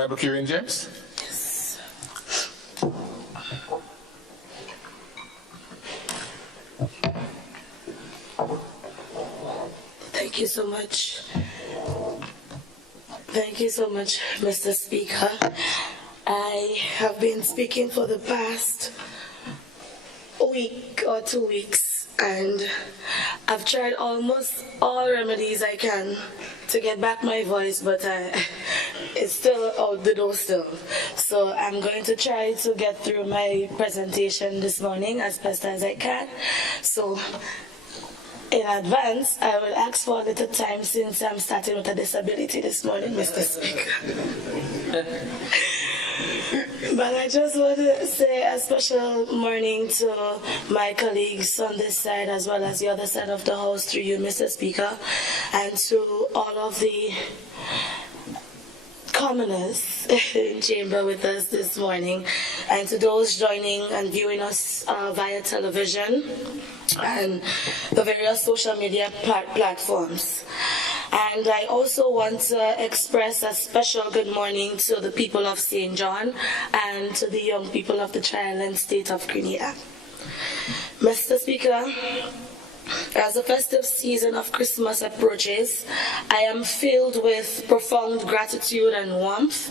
Honorable Kieran James. Yes. Thank you so much. Thank you so much, Mr. Speaker. I have been speaking for the past week or 2 weeks, and I've tried almost all remedies I can to get back my voice, but it's still out the door still. So I'm going to try to get through my presentation this morning as best as I can. So in advance, I will ask for a little time since I'm starting with a disability this morning, Mr. Speaker. But I just want to say a special morning to my colleagues on this side as well as the other side of the House through you, Mr. Speaker, and to all of the commoners in chamber with us this morning, and to those joining and viewing us via television and the various social media platforms. And I also want to express a special good morning to the people of St. John and to the young people of the Tri-Island State of Grenada. Mr. Speaker, as the festive season of Christmas approaches, I am filled with profound gratitude and warmth.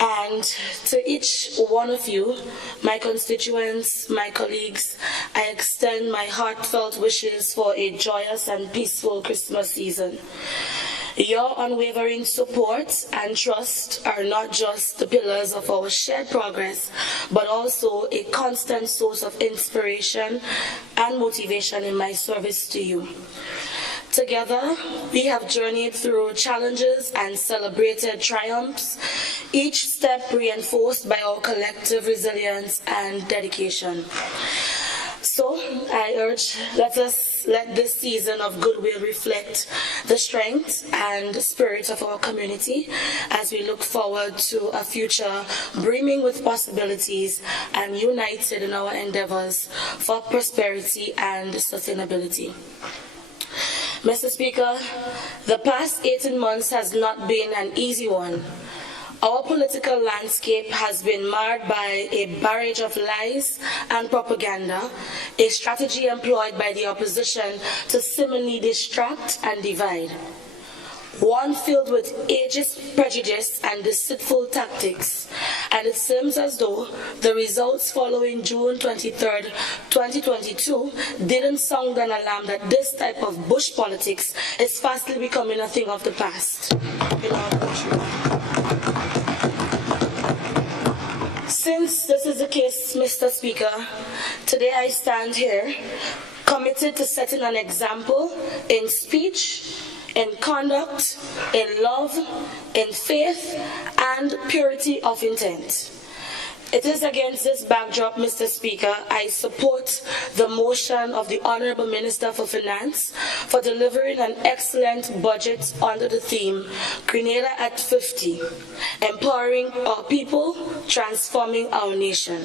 And to each one of you, my constituents, my colleagues, I extend my heartfelt wishes for a joyous and peaceful Christmas season. Your unwavering support and trust are not just the pillars of our shared progress, but also a constant source of inspiration and motivation in my service to you. Together, we have journeyed through challenges and celebrated triumphs, each step reinforced by our collective resilience and dedication. So, I urge, let this season of goodwill reflect the strength and spirit of our community as we look forward to a future brimming with possibilities and united in our endeavors for prosperity and sustainability. Mr. Speaker, the past 18 months has not been an easy one. Our political landscape has been marred by a barrage of lies and propaganda, a strategy employed by the opposition to seemingly distract and divide. One filled with ageist prejudice and deceitful tactics, and it seems as though the results following June 23rd, 2022 didn't sound an alarm that this type of bush politics is fastly becoming a thing of the past in our country. Since this is the case, Mr. Speaker, today I stand here committed to setting an example in speech, in conduct, in love, in faith, and purity of intent. It is against this backdrop, Mr. Speaker, I support the motion of the Honourable Minister for Finance for delivering an excellent budget under the theme, Grenada at 50, empowering our people, transforming our nation.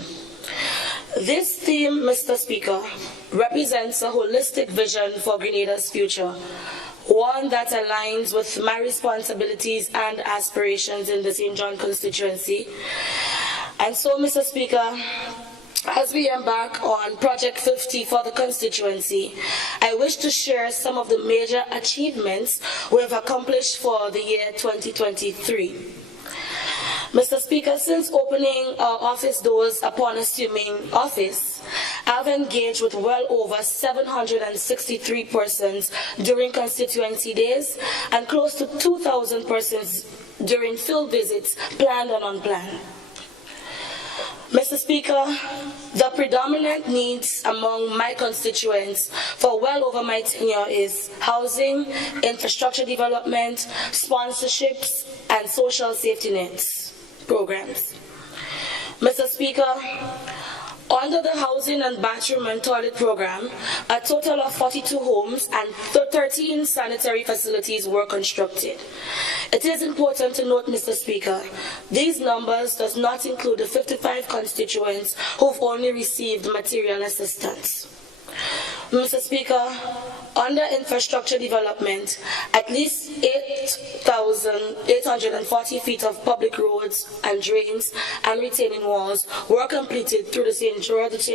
This theme, Mr. Speaker, represents a holistic vision for Grenada's future, one that aligns with my responsibilities and aspirations in the St. John constituency. And so, Mr. Speaker, as we embark on Project 50 for the constituency, I wish to share some of the major achievements we have accomplished for the year 2023. Mr. Speaker, since opening our office doors upon assuming office, I've engaged with well over 763 persons during constituency days and close to 2,000 persons during field visits, planned and unplanned. Mr. Speaker, the predominant needs among my constituents for well over my tenure is housing, infrastructure development, sponsorships, and social safety nets programs. Mr. Speaker, under the Housing and Bathroom and Toilet Program, a total of 42 homes and 13 sanitary facilities were constructed. It is important to note, Mr. Speaker, these numbers does not include the 55 constituents who've only received material assistance. Mr. Speaker, Under infrastructure development, at least 8,840 feet of public roads and drains and retaining walls were completed through the St.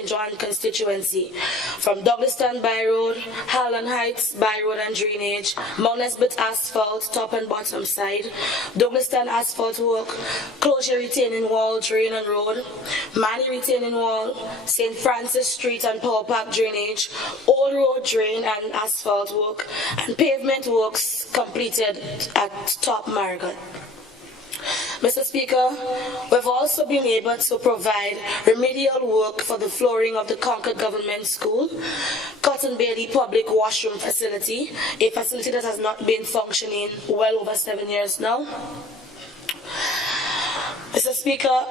John constituency, from Douglaston by Road, Harlan Heights by Road and Drainage, Mount Nesbitt Asphalt, top and bottom side, Douglaston Asphalt Work, Closure Retaining Wall, Drain and Road, Manny Retaining Wall, St. Francis Street and Power Park Drainage, Old Road Drain and Asphalt Work, and pavement works completed at Top Marigot. Mr. Speaker, we've also been able to provide remedial work for the flooring of the Concord Government School, Cotton Bailey Public Washroom Facility, a facility that has not been functioning well over 7 years now. Mr. Speaker,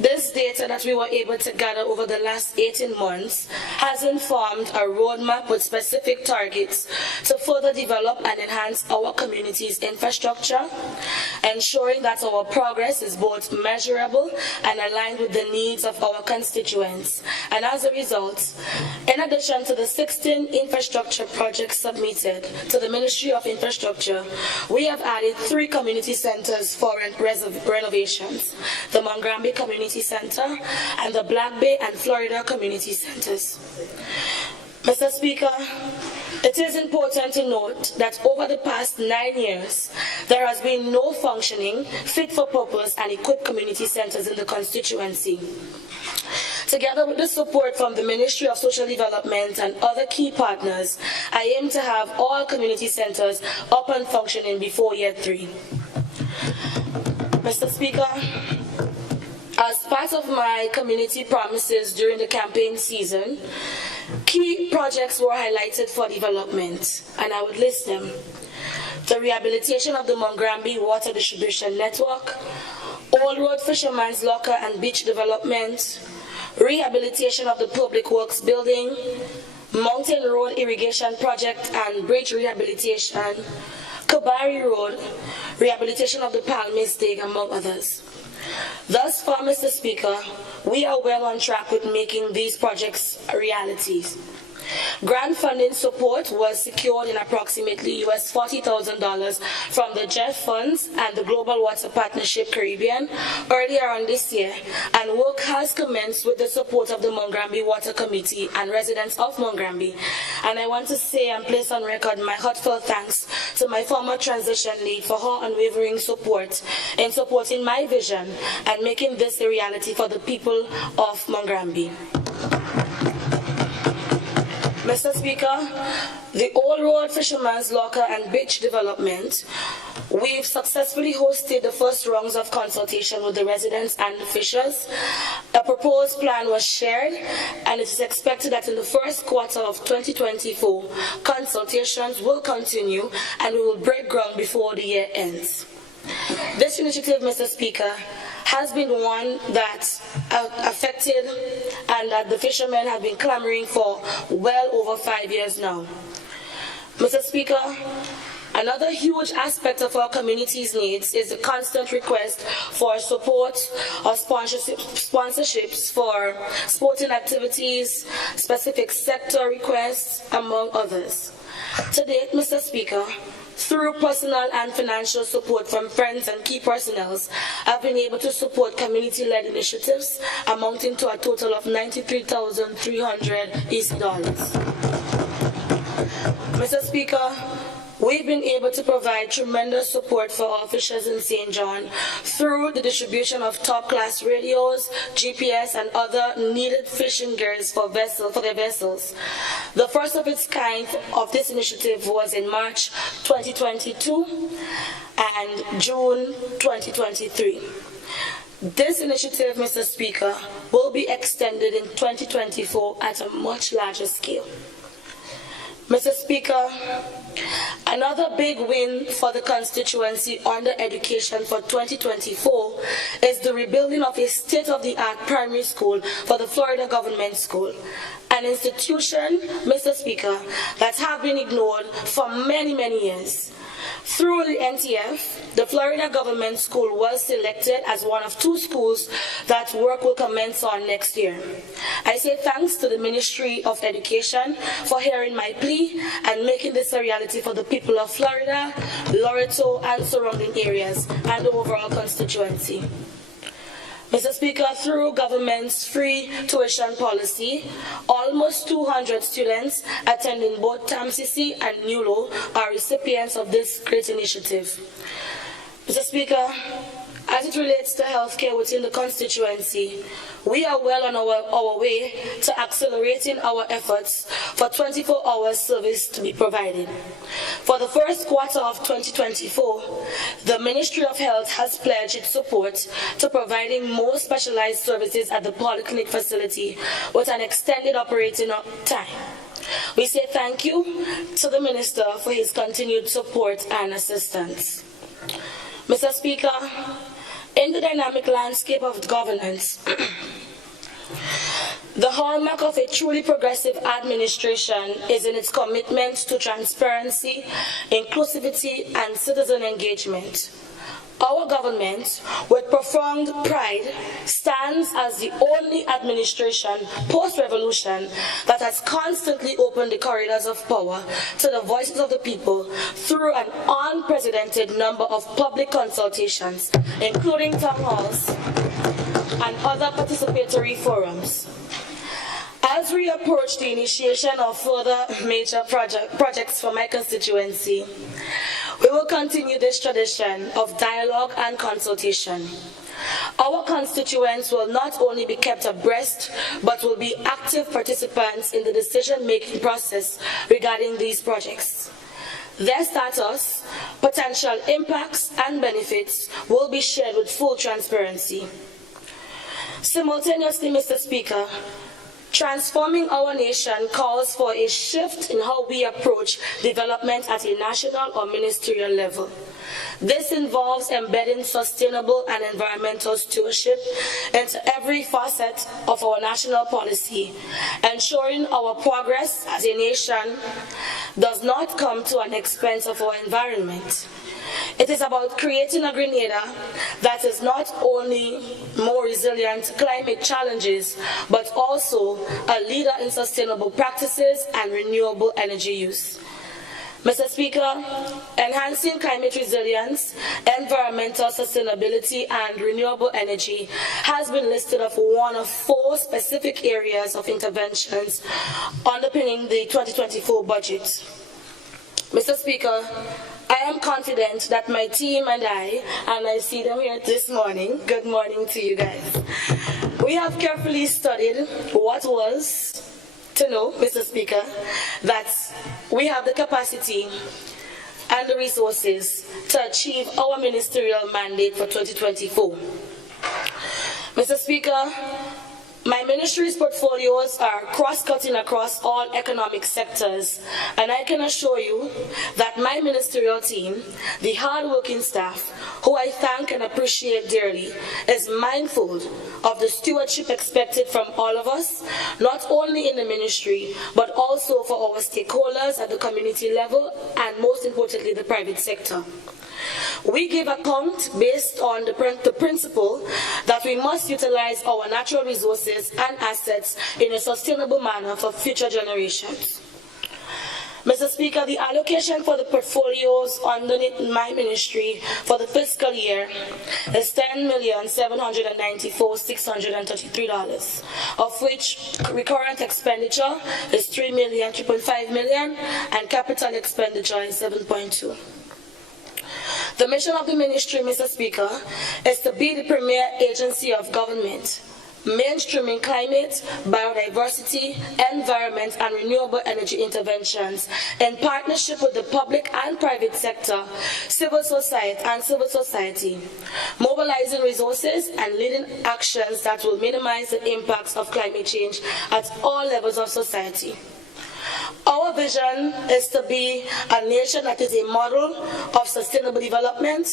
this data that we were able to gather over the last 18 months has informed a roadmap with specific targets to further develop and enhance our community's infrastructure, ensuring that our progress is both measurable and aligned with the needs of our constituents. And as a result, in addition to the 16 infrastructure projects submitted to the Ministry of Infrastructure, we have added 3 community centers for renovations: the Mongrambi Community Center and the Black Bay and Florida Community Centers. Mr. Speaker, it is important to note that over the past 9 years, there has been no functioning, fit-for-purpose and equipped community centers in the constituency. Together with the support from the Ministry of Social Development and other key partners, I aim to have all community centers up and functioning before year 3. Mr. Speaker, as part of my community promises during the campaign season, key projects were highlighted for development, and I would list them: the rehabilitation of the Mongrambi Water Distribution Network, Old Road Fisherman's Locker and Beach Development, rehabilitation of the Public Works Building, Mountain Road Irrigation Project and Bridge Rehabilitation, Kabari Road, rehabilitation of the Palm Stake, among others. Thus far, Mr. Speaker, we are well on track with making these projects realities. Grant funding support was secured in approximately $40,000 from the JEF funds and the Global Water Partnership Caribbean earlier on this year, and work has commenced with the support of the Mongrambi Water Committee and residents of Mongrambi. And I want to say and place on record my heartfelt thanks to my former transition lead for her unwavering support in supporting my vision and making this a reality for the people of Mongrambi. Mr. Speaker, the Old Road Fisherman's Locker and Beach Development, we've successfully hosted the first rounds of consultation with the residents and the fishers. A proposed plan was shared, and it is expected that in the first quarter of 2024, consultations will continue and we will break ground before the year ends. This initiative, Mr. Speaker, has been one that affected and that the fishermen have been clamoring for well over 5 years now. Mr. Speaker, another huge aspect of our community's needs is the constant request for support or sponsorships for sporting activities, specific sector requests, among others. To date, Mr. Speaker, through personal and financial support from friends and key personnel, I've been able to support community-led initiatives amounting to a total of $93,300 East dollars. Mr. Speaker, we've been able to provide tremendous support for our fishers in St. John through the distribution of top-class radios, GPS, and other needed fishing gears for their vessels. The first of its kind of this initiative was in March 2022 and June 2023. This initiative, Mr. Speaker, will be extended in 2024 at a much larger scale. Mr. Speaker, another big win for the constituency under education for 2024 is the rebuilding of a state-of-the-art primary school for the Florida Government School, an institution, Mr. Speaker, that has been ignored for many, many years. Through the NTF, the Florida Government School was selected as one of 2 schools that work will commence on next year. I say thanks to the Ministry of Education for hearing my plea and making this a reality for the people of Florida, Loreto, and surrounding areas, and the overall constituency. Mr. Speaker, through government's free tuition policy, almost 200 students attending both TAMCC and NULO are recipients of this great initiative. Mr. Speaker, as it relates to healthcare within the constituency, we are well on our way to accelerating our efforts for 24-hour service to be provided. For the first quarter of 2024, the Ministry of Health has pledged its support to providing more specialized services at the polyclinic facility with an extended operating time. We say thank you to the Minister for his continued support and assistance. Mr. Speaker, in the dynamic landscape of governance, the hallmark of a truly progressive administration is in its commitment to transparency, inclusivity, and citizen engagement. Our government, with profound pride, stands as the only administration post-revolution that has constantly opened the corridors of power to the voices of the people through an unprecedented number of public consultations, including town halls and other participatory forums. As we approach the initiation of further major projects for my constituency, we will continue this tradition of dialogue and consultation. Our constituents will not only be kept abreast, but will be active participants in the decision-making process regarding these projects. Their status, potential impacts, and benefits will be shared with full transparency. Simultaneously, Mr. Speaker, transforming our nation calls for a shift in how we approach development at a national or ministerial level. This involves embedding sustainable and environmental stewardship into every facet of our national policy, ensuring our progress as a nation does not come to an expense of our environment. It is about creating a Grenada that is not only more resilient to climate challenges, but also a leader in sustainable practices and renewable energy use. Mr. Speaker, enhancing climate resilience, environmental sustainability, and renewable energy has been listed as one of 4 specific areas of interventions underpinning the 2024 budget. Mr. Speaker, I am confident that my team and I see them here this morning, good morning to you guys. We have carefully studied what was to know, Mr. Speaker, that we have the capacity and the resources to achieve our ministerial mandate for 2024. Mr. Speaker, my ministry's portfolios are cross-cutting across all economic sectors, and I can assure you that my ministerial team, the hard-working staff, who I thank and appreciate dearly, is mindful of the stewardship expected from all of us, not only in the ministry, but also for our stakeholders at the community level, and most importantly, the private sector. We give account based on the principle that we must utilize our natural resources and assets in a sustainable manner for future generations. Mr. Speaker, the allocation for the portfolios underneath my ministry for the fiscal year is $10,794,633, of which recurrent expenditure is $3.5 million and capital expenditure is $7.2. The mission of the ministry, Mr. Speaker, is to be the premier agency of government, mainstreaming climate, biodiversity, environment, and renewable energy interventions in partnership with the public and private sector, civil society, mobilizing resources and leading actions that will minimize the impacts of climate change at all levels of society. Our vision is to be a nation that is a model of sustainable development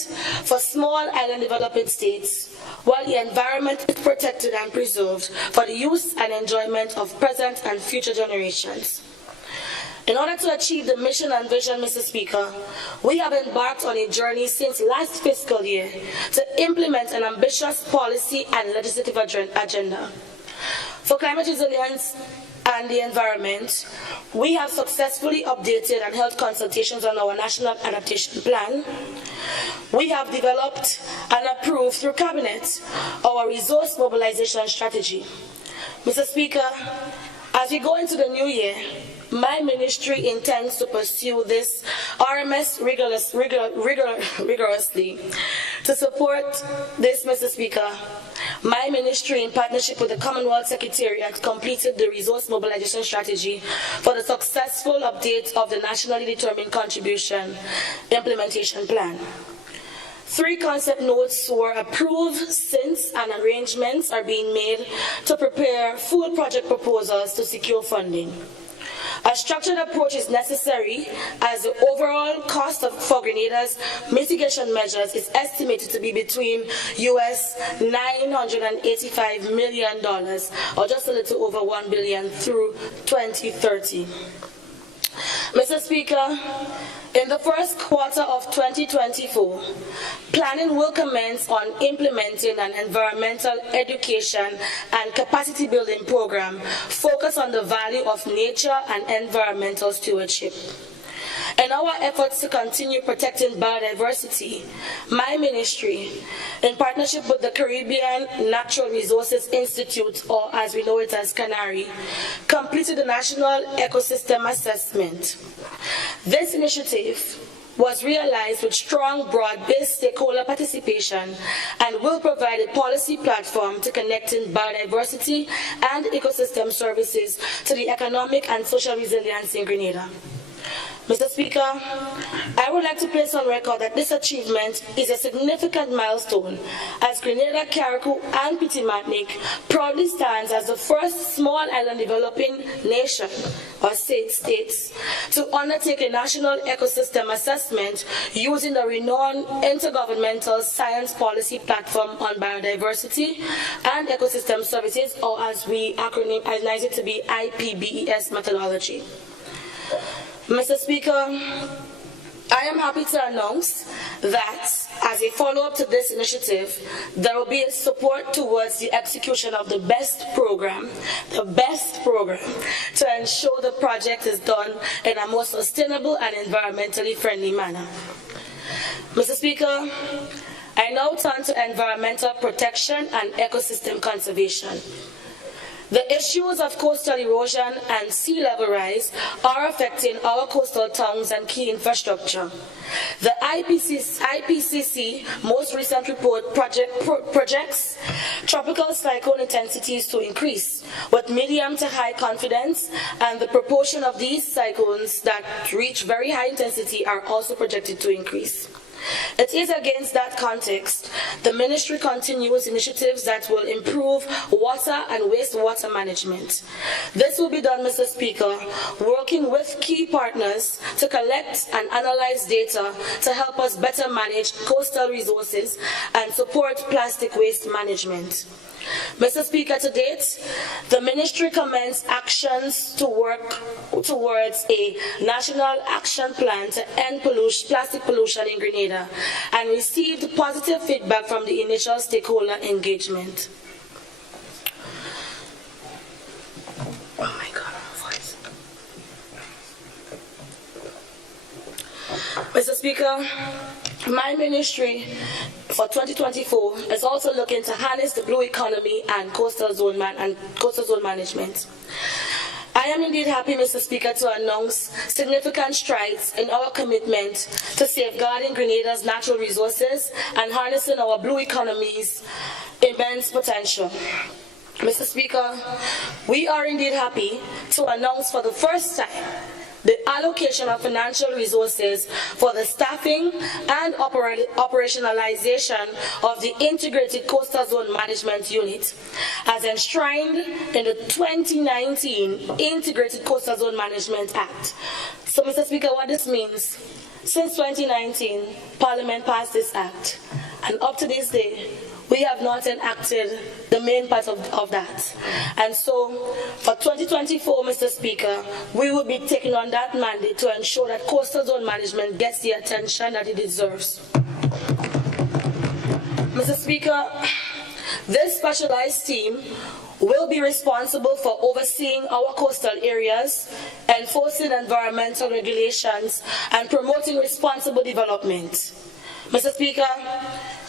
for small island developing states, while the environment is protected and preserved for the use and enjoyment of present and future generations. In order to achieve the mission and vision, Mr. Speaker, we have embarked on a journey since last fiscal year to implement an ambitious policy and legislative agenda. For climate resilience and the environment, we have successfully updated and held consultations on our National Adaptation Plan. We have developed and approved through Cabinet our resource mobilization strategy. Mr. Speaker, as we go into the new year, my ministry intends to pursue this RMS rigorously. To support this, Mr. Speaker, my ministry, in partnership with the Commonwealth Secretariat, completed the resource mobilization strategy for the successful update of the Nationally Determined Contribution Implementation Plan. 3 concept notes were approved since, and arrangements are being made to prepare full project proposals to secure funding. A structured approach is necessary as the overall cost for Grenada's mitigation measures is estimated to be between US $985 million, or just a little over $1 billion, through 2030. Mr. Speaker, in the first quarter of 2024, planning will commence on implementing an environmental education and capacity building program focused on the value of nature and environmental stewardship. In our efforts to continue protecting biodiversity, my ministry, in partnership with the Caribbean Natural Resources Institute, or as we know it as CANARI, completed the National Ecosystem Assessment. This initiative was realized with strong, broad-based stakeholder participation and will provide a policy platform to connecting biodiversity and ecosystem services to the economic and social resilience in Grenada. Mr. Speaker, I would like to place on record that this achievement is a significant milestone, as Grenada, Carriacou, and Petit Martinique proudly stands as the first small island developing nation, or states, to undertake a national ecosystem assessment using the renowned Intergovernmental Science Policy Platform on Biodiversity and Ecosystem Services, or as we acronymize it to be IPBES methodology. Mr. Speaker, I am happy to announce that as a follow-up to this initiative, there will be support towards the execution of the BEST program, to ensure the project is done in a more sustainable and environmentally friendly manner. Mr. Speaker, I now turn to environmental protection and ecosystem conservation. The issues of coastal erosion and sea level rise are affecting our coastal towns and key infrastructure. The IPCC most recent report projects tropical cyclone intensities to increase, with medium to high confidence, and the proportion of these cyclones that reach very high intensity are also projected to increase. It is against that context the ministry continues initiatives that will improve water and wastewater management. This will be done, Mr. Speaker, working with key partners to collect and analyze data to help us better manage coastal resources and support plastic waste management. Mr. Speaker, to date, the ministry commenced actions to work towards a national action plan to end plastic pollution in Grenada and received positive feedback from the initial stakeholder engagement. Oh my God, my voice. Mr. Speaker, my ministry for 2024 is also looking to harness the blue economy and coastal zone management. I am indeed happy, Mr. Speaker, to announce significant strides in our commitment to safeguarding Grenada's natural resources and harnessing our blue economy's immense potential. Mr. Speaker, we are indeed happy to announce for the first time the allocation of financial resources for the staffing and operationalization of the Integrated Coastal Zone Management Unit, as enshrined in the 2019 Integrated Coastal Zone Management Act. So, Mr. Speaker, what this means, since 2019, Parliament passed this act, and up to this day, we have not enacted the main part of that. And so for 2024, Mr. Speaker, we will be taking on that mandate to ensure that coastal zone management gets the attention that it deserves. Mr. Speaker, this specialized team will be responsible for overseeing our coastal areas, enforcing environmental regulations, and promoting responsible development. Mr. Speaker,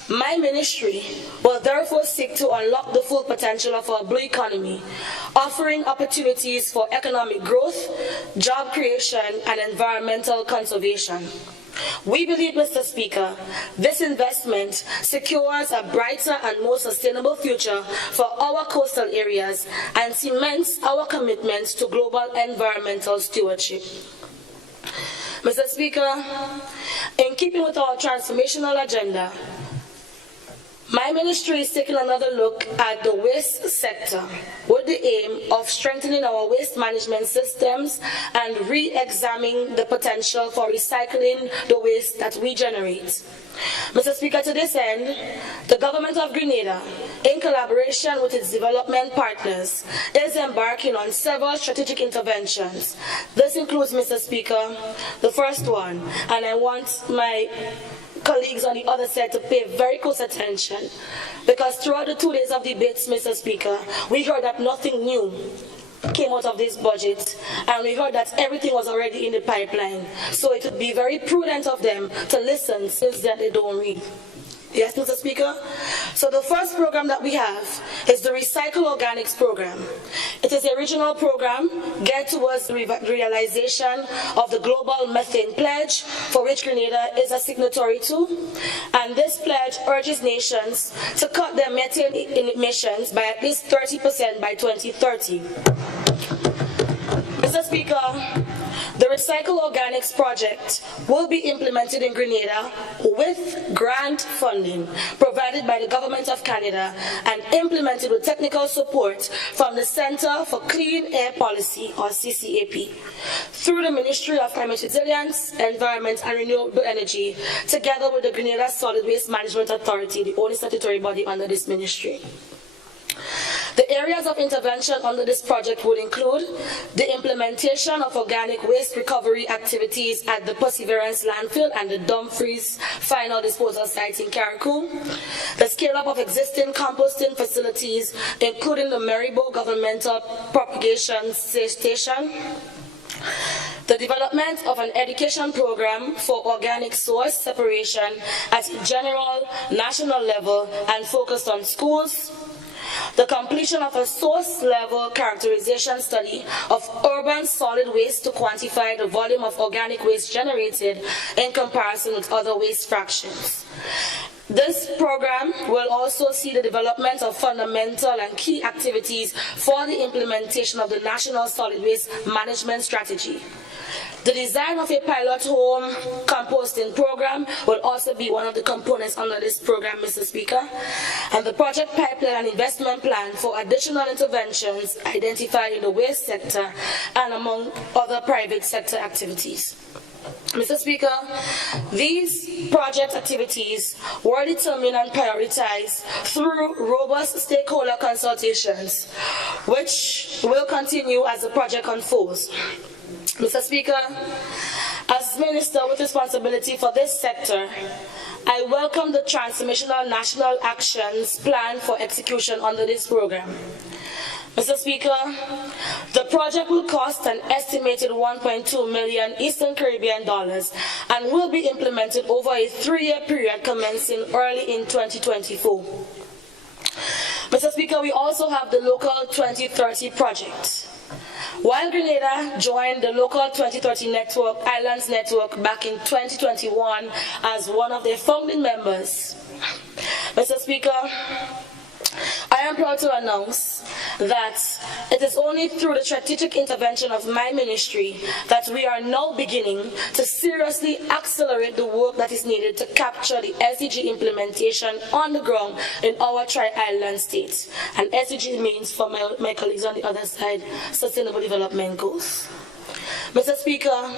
my ministry will therefore seek to unlock the full potential of our blue economy, offering opportunities for economic growth, job creation, and environmental conservation. We believe, Mr. Speaker, this investment secures a brighter and more sustainable future for our coastal areas and cements our commitments to global environmental stewardship. Mr. Speaker, in keeping with our transformational agenda, my ministry is taking another look at the waste sector with the aim of strengthening our waste management systems and re-examining the potential for recycling the waste that we generate. Mr. Speaker, to this end, the government of Grenada, in collaboration with its development partners, is embarking on several strategic interventions. This includes, Mr. Speaker, the first one, and I want my colleagues on the other side to pay very close attention, because throughout the 2 days of debates, Mr. Speaker, we heard that nothing new came out of this budget, and we heard that everything was already in the pipeline. So it would be very prudent of them to listen since that they don't read. Yes, Mr. Speaker? So the first program that we have is the Recycle Organics program. It is a regional program geared towards the realization of the Global Methane Pledge, for which Grenada is a signatory to. And this pledge urges nations to cut their methane emissions by at least 30% by 2030. Mr. Speaker, the Recycle Organics project will be implemented in Grenada with grant funding provided by the Government of Canada and implemented with technical support from the Center for Clean Air Policy, or CCAP, through the Ministry of Climate Resilience, Environment and Renewable Energy, together with the Grenada Solid Waste Management Authority, the only statutory body under this ministry. The areas of intervention under this project would include the implementation of organic waste recovery activities at the Perseverance landfill and the Dumfries final disposal site in Carriacou, the scale-up of existing composting facilities, including the Maribo Governmental Propagation Station, the development of an education program for organic source separation at general national level and focused on schools, the completion of a source-level characterization study of urban solid waste to quantify the volume of organic waste generated in comparison with other waste fractions. This program will also see the development of fundamental and key activities for the implementation of the National Solid Waste Management Strategy. The design of a pilot home composting program will also be one of the components under this program, Mr. Speaker. And the project pipeline and investment plan for additional interventions identified in the waste sector and among other private sector activities. Mr. Speaker, these project activities were determined and prioritized through robust stakeholder consultations, which will continue as the project unfolds. Mr. Speaker, as Minister with responsibility for this sector, I welcome the Transformational National Actions Plan for execution under this program. Mr. Speaker, the project will cost an estimated 1.2 million Eastern Caribbean dollars and will be implemented over a 3-year period commencing early in 2024. Mr. Speaker, we also have the Local 2030 project. While Grenada joined the Local 2030 Network, Islands Network back in 2021 as one of their founding members, Mr. Speaker, I am proud to announce that it is only through the strategic intervention of my ministry that we are now beginning to seriously accelerate the work that is needed to capture the SDG implementation on the ground in our tri-island states. And SDG means, for my colleagues on the other side, Sustainable Development Goals. Mr. Speaker,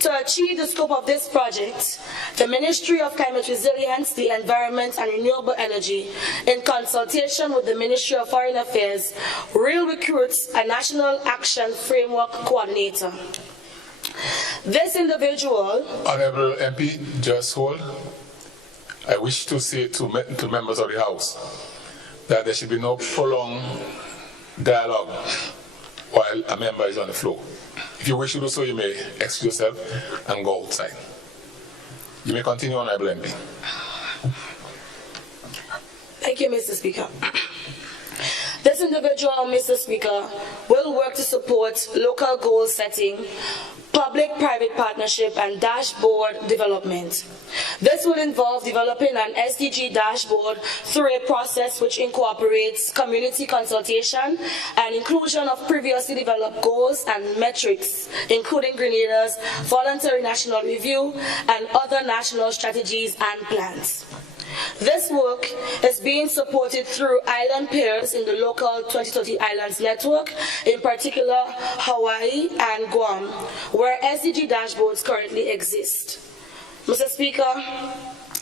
to achieve the scope of this project, the Ministry of Climate Resilience, the Environment and Renewable Energy, in consultation with the Ministry of Foreign Affairs, will recruit a National Action Framework Coordinator. This individual... Honourable MP, just hold. I wish to say to members of the House that there should be no prolonged dialogue while a member is on the floor. If you wish to do so, you may excuse yourself and go outside. You may continue, Honourable MP. Thank you, Mr. Speaker. This individual, Mr. Speaker, will work to support local goal setting, public-private partnership and dashboard development. This will involve developing an SDG dashboard through a process which incorporates community consultation and inclusion of previously developed goals and metrics, including Grenada's voluntary national review and other national strategies and plans. This work is being supported through island pairs in the local 2030 Islands Network, in particular Hawaii and Guam, where SDG dashboards currently exist. Mr. Speaker,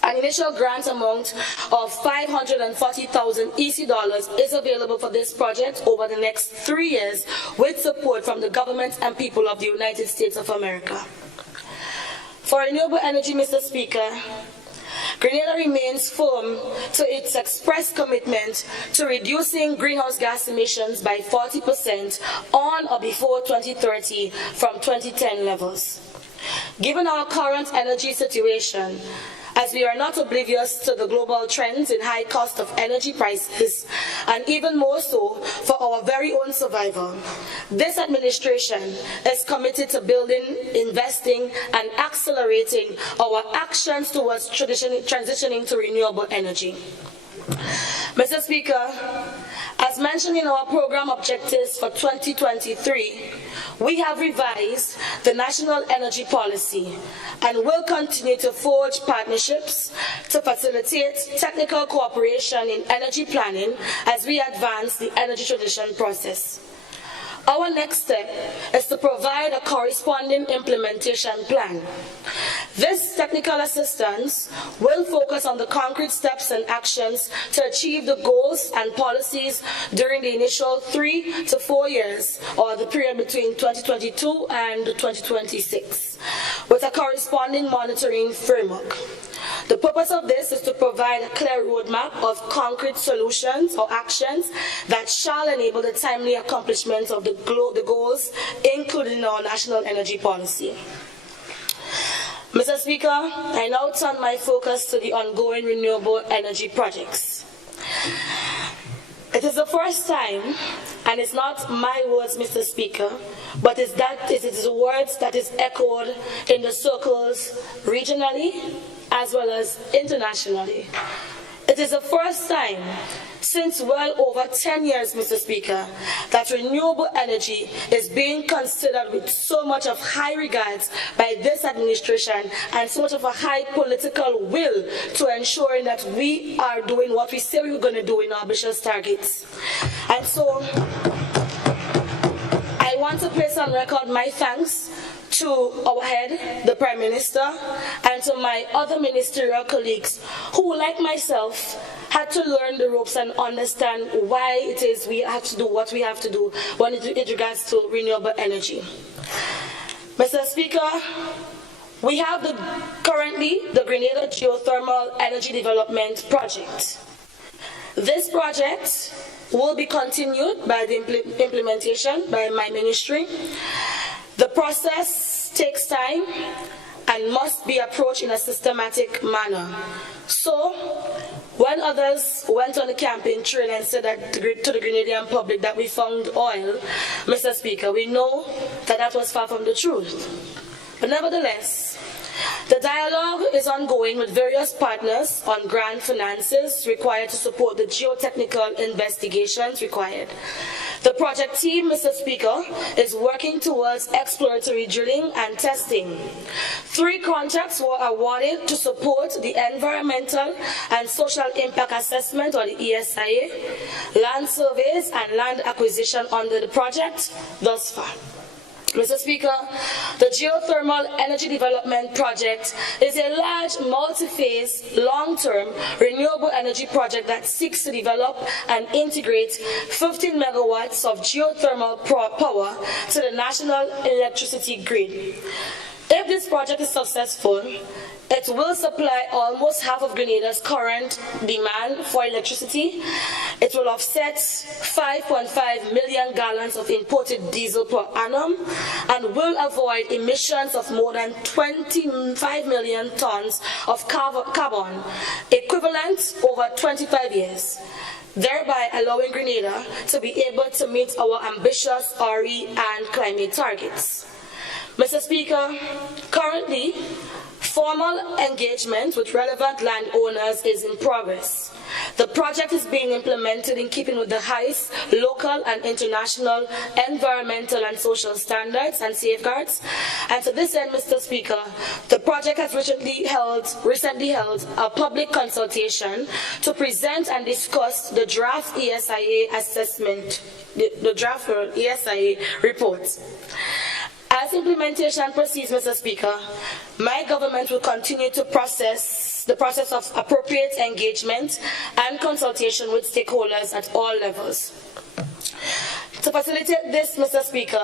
an initial grant amount of 540,000 EC dollars is available for this project over the next 3 years with support from the government and people of the United States of America. For renewable energy, Mr. Speaker, Grenada remains firm to its express commitment to reducing greenhouse gas emissions by 40% on or before 2030 from 2010 levels. Given our current energy situation, as we are not oblivious to the global trends in high cost of energy prices, and even more so for our very own survival, this administration is committed to building, investing, and accelerating our actions towards transitioning to renewable energy. Mr. Speaker, as mentioned in our program objectives for 2023, we have revised the national energy policy and will continue to forge partnerships to facilitate technical cooperation in energy planning as we advance the energy transition process. Our next step is to provide a corresponding implementation plan. This technical assistance will focus on the concrete steps and actions to achieve the goals and policies during the initial 3 to 4 years, or the period between 2022 and 2026, with a corresponding monitoring framework. The purpose of this is to provide a clear roadmap of concrete solutions or actions that shall enable the timely accomplishment of the goals included in our national energy policy. Mr. Speaker, I now turn my focus to the ongoing renewable energy projects. It is the first time, and it's not my words, Mr. Speaker, but it is the words that is echoed in the circles regionally as well as internationally. It is the first time since well over 10 years, Mr. Speaker, that renewable energy is being considered with so much of high regards by this administration and so much of a high political will to ensuring that we are doing what we say we were going to do in our ambitious targets. And so I want to place on record my thanks to our head, the Prime Minister, and to my other ministerial colleagues who, like myself, had to learn the ropes and understand why it is we have to do what we have to do when it regards to renewable energy. Mr. Speaker, we have currently the Grenada Geothermal Energy Development Project. This project will be continued by the implementation by my ministry. The process takes time and must be approached in a systematic manner. So, when others went on the campaign trail and said that to the Grenadian public that we found oil, Mr. Speaker, we know that that was far from the truth. But nevertheless, the dialogue is ongoing with various partners on grant finances required to support the geotechnical investigations required. The project team, Mr. Speaker, is working towards exploratory drilling and testing. 3 contracts were awarded to support the environmental and social impact assessment, or the ESIA, land surveys and land acquisition under the project thus far. Mr. Speaker, the Geothermal Energy Development Project is a large, multi-phase, long-term renewable energy project that seeks to develop and integrate 15 megawatts of geothermal power to the national electricity grid. If this project is successful, it will supply almost half of Grenada's current demand for electricity. It will offset 5.5 million gallons of imported diesel per annum and will avoid emissions of more than 25 million tons of carbon equivalent over 25 years, thereby allowing Grenada to be able to meet our ambitious RE and climate targets. Mr. Speaker, currently, formal engagement with relevant landowners is in progress. The project is being implemented in keeping with the highest local and international environmental and social standards and safeguards. And to this end, Mr. Speaker, the project has recently held a public consultation to present and discuss the draft ESIA assessment, the draft ESIA report. As implementation proceeds, Mr. Speaker, my government will continue to process of appropriate engagement and consultation with stakeholders at all levels. To facilitate this, Mr. Speaker,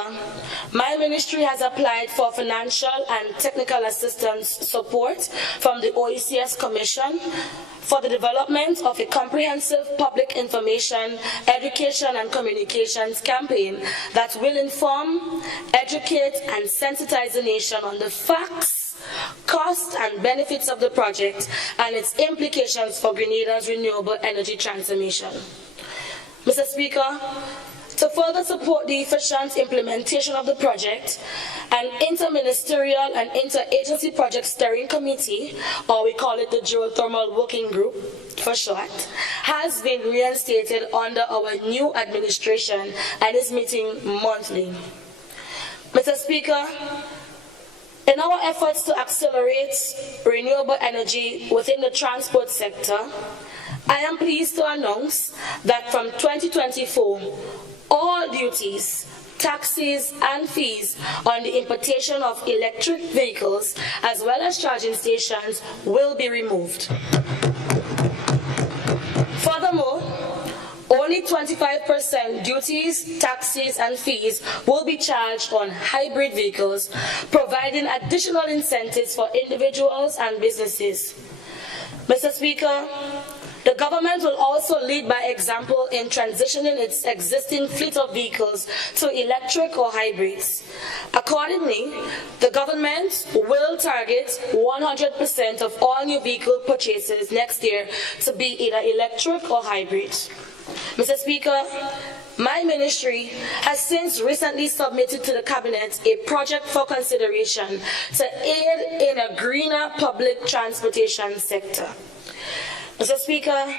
my ministry has applied for financial and technical assistance support from the OECS Commission for the development of a comprehensive public information, education and communications campaign that will inform, educate and sensitize the nation on the facts, costs and benefits of the project and its implications for Grenada's renewable energy transformation. Mr. Speaker, to further support the efficient implementation of the project, an interministerial and interagency project steering committee, or we call it the Geothermal Working Group for short, has been reinstated under our new administration and is meeting monthly. Mr. Speaker, in our efforts to accelerate renewable energy within the transport sector, I am pleased to announce that from 2024, all duties, taxes and fees on the importation of electric vehicles as well as charging stations will be removed. Furthermore, only 25% duties, taxes and fees will be charged on hybrid vehicles, providing additional incentives for individuals and businesses. Mr. Speaker, the government will also lead by example in transitioning its existing fleet of vehicles to electric or hybrids. Accordingly, the government will target 100% of all new vehicle purchases next year to be either electric or hybrid. Mr. Speaker, my ministry has since recently submitted to the Cabinet a project for consideration to aid in a greener public transportation sector. Mr. Speaker,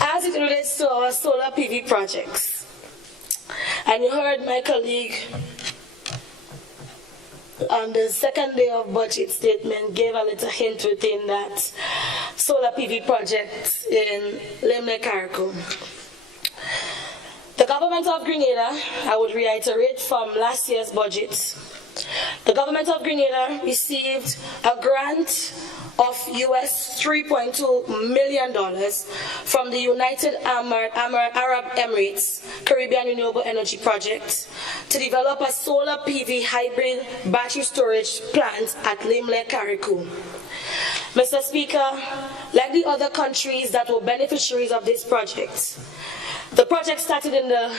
as it relates to our solar PV projects, and you heard my colleague on the second day of budget statement gave a little hint within that solar PV project in Limne-Carriacou. The government of Grenada, I would reiterate from last year's budget, the government of Grenada received a grant of US $3.2 million from the United Arab Emirates Caribbean Renewable Energy Project to develop a solar PV hybrid battery storage plant at Limne-Carriacou. Mr. Speaker, like the other countries that were beneficiaries of this project, the project started in the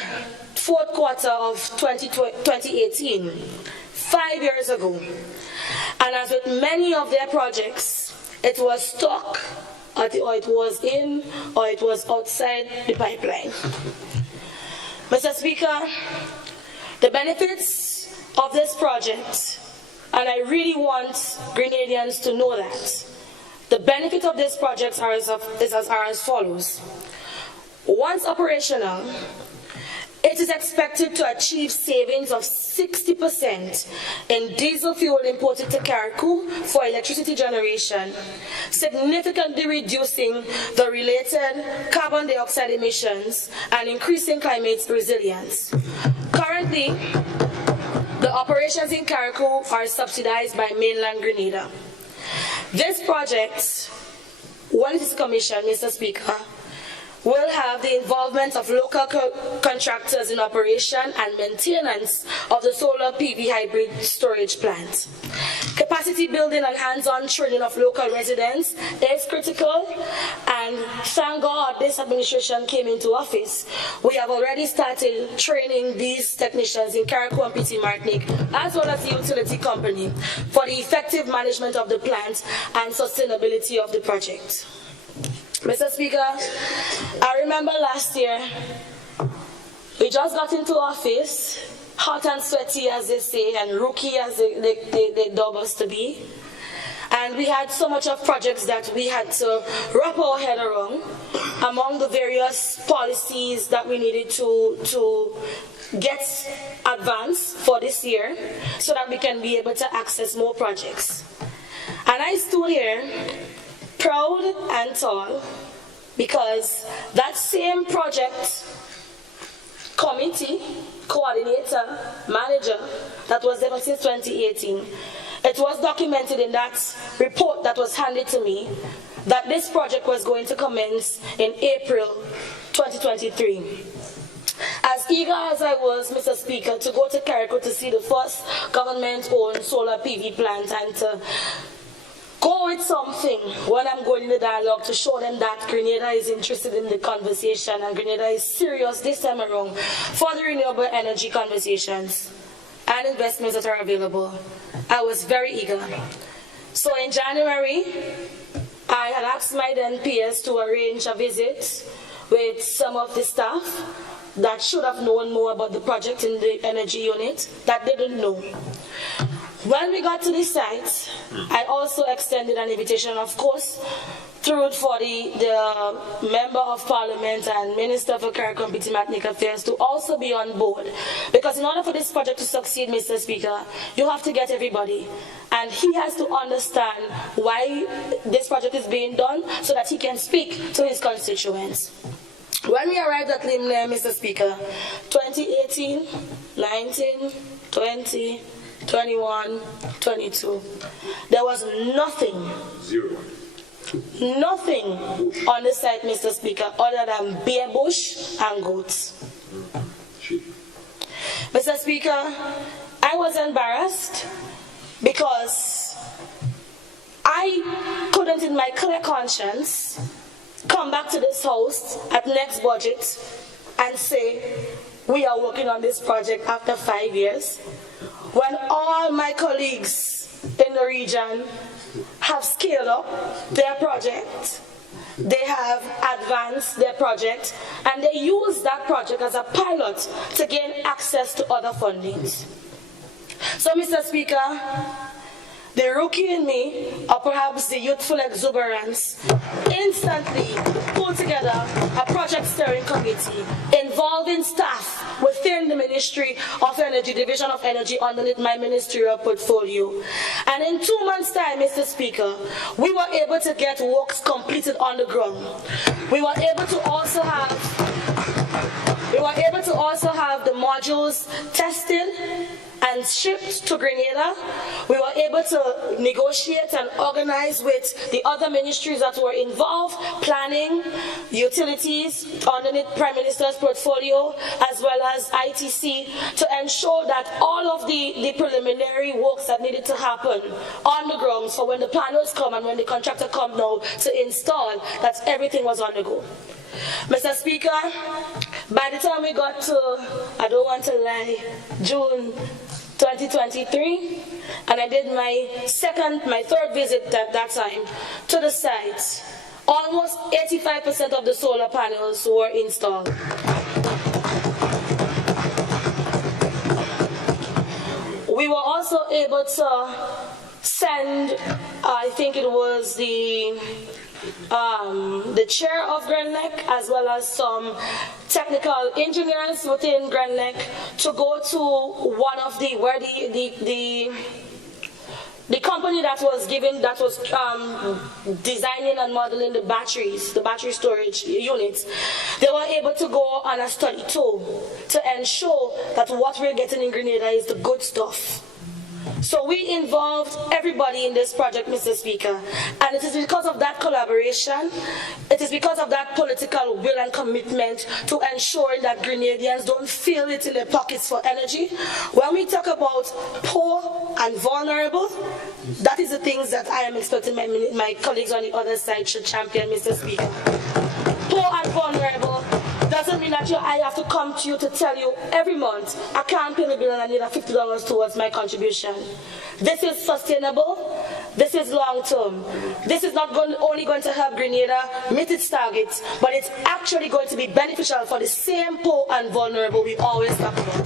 fourth quarter of 2018, 5 years ago. And as with many of their projects, it was stuck, or it was in, or it was outside the pipeline. Mr. Speaker, the benefits of this project, and I really want Grenadians to know that, the benefits of this project are as follows. Once operational, it is expected to achieve savings of 60% in diesel fuel imported to Carriacou for electricity generation, significantly reducing the related carbon dioxide emissions and increasing climate resilience. Currently, Currently, the operations in Carriacou are subsidized by mainland Grenada. This project, when it is commissioned, Mr. Speaker, will have the involvement of local contractors in operation and maintenance of the solar PV hybrid storage plant. Capacity building and hands-on training of local residents is critical, and thank God this administration came into office. We have already started training these technicians in Carriacou and Petit Martinique, as well as the utility company, for the effective management of the plant and sustainability of the project. Mr. Speaker, I remember last year, we just got into office, hot and sweaty as they say, and rookie as they dub us to be. And we had so much of projects that we had to wrap our head around among the various policies that we needed to get advanced for this year so that we can be able to access more projects. And I stood here proud and tall, because that same project committee, coordinator, manager that was there since 2018, it was documented in that report that was handed to me that this project was going to commence in April 2023. As eager as I was, Mr. Speaker, to go to Carriacou to see the first government-owned solar PV plant and to go with something when I'm going in the dialogue to show them that Grenada is interested in the conversation and Grenada is serious this time around for the renewable energy conversations and investments that are available. I was very eager. So in January, I had asked my then PS to arrange a visit with some of the staff that should have known more about the project in the energy unit that didn't know. When we got to the site, I also extended an invitation, of course, through for the Member of Parliament and Minister for Carriacou and Petit Martinique Affairs to also be on board. Because in order for this project to succeed, Mr. Speaker, you have to get everybody. And he has to understand why this project is being done so that he can speak to his constituents. When we arrived at Limne, Mr. Speaker, 2018, 19, 20, 21, 22. There was nothing. Zero. Nothing on the site, Mr. Speaker, other than bare bush and goats. Mr. Speaker, I was embarrassed because I couldn't, in my clear conscience, come back to this house at next budget and say, we are working on this project after 5 years, when all my colleagues in the region have scaled up their project, they have advanced their project, and they use that project as a pilot to gain access to other fundings. So, Mr. Speaker, the rookie in me, or perhaps the youthful exuberance, instantly pulled together a project steering committee involving staff within the Ministry of Energy, Division of Energy, underneath my ministerial portfolio. And in 2 months' time, Mr. Speaker, we were able to get works completed on the ground. We were able to also have the modules tested and shipped to Grenada. We were able to negotiate and organize with the other ministries that were involved, planning, utilities, underneath Prime Minister's portfolio, as well as ITC, to ensure that all of the preliminary works that needed to happen on the ground, so when the planners come and when the contractor come now to install, that everything was on the go. Mr. Speaker, by the time we got to, I don't want to lie, June 2023, and I did my third visit at that time to the site, almost 85% of the solar panels were installed. We were also able to send, I think it was the chair of GrenLec, as well as some technical engineers within GrenLec, to go to one of where the company that was designing and modeling the battery storage units, they were able to go on a study tour to ensure that what we're getting in Grenada is the good stuff. So we involved everybody in this project, Mr. Speaker, and it is because of that collaboration, it is because of that political will and commitment to ensuring that Grenadians don't feel it in their pockets for energy. When we talk about poor and vulnerable, that is the things that I am expecting my colleagues on the other side should champion, Mr. Speaker. Poor and vulnerable doesn't mean that I have to come to you to tell you every month, I can't pay my bill and I need $50 towards my contribution. This is sustainable. This is long term. This is not only going to help Grenada meet its targets, but it's actually going to be beneficial for the same poor and vulnerable we always talk about.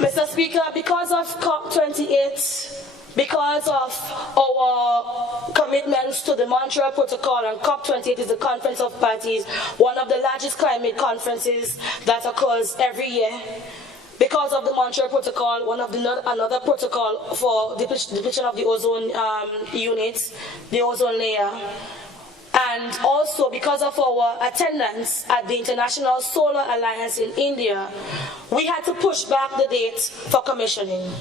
Mr. Speaker, because of COP28, because of our commitments to the Montreal Protocol, and COP28 is the Conference of Parties, one of the largest climate conferences that occurs every year. Because of the Montreal Protocol, another protocol for depletion of the ozone units, the ozone layer. And also because of our attendance at the International Solar Alliance in India, we had to push back the date for commissioning.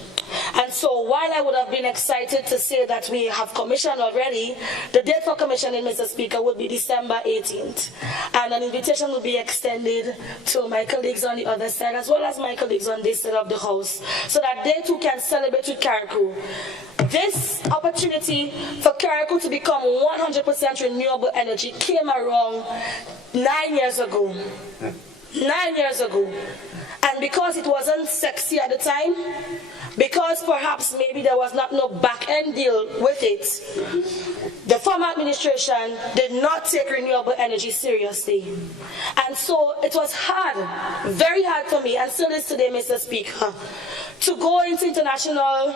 And so while I would have been excited to say that we have commissioned already, the date for commissioning, Mr. Speaker, would be December 18th. And an invitation will be extended to my colleagues on the other side, as well as my colleagues on this side of the House, so that they too can celebrate with Carriacou. This opportunity for Carriacou to become 100% renewable energy came around 9 years ago. 9 years ago. And because it wasn't sexy at the time, because perhaps maybe there was not no back-end deal with it, the former administration did not take renewable energy seriously. And so it was hard, very hard for me, and still is today, Mr. Speaker, to go into international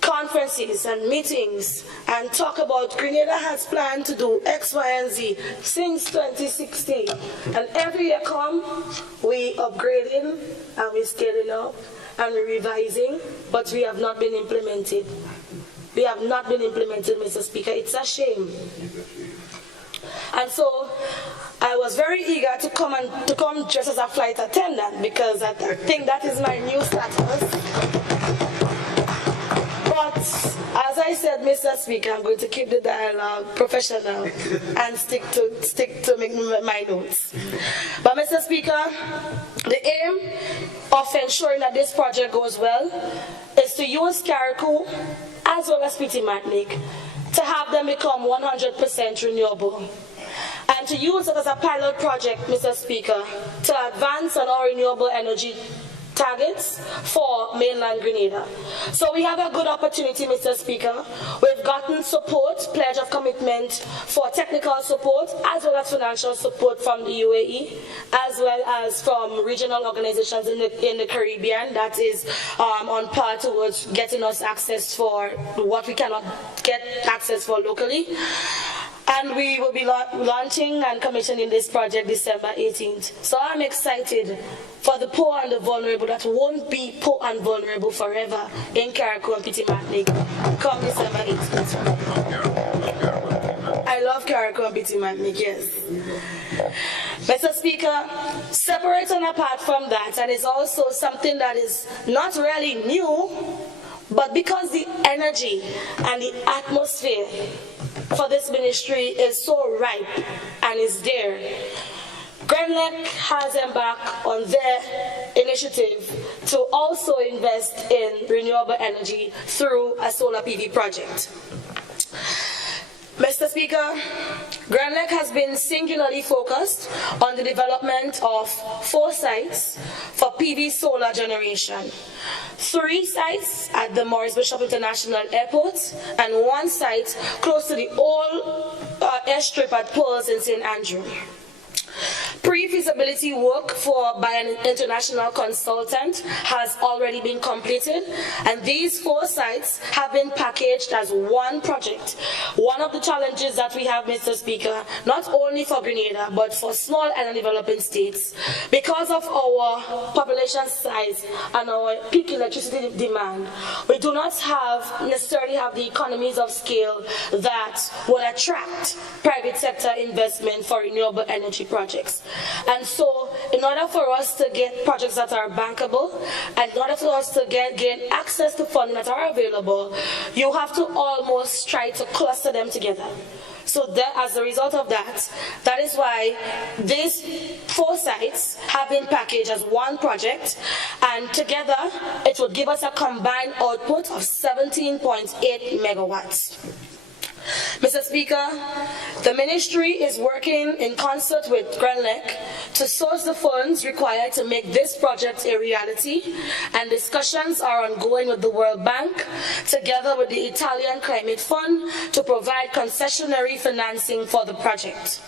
conferences and meetings and talk about Grenada has planned to do X, Y, and Z since 2016. And every year come, we upgrading and we scaling up and we revising, but we have not been implemented. We have not been implemented, Mr. Speaker. It's a shame. And so I was very eager to come dressed as a flight attendant, because I think that is my new status. But as I said, Mr. Speaker, I'm going to keep the dialogue professional and stick to my notes. But Mr. Speaker, the aim of ensuring that this project goes well is to use Carriacou as well as PT Martinique to have them become 100% renewable. And to use it as a pilot project, Mr. Speaker, to advance on our renewable energy targets for mainland Grenada. So we have a good opportunity, Mr. Speaker. We've gotten support, pledge of commitment for technical support, as well as financial support from the UAE, as well as from regional organizations in the Caribbean that is on par towards getting us access for what we cannot get access for locally. And we will be launching and commissioning this project December 18th. So I'm excited for the poor and the vulnerable that won't be poor and vulnerable forever in Carriacou and PT Martinique come December 18th. I love Carriacou and PT Martinique, yes. Mr. Speaker, separate and apart from that, and it's also something that is not really new, but because the energy and the atmosphere for this ministry is so ripe and is there, GrenLec has embarked on their initiative to also invest in renewable energy through a solar PV project. Mr. Speaker, GrenLec has been singularly focused on the development of 4 sites for PV solar generation. 3 sites at the Maurice Bishop International Airport and 1 site close to the old airstrip at Pearls in St. Andrew. Pre-feasibility work by an international consultant has already been completed, and these 4 sites have been packaged as one project. One of the challenges that we have, Mr. Speaker, not only for Grenada, but for small and developing states, because of our population size and our peak electricity demand, we do not necessarily have the economies of scale that would attract private sector investment for renewable energy projects. And so, in order for us to get projects that are bankable, and in order for us to gain access to funding that are available, you have to almost try to cluster them together. So that, as a result of that, that is why these 4 sites have been packaged as one project, and together it would give us a combined output of 17.8 megawatts. Mr. Speaker, the ministry is working in concert with GRENLEC to source the funds required to make this project a reality, and discussions are ongoing with the World Bank, together with the Italian Climate Fund, to provide concessionary financing for the project.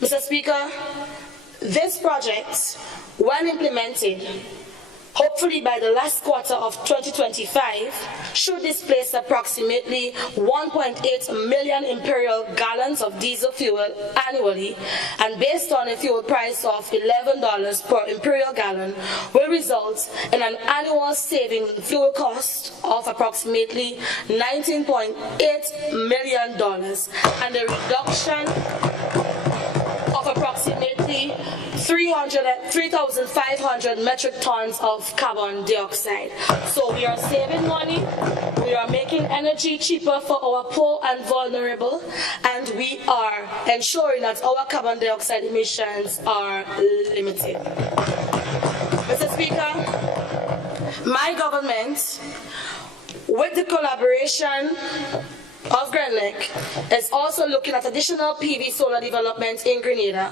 Mr. Speaker, this project, when implemented, hopefully by the last quarter of 2025, should displace approximately 1.8 million imperial gallons of diesel fuel annually, and based on a fuel price of $11 per imperial gallon, will result in an annual saving in fuel cost of approximately $19.8 million and a reduction of approximately 3,500 metric tons of carbon dioxide. So we are saving money, we are making energy cheaper for our poor and vulnerable, and we are ensuring that our carbon dioxide emissions are limited. Mr. Speaker, my government, with the collaboration of GRENLEC, is also looking at additional PV solar development in Grenada,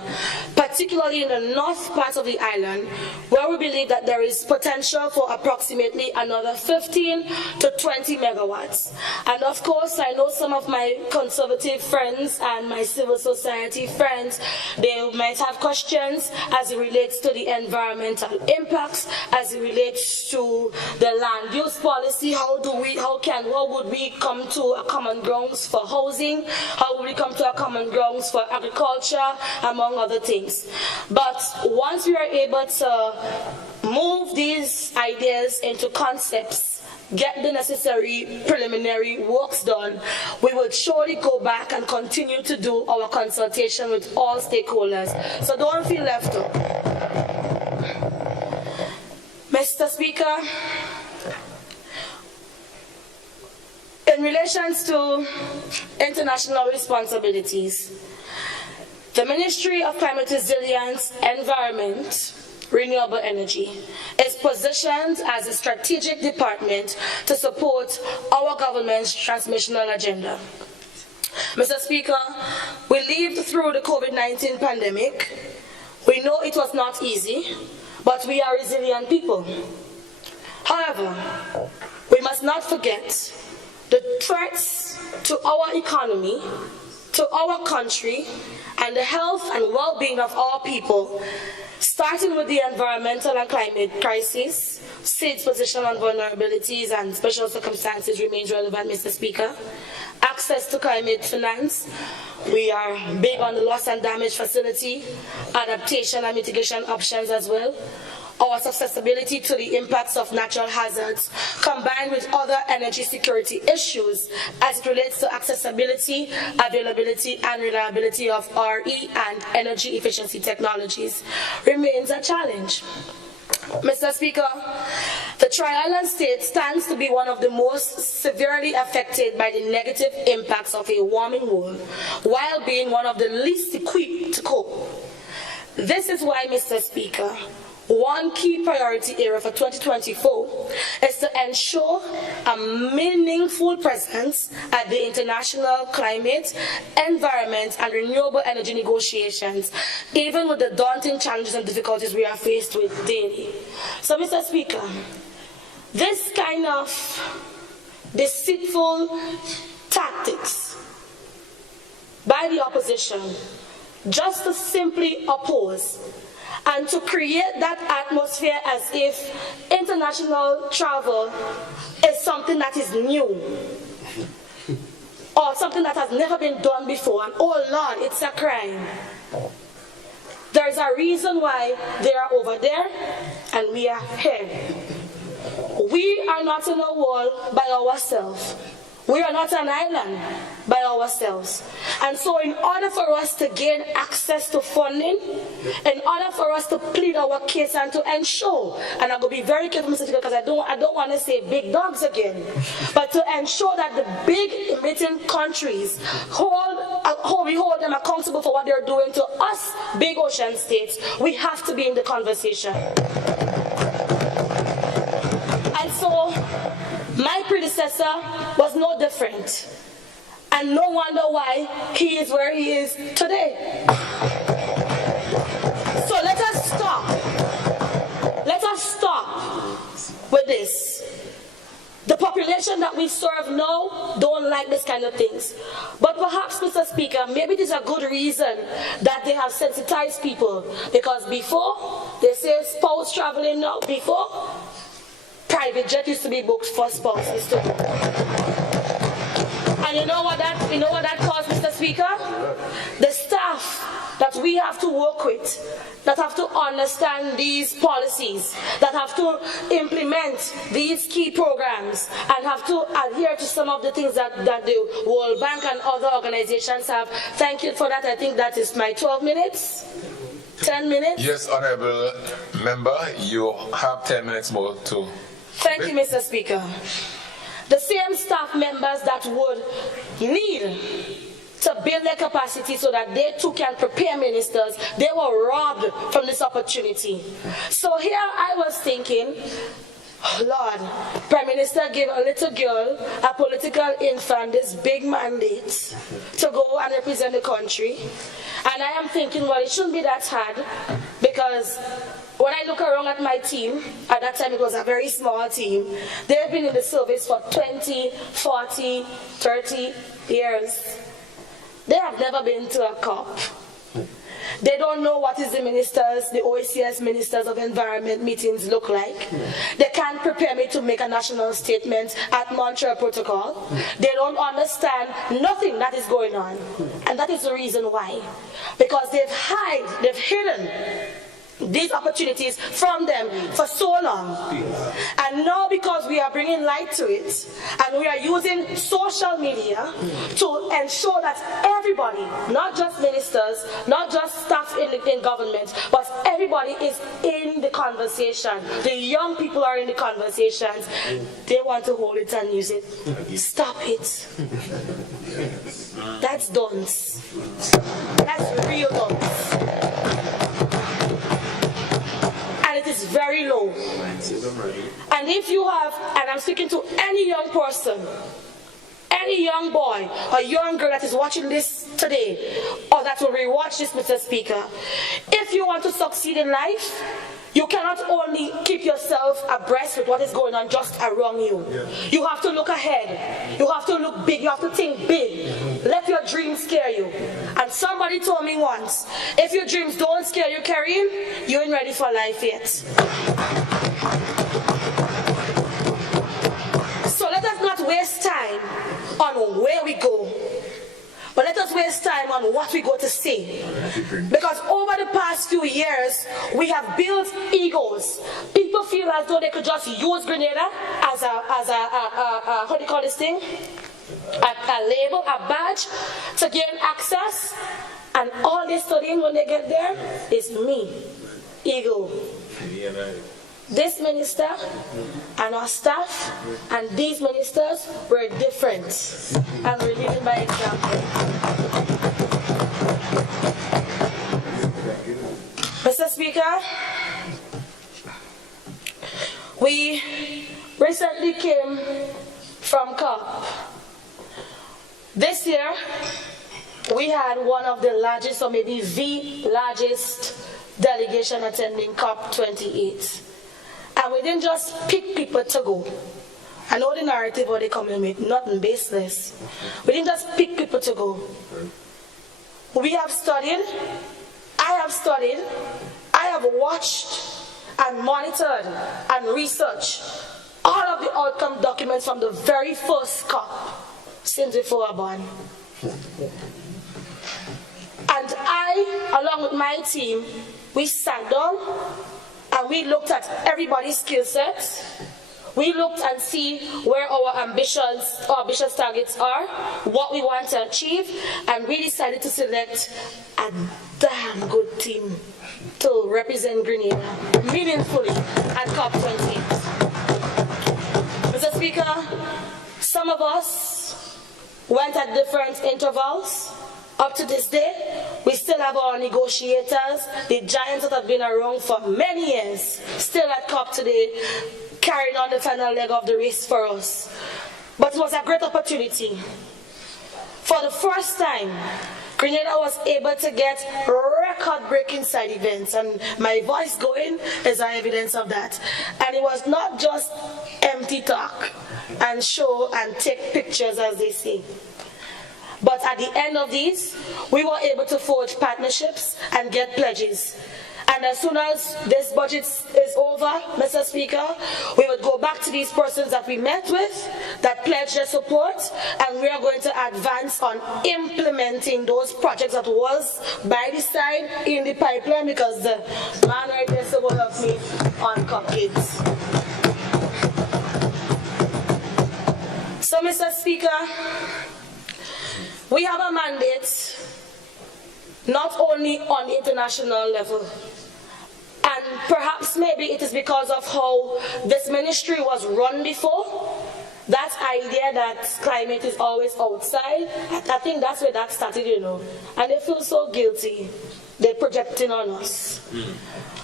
particularly in the north part of the island, where we believe that there is potential for approximately another 15 to 20 megawatts. And of course, I know some of my conservative friends and my civil society friends, they might have questions as it relates to the environmental impacts, as it relates to the land use policy. How would we come to a common grounds for housing? How will we come to a common grounds for agriculture, among other things? But once we are able to move these ideas into concepts, get the necessary preliminary works done, we will surely go back and continue to do our consultation with all stakeholders. So don't feel left out. Mr. Speaker, in relation to international responsibilities, the Ministry of Climate Resilience, Environment, Renewable Energy is positioned as a strategic department to support our government's transmissional agenda. Mr. Speaker, we lived through the COVID-19 pandemic. We know it was not easy, but we are resilient people. However, we must not forget the threats to our economy, to our country, and the health and well-being of our people, starting with the environmental and climate crisis. State's position on vulnerabilities and special circumstances remains relevant, Mr. Speaker. Access to climate finance. We are big on the loss and damage facility, adaptation and mitigation options as well. Our susceptibility to the impacts of natural hazards, combined with other energy security issues as it relates to accessibility, availability, and reliability of RE and energy efficiency technologies, remains a challenge. Mr. Speaker, the Tri-Island state stands to be one of the most severely affected by the negative impacts of a warming world, while being one of the least equipped to cope. This is why, Mr. Speaker, one key priority area for 2024 is to ensure a meaningful presence at the international climate, environment, and renewable energy negotiations, even with the daunting challenges and difficulties we are faced with daily. So, Mr. Speaker, this kind of deceitful tactics by the opposition just to simply oppose and to create that atmosphere as if international travel is something that is new or something that has never been done before, and oh Lord, it's a crime. There is a reason why they are over there and we are here. We are not in a world by ourselves. We are not an island by ourselves. And so in order for us to gain access to funding, in order for us to plead our case and to ensure, and I'm going to be very careful, Mr. Speaker, because I don't want to say big dogs again, but to ensure that the big emitting countries we hold them accountable for what they're doing to us big ocean states, we have to be in the conversation. And so my predecessor was no different. And no wonder why he is where he is today. So let us stop. Let us stop with this. The population that we serve now don't like this kind of things. But perhaps, Mr. Speaker, maybe it is a good reason that they have sensitized people. Because before, they say spouse traveling now, before, private jet used to be booked for spouses too. And you know what that caused, Mr. Speaker? The staff that we have to work with, that have to understand these policies, that have to implement these key programs, and have to adhere to some of the things that the World Bank and other organizations have. Thank you for that. I think that is my 12 minutes. 10 minutes? Yes, Honorable Member, you have 10 minutes more to... Thank you, Mr. Speaker. The same staff members that would need to build their capacity so that they too can prepare ministers, they were robbed from this opportunity. So here I was thinking, oh Lord, Prime Minister gave a little girl, a political infant, this big mandate to go and represent the country. And I am thinking, well, it shouldn't be that hard, because when I look around at my team, at that time it was a very small team, they've been in the service for 20, 40, 30 years. They have never been to a COP. They don't know what is the OECS Ministers of Environment meetings look like. They can't prepare me to make a national statement at Montreal Protocol. They don't understand nothing that is going on. And that is the reason why. Because they've hidden these opportunities from them for so long. And now, because we are bringing light to it, and we are using social media to ensure that everybody, not just ministers, not just staff in government, but everybody is in the conversation. The young people are in the conversations. They want to hold it and use it. Stop it. That's dunce. That's real dunce. And it is very low. And if you have, and I'm speaking to any young person, any young boy or young girl that is watching this today, or that will rewatch this, Mr. Speaker, if you want to succeed in life, you cannot only keep yourself abreast with what is going on just around you. You have to look ahead. You have to look big. You have to think big. Let your dreams scare you. And somebody told me once, if your dreams don't scare you, Kareem, you ain't ready for life yet. So let us not waste time on where we go, but let us waste time on what we go to say. Because over the past few years, we have built egos. People feel as though they could just use Grenada as a how do you call this thing? A label, a badge to gain access. And all they're studying when they get there is me. Ego. This minister and our staff and these ministers were different. And we're leading by example. Mr. Speaker, we recently came from COP. This year, we had one of the largest, or maybe the largest delegation attending COP 28. And we didn't just pick people to go. I know the narrative what they come in with, nothing baseless. We didn't just pick people to go. we have studied, I have watched and monitored and researched all of the outcome documents from the very first COP since before I born. And I, along with my team, we sat down and we looked at everybody's skill sets. We looked and see where our ambitious targets are, what we want to achieve, and we decided to select a damn good team to represent Grenada meaningfully at COP28. Mr. Speaker, some of us went at different intervals. Up to this day, we still have our negotiators, the giants that have been around for many years, still at COP today, carrying on the final leg of the race for us. But it was a great opportunity. For the first time, Grenada was able to get record-breaking side events, and my voice going is an evidence of that. And it was not just empty talk and show and take pictures, as they say. But at the end of these, we were able to forge partnerships and get pledges. And as soon as this budget is over, Mr. Speaker, we would go back to these persons that we met with, that pledged their support, and we are going to advance on implementing those projects that was by the side in the pipeline, because the man right there so will help me on cupcakes. So, Mr. Speaker, we have a mandate not only on the international level, and perhaps maybe it is because of how this ministry was run before, that idea that climate is always outside. I think that's where that started, you know, and they feel so guilty. They're projecting on us.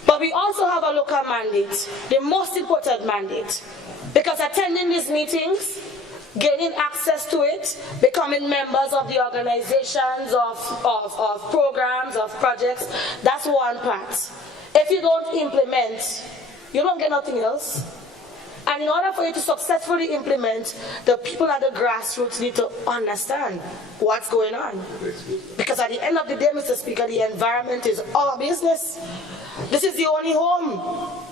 But we also have a local mandate, the most important mandate, because attending these meetings, gaining access to it, becoming members of the organizations, of programs, of projects, that's one part. If you don't implement, you don't get nothing else. And in order for you to successfully implement, the people at the grassroots need to understand what's going on. Because at the end of the day, Mr. Speaker, the environment is our business. This is the only home.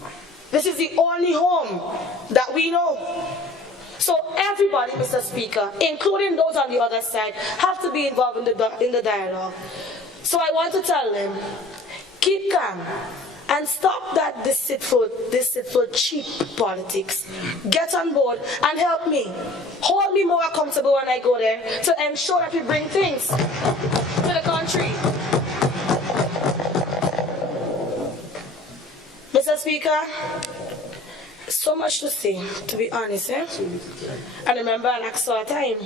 This is the only home that we know. So everybody, Mr. Speaker, including those on the other side, have to be involved in the dialogue. So I want to tell them, keep calm and stop that deceitful, cheap politics. Get on board and help me. Hold me more accountable when I go there to ensure that we bring things to the country. Mr. Speaker, so much to say, to be honest, eh? And remember, I like so time.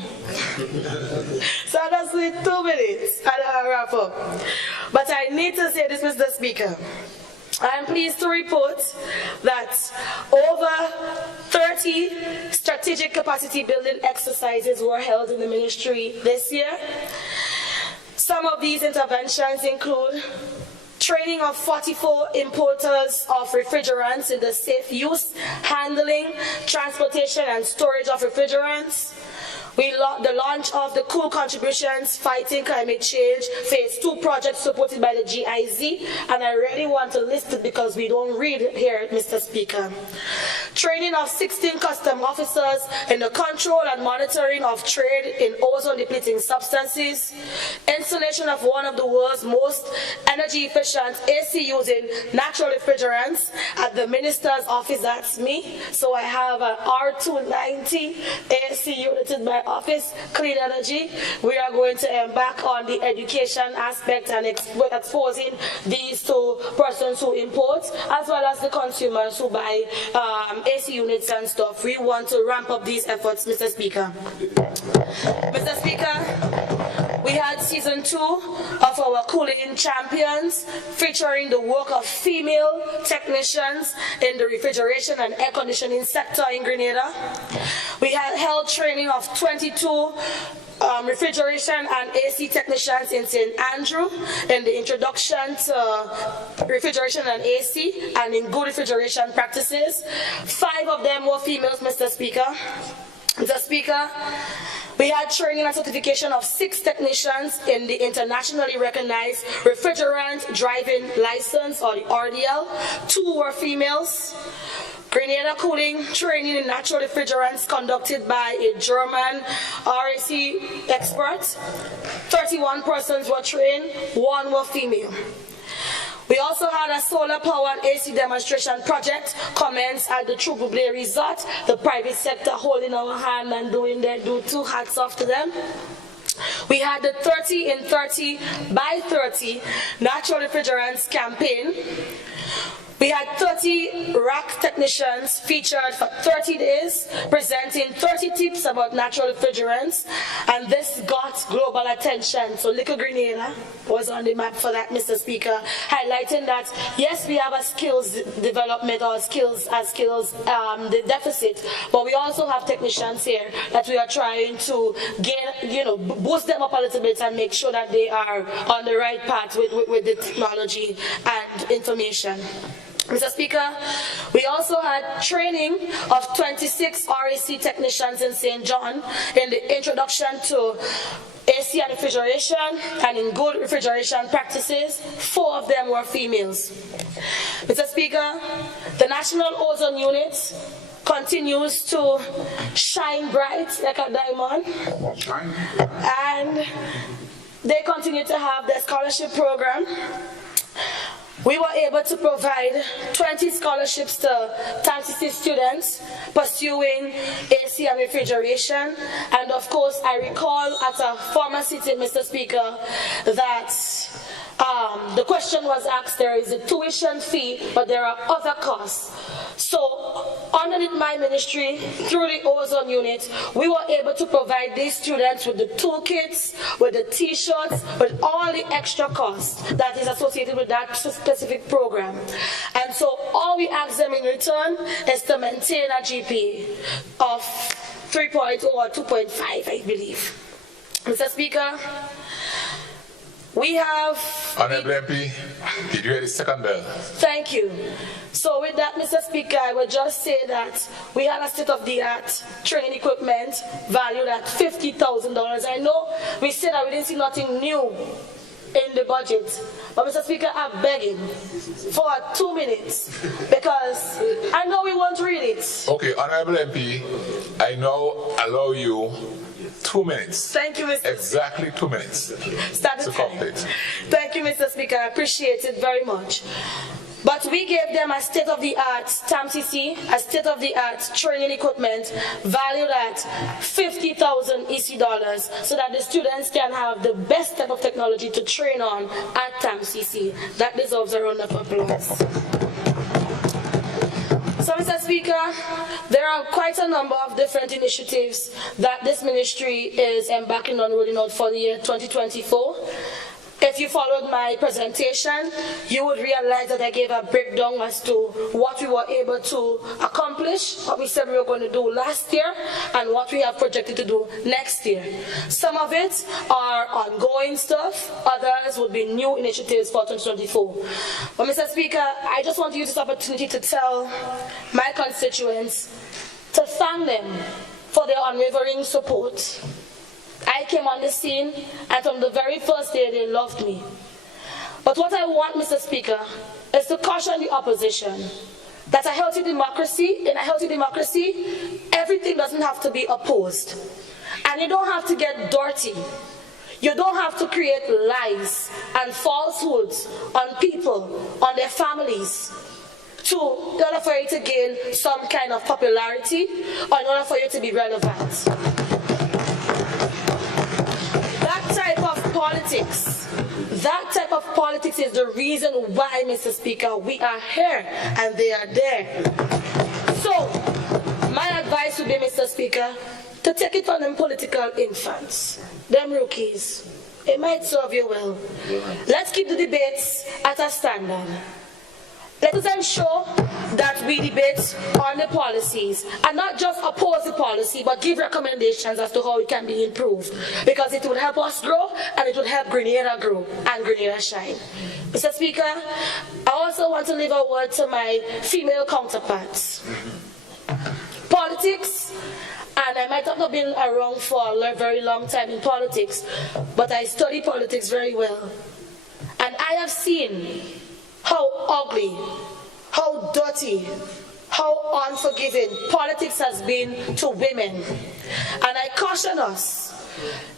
So that's with 2 minutes, and I'll wrap up. But I need to say this, Mr. Speaker. I am pleased to report that over 30 strategic capacity building exercises were held in the ministry this year. Some of these interventions include training of 44 importers of refrigerants in the safe use, handling, transportation, and storage of refrigerants. The launch of the Cool Contributions Fighting Climate Change Phase 2 project supported by the GIZ, and I really want to list it because we don't read it here, Mr. Speaker. Training of 16 custom officers in the control and monitoring of trade in ozone-depleting substances. Installation of one of the world's most energy-efficient AC using natural refrigerants at the Minister's office, that's me. So I have an R290 AC unit in my office, clean energy. We are going to embark on the education aspect and exposing these to persons who import, as well as the consumers who buy AC units and stuff. We want to ramp up these efforts, Mr. Speaker. Mr. Speaker, we had season 2 of our Cooling Champions, featuring the work of female technicians in the refrigeration and air conditioning sector in Grenada. We had held training of 22 refrigeration and AC technicians in St. Andrew in the introduction to refrigeration and AC and in good refrigeration practices. 5 of them were females, Mr. Speaker. Mr. Speaker, We had training and certification of 6 technicians in the internationally recognized refrigerant driving license, or the RDL. 2 were females. Grenada cooling training in natural refrigerants conducted by a German RAC expert. 31 persons were trained, 1 were female. We also had a solar power and AC demonstration project commence at the True Buble Resort. The private sector holding our hand and doing their due too. Hats off to them. We had the 30 in 30 by 30 natural refrigerants campaign. We had 30 rack technicians featured for 30 days, presenting 30 tips about natural refrigerants, and this got global attention. So Little Grenada was on the map for that, Mr. Speaker, highlighting that, yes, we have a skills development or skills the deficit, but we also have technicians here that we are trying to gain, boost them up a little bit and make sure that they are on the right path with the technology and information. Mr. Speaker, we also had training of 26 RAC technicians in St. John in the introduction to AC and refrigeration and in good refrigeration practices. 4 of them were females. Mr. Speaker, the National Ozone Unit continues to shine bright like a diamond, and they continue to have their scholarship program. We were able to provide 20 scholarships to TAMCC students pursuing AC and refrigeration. And of course, I recall at a former sitting, Mr. Speaker, that the question was asked, there is a tuition fee, but there are other costs. So underneath my ministry, through the Ozone Unit, we were able to provide these students with the toolkits, with the t-shirts, with all the extra costs that is associated with that specific program. And so all we ask them in return is to maintain a GPA of 3.0 or 2.5, I believe. Mr. Speaker, we have... Honorable MP, did you hear the second bell? Thank you. So with that, Mr. Speaker, I would just say that we had a state-of-the-art training equipment valued at $50,000. I know we said that we didn't see nothing new in the budget, but Mr. Speaker, I'm begging for 2 minutes because I know we won't read it. Okay, Honorable MP, I now allow you 2 minutes. Thank you, Mr. Exactly 2 minutes to complete. Thank you, Mr. Speaker. I appreciate it very much. But we gave them a state-of-the-art TAMCC, a state-of-the-art training equipment valued at $50,000 EC dollars, so that the students can have the best type of technology to train on at TAMCC. That deserves a round of applause. So, Mr. Speaker, there are quite a number of different initiatives that this ministry is embarking on rolling out for the year 2024. If you followed my presentation, you would realize that I gave a breakdown as to what we were able to accomplish, what we said we were going to do last year, and what we have projected to do next year. Some of it are ongoing stuff, others would be new initiatives for 2024. But Mr. Speaker, I just want to use this opportunity to tell my constituents to thank them for their unwavering support. I came on the scene, and from the very first day, they loved me. But what I want, Mr. Speaker, is to caution the opposition that in a healthy democracy, everything doesn't have to be opposed. And you don't have to get dirty. You don't have to create lies and falsehoods on people, on their families, in order for you to gain some kind of popularity, or in order for you to be relevant. That type of politics is the reason why, Mr. Speaker, we are here and they are there. So, my advice would be, Mr. Speaker, to take it from them political infants, them rookies. It might serve you well. Let's keep the debates at a standard. Let us ensure that we debate on the policies and not just oppose the policy, but give recommendations as to how it can be improved, because it would help us grow and it would help Grenada grow and Grenada shine. Mr. Speaker, I also want to leave a word to my female counterparts. Politics and I might have not been around for a very long time in politics, but I study politics very well. And I have seen how ugly, how dirty, how unforgiving politics has been to women. And I caution us,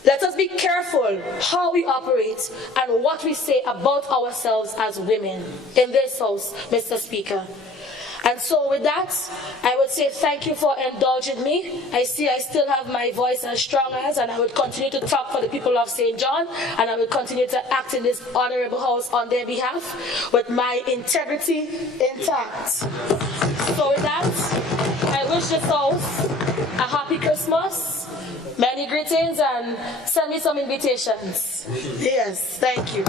let us be careful how we operate and what we say about ourselves as women in this house, Mr. Speaker. And so with that, I would say thank you for indulging me. I see I still have my voice as strong as, and I would continue to talk for the people of St. John, and I will continue to act in this honorable house on their behalf with my integrity intact. So with that, I wish this house a happy Christmas, many greetings, and send me some invitations. Yes, thank you.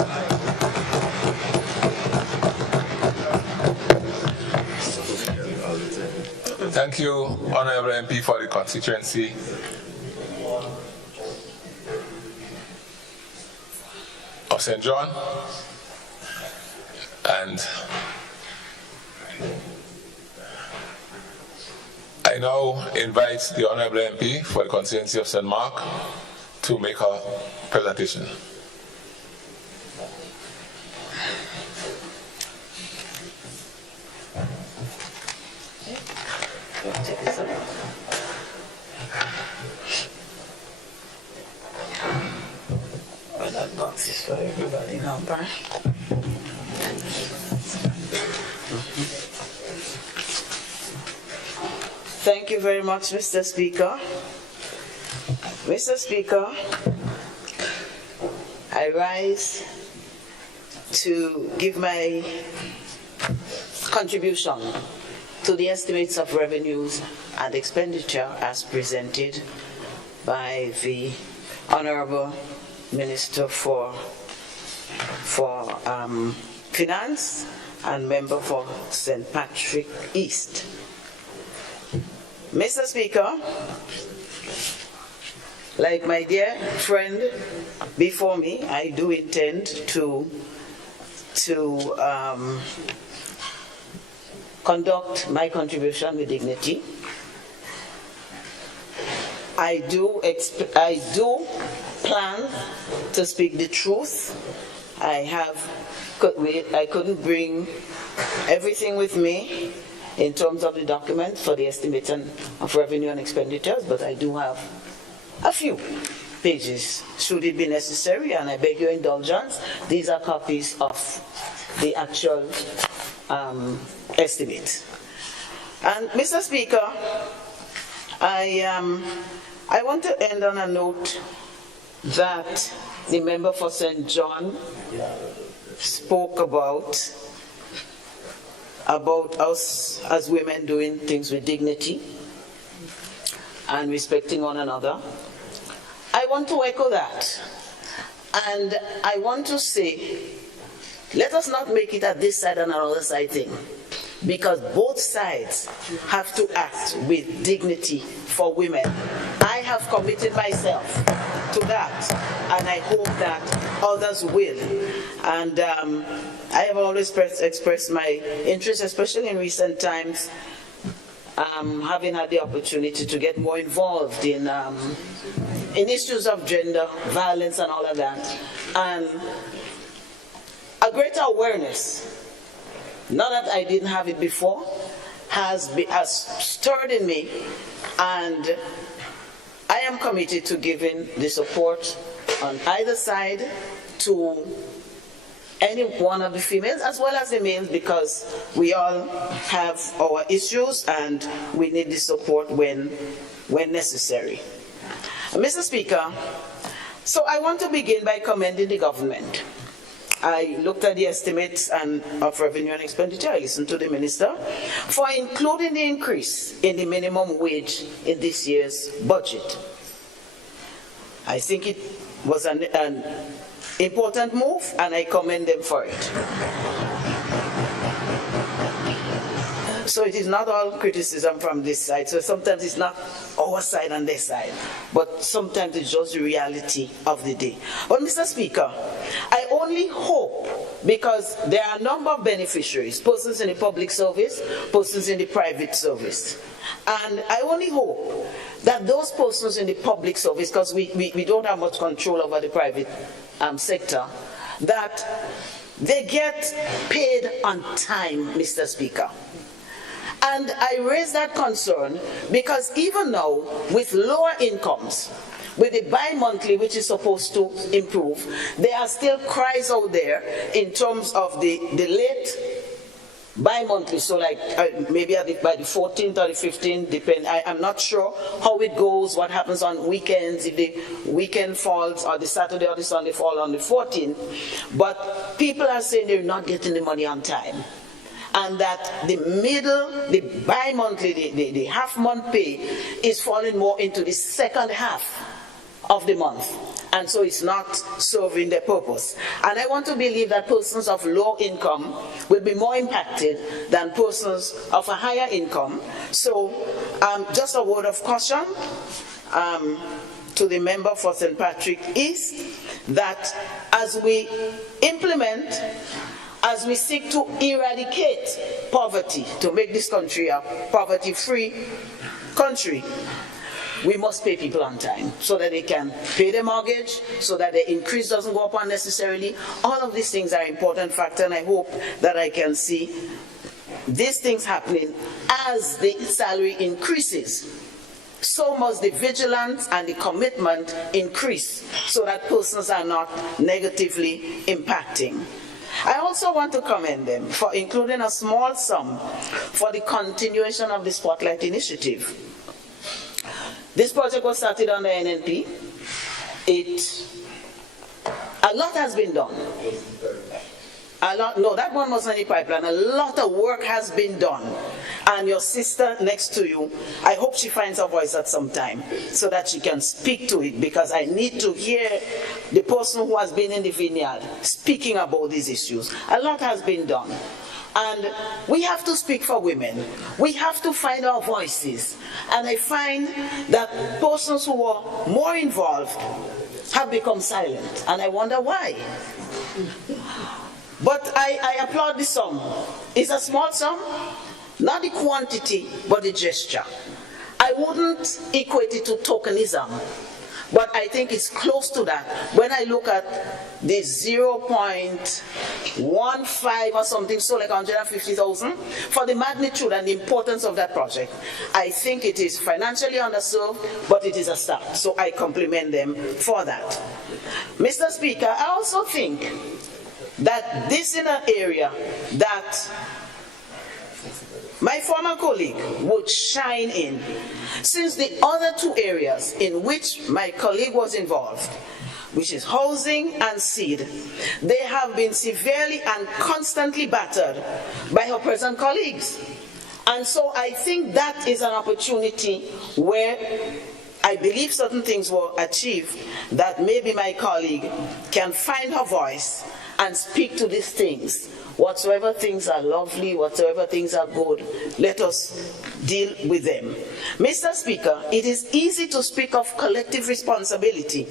Thank you, Honorable MP, for the constituency. Of St. John. And I now invite the Honorable MP for the constituency of St. Mark to make her presentation. That box is for everybody number. Thank you very much, Mr. Speaker. Mr. Speaker, I rise to give my contribution to the estimates of revenues and expenditure as presented by the Honorable Minister for Finance and member for St. Patrick East. Mr. Speaker, like my dear friend before me, I do intend to conduct my contribution with dignity. I do plan to speak the truth. I couldn't bring everything with me in terms of the document for the estimation of revenue and expenditures, but I do have a few pages, should it be necessary, and I beg your indulgence. These are copies of the actual estimate. And Mr. Speaker, I want to end on a note that the member for St. John spoke about us as women doing things with dignity and respecting one another. I want to echo that. And I want to say, let us not make it a this side and another side thing, because both sides have to act with dignity for women. I have committed myself to that, and I hope that others will. And I have always expressed my interest, especially in recent times, having had the opportunity to get more involved in issues of gender violence and all of that, and a greater awareness, not that I didn't have it before, has stirred in me, and I am committed to giving the support on either side to any one of the females as well as the males, because we all have our issues and we need the support when necessary. Mr. Speaker, so I want to begin by commending the government. I looked at the estimates of revenue and expenditure. I listened to the minister for including the increase in the minimum wage in this year's budget. I think it was an important move, and I commend them for it. So it is not all criticism from this side. So sometimes it's not our side and their side, but sometimes it's just the reality of the day. But Mr. Speaker, I only hope, because there are a number of beneficiaries, persons in the public service, persons in the private service. And I only hope that those persons in the public service, because we don't have much control over the private sector, that they get paid on time, Mr. Speaker. And I raise that concern because even now, with lower incomes, with the bi-monthly, which is supposed to improve, there are still cries out there in terms of the late bi-monthly, so like maybe by the 14th or the 15th, depend. I'm not sure how it goes, what happens on weekends, if the weekend falls, or the Saturday or the Sunday fall on the 14th, but people are saying they're not getting the money on time. And that the bi-monthly, the half-month pay is falling more into the second half of the month. And so it's not serving their purpose. And I want to believe that persons of low income will be more impacted than persons of a higher income. So just a word of caution to the member for St. Patrick East, that as we implement, as we seek to eradicate poverty, to make this country a poverty-free country, we must pay people on time so that they can pay their mortgage, so that the increase doesn't go up unnecessarily. All of these things are important factors, and I hope that I can see these things happening as the salary increases. So must the vigilance and the commitment increase so that persons are not negatively impacting. I also want to commend them for including a small sum for the continuation of the Spotlight Initiative. This project was started under NNP. A lot has been done. No, that one was on the pipeline. A lot of work has been done. And your sister next to you, I hope she finds her voice at some time so that she can speak to it, because I need to hear the person who has been in the vineyard speaking about these issues. A lot has been done. And we have to speak for women. We have to find our voices. And I find that persons who are more involved have become silent. And I wonder why. But I applaud the sum. It's a small sum, not the quantity, but the gesture. I wouldn't equate it to tokenism, but I think it's close to that. When I look at the 0.15 or something, so like 150,000, for the magnitude and the importance of that project, I think it is financially underserved, but it is a start. So I compliment them for that. Mr. Speaker, I also think that this is an area that my former colleague would shine in, since the other two areas in which my colleague was involved, which is housing and seed, they have been severely and constantly battered by her present colleagues. And so I think that is an opportunity where I believe certain things were achieved that maybe my colleague can find her voice and speak to these things. Whatsoever things are lovely, whatsoever things are good, let us deal with them. Mr. Speaker, it is easy to speak of collective responsibility,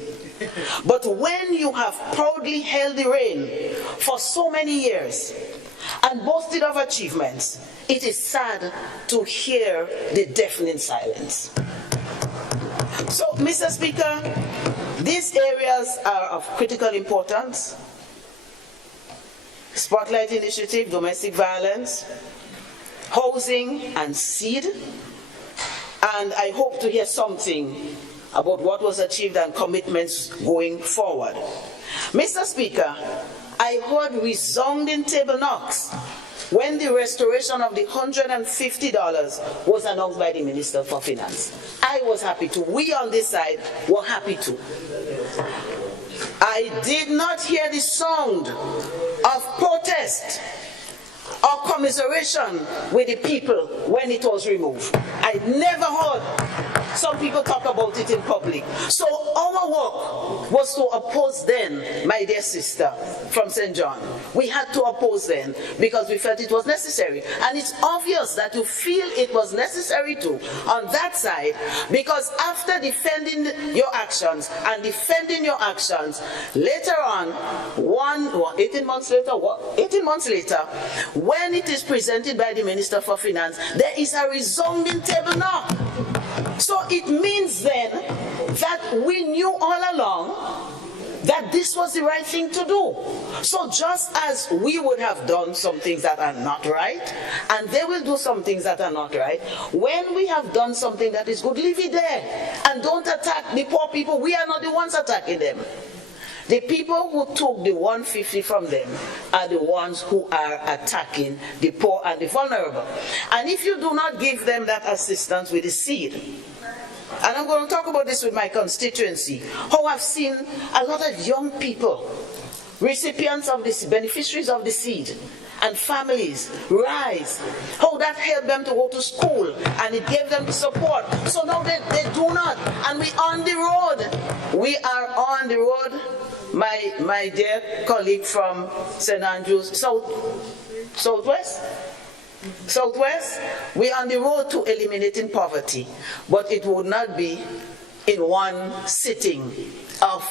but when you have proudly held the rein for so many years and boasted of achievements, it is sad to hear the deafening silence. So, Mr. Speaker, these areas are of critical importance. Spotlight Initiative, domestic violence, housing, and seed. And I hope to hear something about what was achieved and commitments going forward. Mr. Speaker, I heard resounding table knocks when the restoration of the $150 was announced by the Minister for Finance. I was happy to. We on this side were happy to. I did not hear the sound of protest or or commiseration with the people when it was removed. I never heard some people talk about it in public. So our work was to oppose then, my dear sister from St. John. We had to oppose then because we felt it was necessary. And it's obvious that you feel it was necessary to on that side, because after defending your actions and defending your actions, later on, 18 months later, when it is presented by the Minister for Finance, there is a resounding table knock. So it means then that we knew all along that this was the right thing to do. So just as we would have done some things that are not right, and they will do some things that are not right, when we have done something that is good, leave it there. And don't attack the poor people. We are not the ones attacking them. The people who took the 150 from them are the ones who are attacking the poor and the vulnerable. And if you do not give them that assistance with the seed, and I'm going to talk about this with my constituency, how I've seen a lot of young people, recipients of this, beneficiaries of the seed, and families rise, how that helped them to go to school, and it gave them the support. So now they do not, and we on the road. We are on the road. My dear colleague from St. Andrews, Southwest, we're on the road to eliminating poverty, but it would not be in one sitting of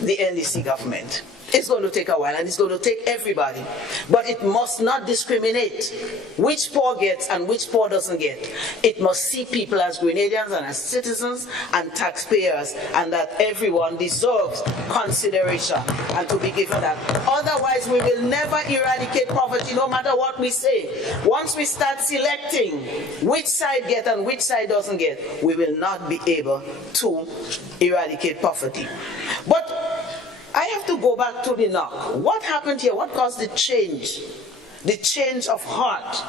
the NDC government. It's going to take a while, and it's going to take everybody. But it must not discriminate which poor gets and which poor doesn't get. It must see people as Grenadians and as citizens and taxpayers, and that everyone deserves consideration and to be given that. Otherwise, we will never eradicate poverty, no matter what we say. Once we start selecting which side gets and which side doesn't get, we will not be able to eradicate poverty. But I have to go back to the knock. What happened here? What caused the change? The change of heart.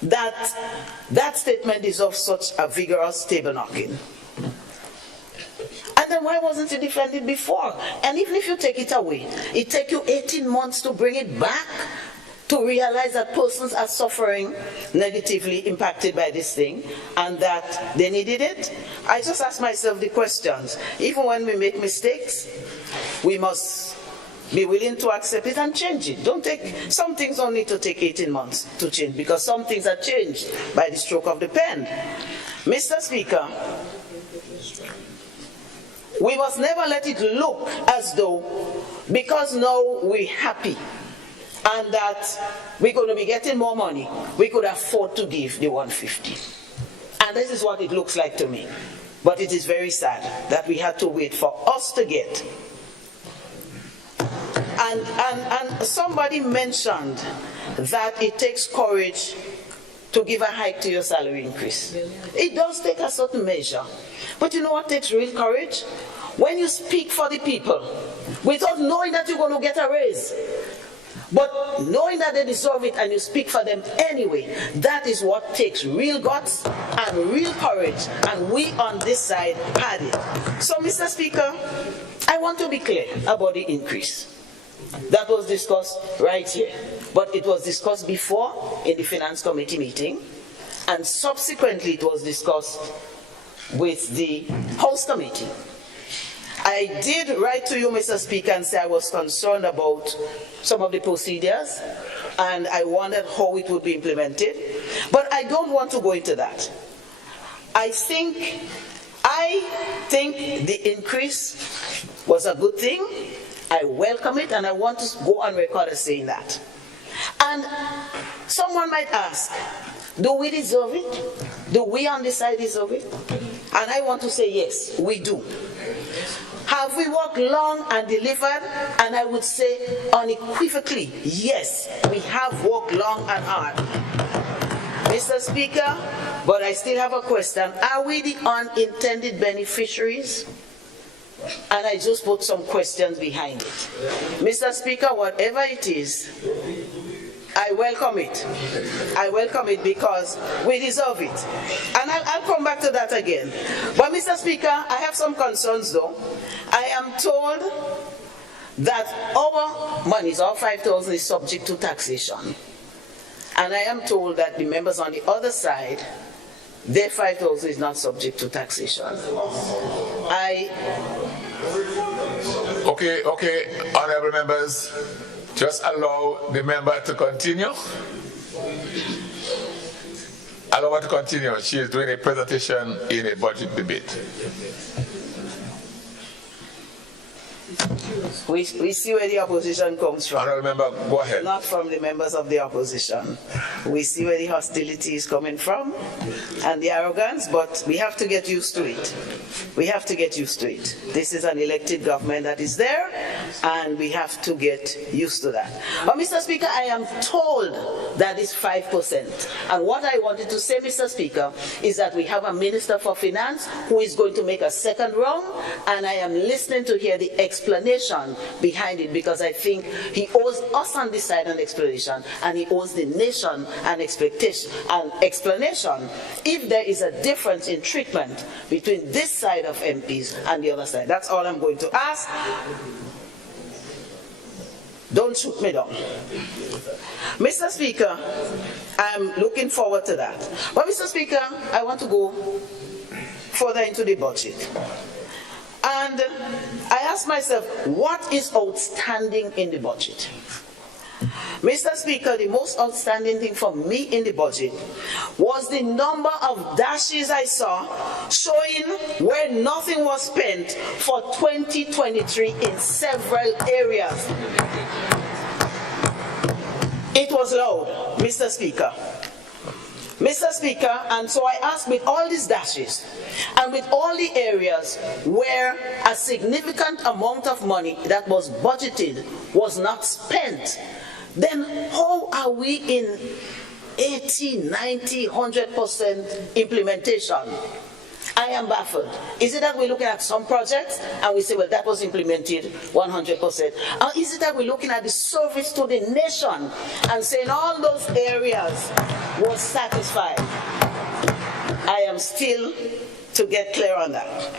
That statement deserves such a vigorous table knocking. And then why wasn't it defended before? And even if you take it away, it takes you 18 months to bring it back, to realize that persons are suffering negatively impacted by this thing and that they needed it. I just ask myself the questions. Even when we make mistakes, we must be willing to accept it and change it. Some things don't need to take 18 months to change, because some things are changed by the stroke of the pen. Mr. Speaker, we must never let it look as though because now we're happy and that we're going to be getting more money, we could afford to give the 150. And this is what it looks like to me. But it is very sad that we had to wait for us to get. And somebody mentioned that it takes courage to give a hike to your salary increase. It does take a certain measure. But you know what takes real courage? When you speak for the people, without knowing that you're going to get a raise, but knowing that they deserve it and you speak for them anyway, that is what takes real guts and real courage, and we on this side had it. So, Mr. Speaker, I want to be clear about the increase. That was discussed right here, but it was discussed before in the Finance Committee meeting, and subsequently it was discussed with the House Committee. I did write to you, Mr. Speaker, and say I was concerned about some of the procedures, and I wondered how it would be implemented. But I don't want to go into that. I think the increase was a good thing. I welcome it, and I want to go on record as saying that. And someone might ask, do we deserve it? Do we on this side deserve it? And I want to say yes, we do. Have we worked long and delivered? And I would say unequivocally, yes, we have worked long and hard. Mr. Speaker, but I still have a question. Are we the unintended beneficiaries? And I just put some questions behind it. Mr. Speaker, whatever it is, I welcome it. I welcome it because we deserve it. And I'll come back to that again. But Mr. Speaker, I have some concerns though. I am told that our monies, our 5,000 is subject to taxation. And I am told that the members on the other side, their 5,000 is not subject to taxation. Okay, honorable members, just allow the member to continue. Allow her to continue. She is doing a presentation in a budget debate. We see where the opposition comes from. Honorable member, go ahead. Not from the members of the opposition. We see where the hostility is coming from and the arrogance, but we have to get used to it. We have to get used to it. This is an elected government that is there, and we have to get used to that. But Mr. Speaker, I am told that it's 5%. And what I wanted to say, Mr. Speaker, is that we have a Minister for Finance who is going to make a second round, and I am listening to hear the explanation behind it, because I think he owes us on this side an explanation, and he owes the nation an expectation, an explanation if there is a difference in treatment between this side of MPs and the other side. That's all I'm going to ask. Don't shoot me down. Mr. Speaker, I'm looking forward to that. But Mr. Speaker, I want to go further into the budget. And I ask myself, what is outstanding in the budget? Mr. Speaker, the most outstanding thing for me in the budget was the number of dashes I saw showing where nothing was spent for 2023 in several areas. It was loud, Mr. Speaker. Mr. Speaker, and so I ask, with all these dashes and with all the areas where a significant amount of money that was budgeted was not spent, then how are we in 80, 90, 100% implementation? I am baffled. Is it that we're looking at some projects and we say, well, that was implemented 100%? Or is it that we're looking at the service to the nation and saying all those areas was satisfied? I am still to get clear on that.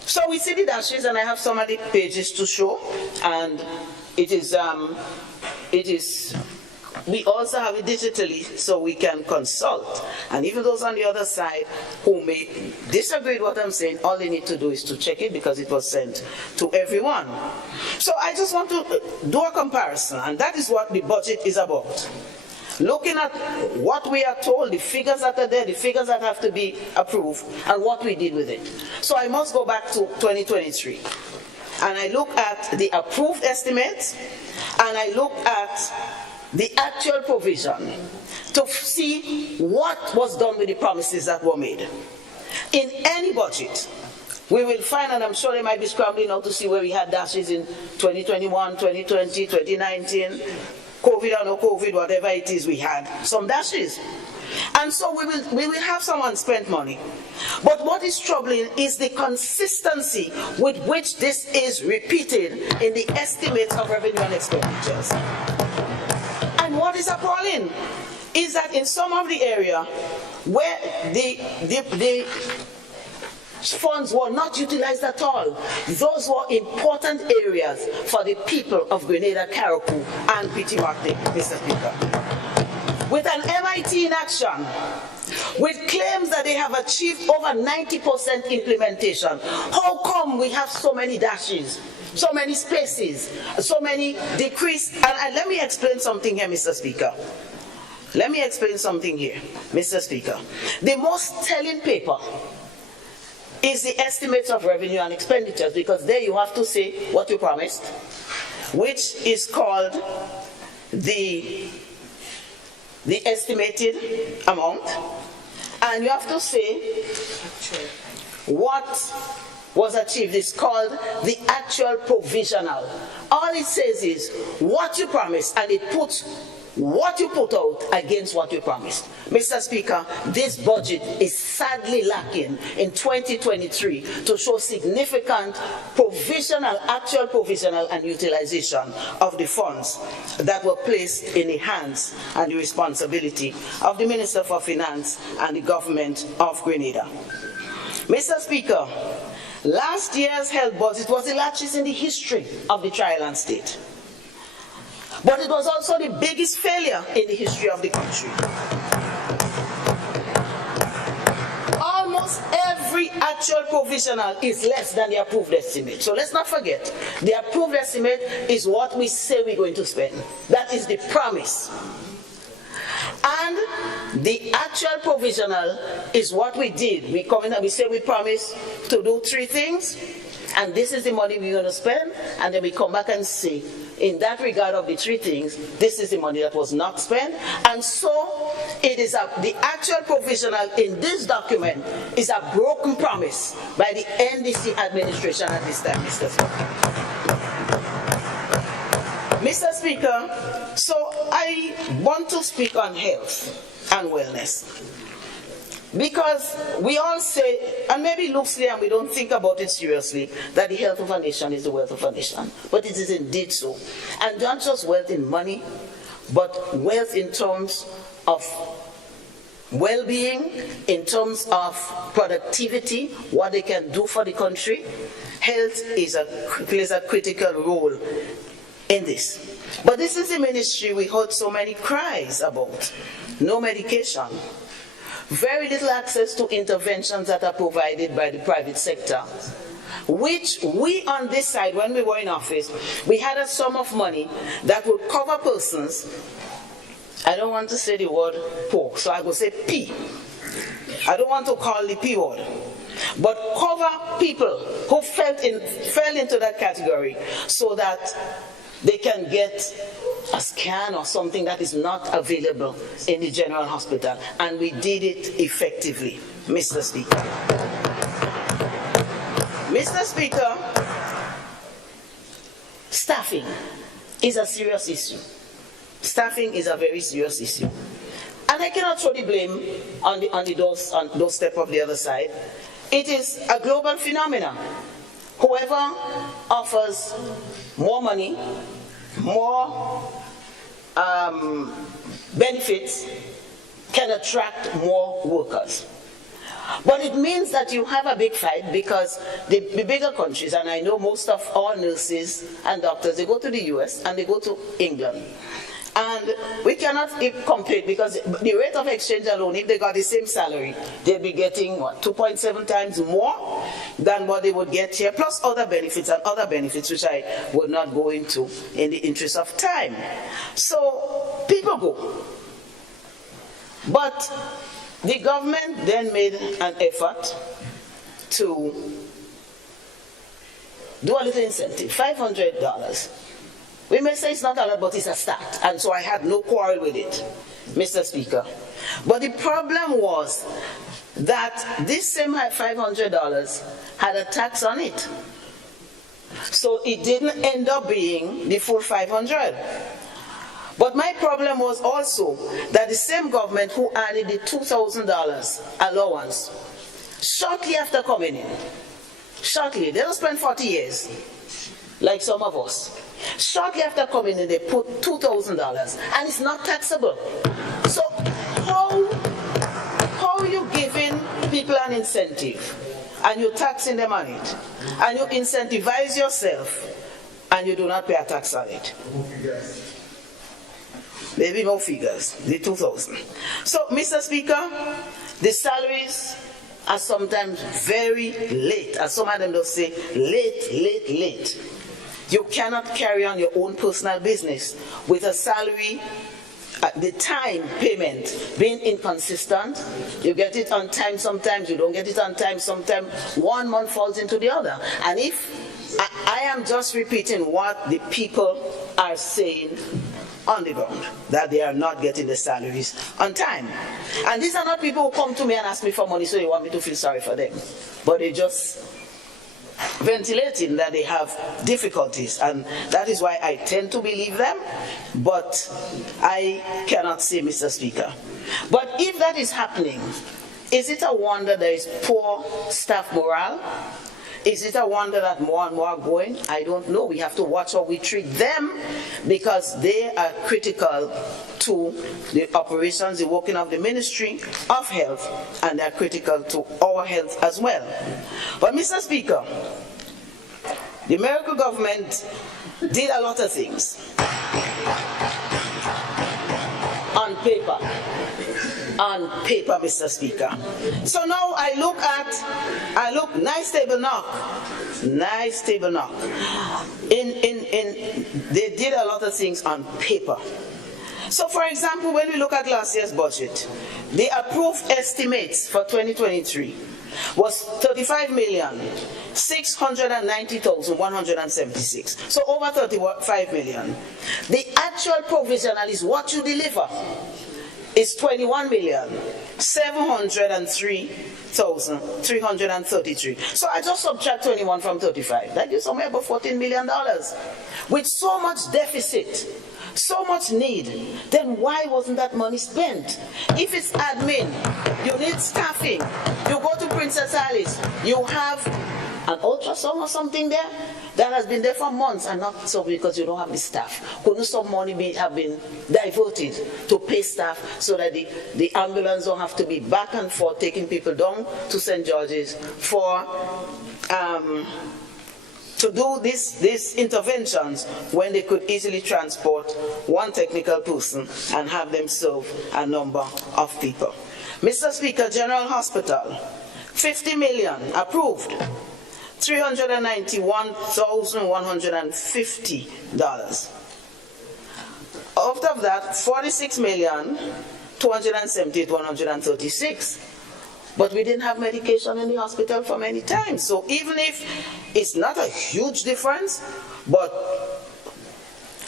So we see the dashes, and I have some of the pages to show, and it is we also have it digitally so we can consult. And even those on the other side who may disagree with what I'm saying, all they need to do is to check it because it was sent to everyone. So I just want to do a comparison, and that is what the budget is about. Looking at what we are told, the figures that are there, the figures that have to be approved, and what we did with it. So I must go back to 2023. And I look at the approved estimates, and I look at the actual provision to see what was done with the promises that were made. In any budget, we will find, and I'm sure they might be scrambling now to see where we had dashes in 2021, 2020, 2019, COVID or no COVID, whatever it is, we had some dashes. And so we will have some unspent money. But what is troubling is the consistency with which this is repeated in the estimates of revenue and expenditures. And what is appalling is that in some of the area where the funds were not utilized at all, those were important areas for the people of Grenada, Carriacou, and Petit Martin, Mr. Speaker. With an MIT in action, with claims that they have achieved over 90% implementation, how come we have so many dashes, so many spaces, so many decreased? And let me explain something here, Mr. Speaker. Let me explain something here, Mr. Speaker. The most telling paper is the estimates of revenue and expenditures, because there you have to say what you promised, which is called the estimated amount, and you have to say what was achieved. Is called the actual provisional. All it says is what you promised, and it puts what you put out against what you promised. Mr. Speaker, this budget is sadly lacking in 2023 to show significant provisional, actual provisional and utilization of the funds that were placed in the hands and the responsibility of the Minister for Finance and the government of Grenada. Mr. Speaker, Last year's health budget was the largest in the history of the Tri-Island State. But it was also the biggest failure in the history of the country. Almost every actual provisional is less than the approved estimate. So let's not forget, the approved estimate is what we say we're going to spend. That is the promise. And the actual provisional is what we did. We come in and we say we promise to do 3 things, and this is the money we're going to spend, and then we come back and say, in that regard of the 3 things, this is the money that was not spent. And so it is the actual provisional in this document is a broken promise by the NDC administration at this time, Mr. Speaker. Mr. Speaker, so I want to speak on health and wellness. Because we all say, and maybe loosely, and we don't think about it seriously, that the health of a nation is the wealth of a nation. But it is indeed so. And not just wealth in money, but wealth in terms of well-being, in terms of productivity, what they can do for the country. Health plays a critical role in this. But this is the ministry we heard so many cries about. No medication. Very little access to interventions that are provided by the private sector, which we on this side, when we were in office, we had a sum of money that would cover persons. I don't want to say the word poor, so I will say P. I don't want to call the P word, but cover people who fell into that category so that they can get a scan or something that is not available in the general hospital. And we did it effectively, Mr. Speaker. Mr. Speaker, staffing is a serious issue. Staffing is a very serious issue. And I cannot throw the blame on the doorstep of the other side. It is a global phenomenon. Whoever offers more money, more benefits, can attract more workers. But it means that you have a big fight, because the bigger countries, and I know most of our nurses and doctors, they go to the US and they go to England. And we cannot compete, because the rate of exchange alone, if they got the same salary, they'll be getting, 2.7 times more than what they would get here, plus other benefits and other benefits, which I would not go into in the interest of time. So people go. But the government then made an effort to do a little incentive, $500. We may say it's not a lot, but it's a start. And so I had no quarrel with it, Mr. Speaker. But the problem was that this same $500 had a tax on it. So it didn't end up being the full $500. But my problem was also that the same government who added the $2,000 allowance shortly after coming in, they don't spend 40 years like some of us. Shortly after coming in, they put $2,000, and it's not taxable. So how are you giving people an incentive, and you're taxing them on it, and you incentivize yourself, and you do not pay a tax on it? Maybe more figures, the 2,000. So, Mr. Speaker, the salaries are sometimes very late, as some of them will say, late. You cannot carry on your own personal business with a salary at the time payment being inconsistent. You get it on time sometimes, you don't get it on time sometimes. 1 month falls into the other. And if I am just repeating what the people are saying on the ground, that they are not getting the salaries on time. And these are not people who come to me and ask me for money so they want me to feel sorry for them. But they just ventilating that they have difficulties, and that is why I tend to believe them, but I cannot say, Mr. Speaker. But if that is happening, is it a wonder there is poor staff morale? Is it a wonder that more and more are going? I don't know. We have to watch how we treat them, because they are critical to the operations, the working of the Ministry of Health, and they are critical to our health as well. But Mr. Speaker, the American government did a lot of things on paper. On paper, Mr. Speaker. So now I look, nice table knock. They did a lot of things on paper. So for example, when we look at last year's budget, the approved estimates for 2023 was 35,690,176. So over 35 million. The actual provisional is what you deliver. Is 21,703,333. So I just subtract 21 from 35. That gives somewhere about $14 million. With so much deficit, so much need, then why wasn't that money spent? If it's admin, you need staffing, you go to Princess Alice, you have an ultrasound or something there that has been there for months and not so because you don't have the staff. Couldn't some money have been diverted to pay staff so that the ambulance don't have to be back and forth taking people down to St. George's for to do these interventions when they could easily transport one technical person and have them serve a number of people. Mr. Speaker, General Hospital, 50 million approved. $391,150. Out of that, 46,278,136. But we didn't have medication in the hospital for many times. So even if it's not a huge difference, but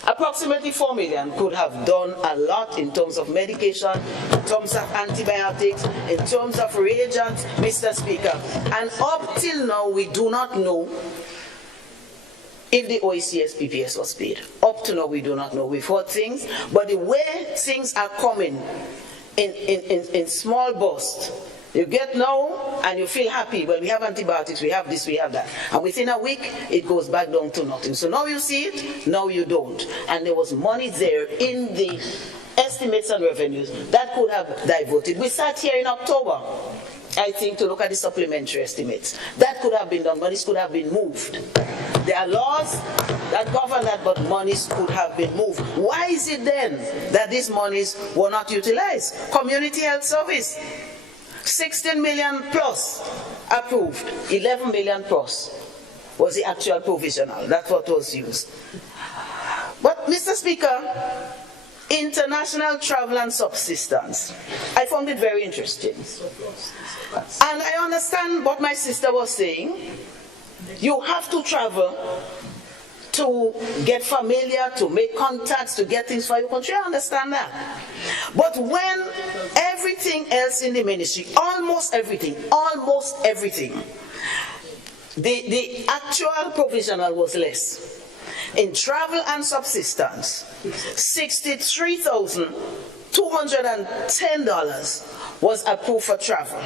approximately 4 million could have done a lot in terms of medication, in terms of antibiotics, in terms of reagents, Mr. Speaker. And up till now, we do not know if the OECS PPS was paid. Up to now, we do not know. We've heard things, but the way things are coming in small bursts, you get now and you feel happy. Well, we have antibiotics, we have this, we have that. And within a week, it goes back down to nothing. So now you see it, now you don't. And there was money there in the estimates and revenues that could have diverted. We sat here in October, I think, to look at the supplementary estimates. That could have been done, monies could have been moved. There are laws that govern that, but monies could have been moved. Why is it then that these monies were not utilized? Community Health Service, 16 million plus approved, 11 million plus was the actual provisional. That's what was used. But Mr. Speaker, international travel and subsistence, I found it very interesting. And I understand what my sister was saying. You have to travel to get familiar, to make contacts, to get things for your country. I understand that. But when everything else in the ministry, almost everything, the actual provisional was less. In travel and subsistence, $63,210 was approved for travel.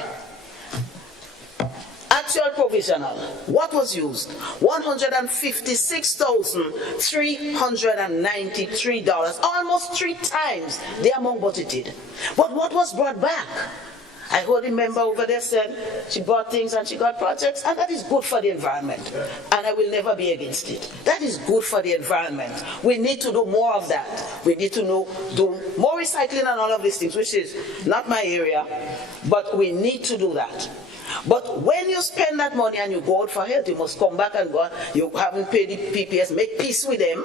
Actual provisional, what was used? $156,393, almost 3 times the amount budgeted. But what was brought back? I heard a member over there said she bought things and she got projects, and that is good for the environment. And I will never be against it. That is good for the environment. We need to do more of that. We need to do more recycling and all of these things, which is not my area, but we need to do that. But when you spend that money and you go out for health, you must come back and go, you haven't paid the PPS, make peace with them,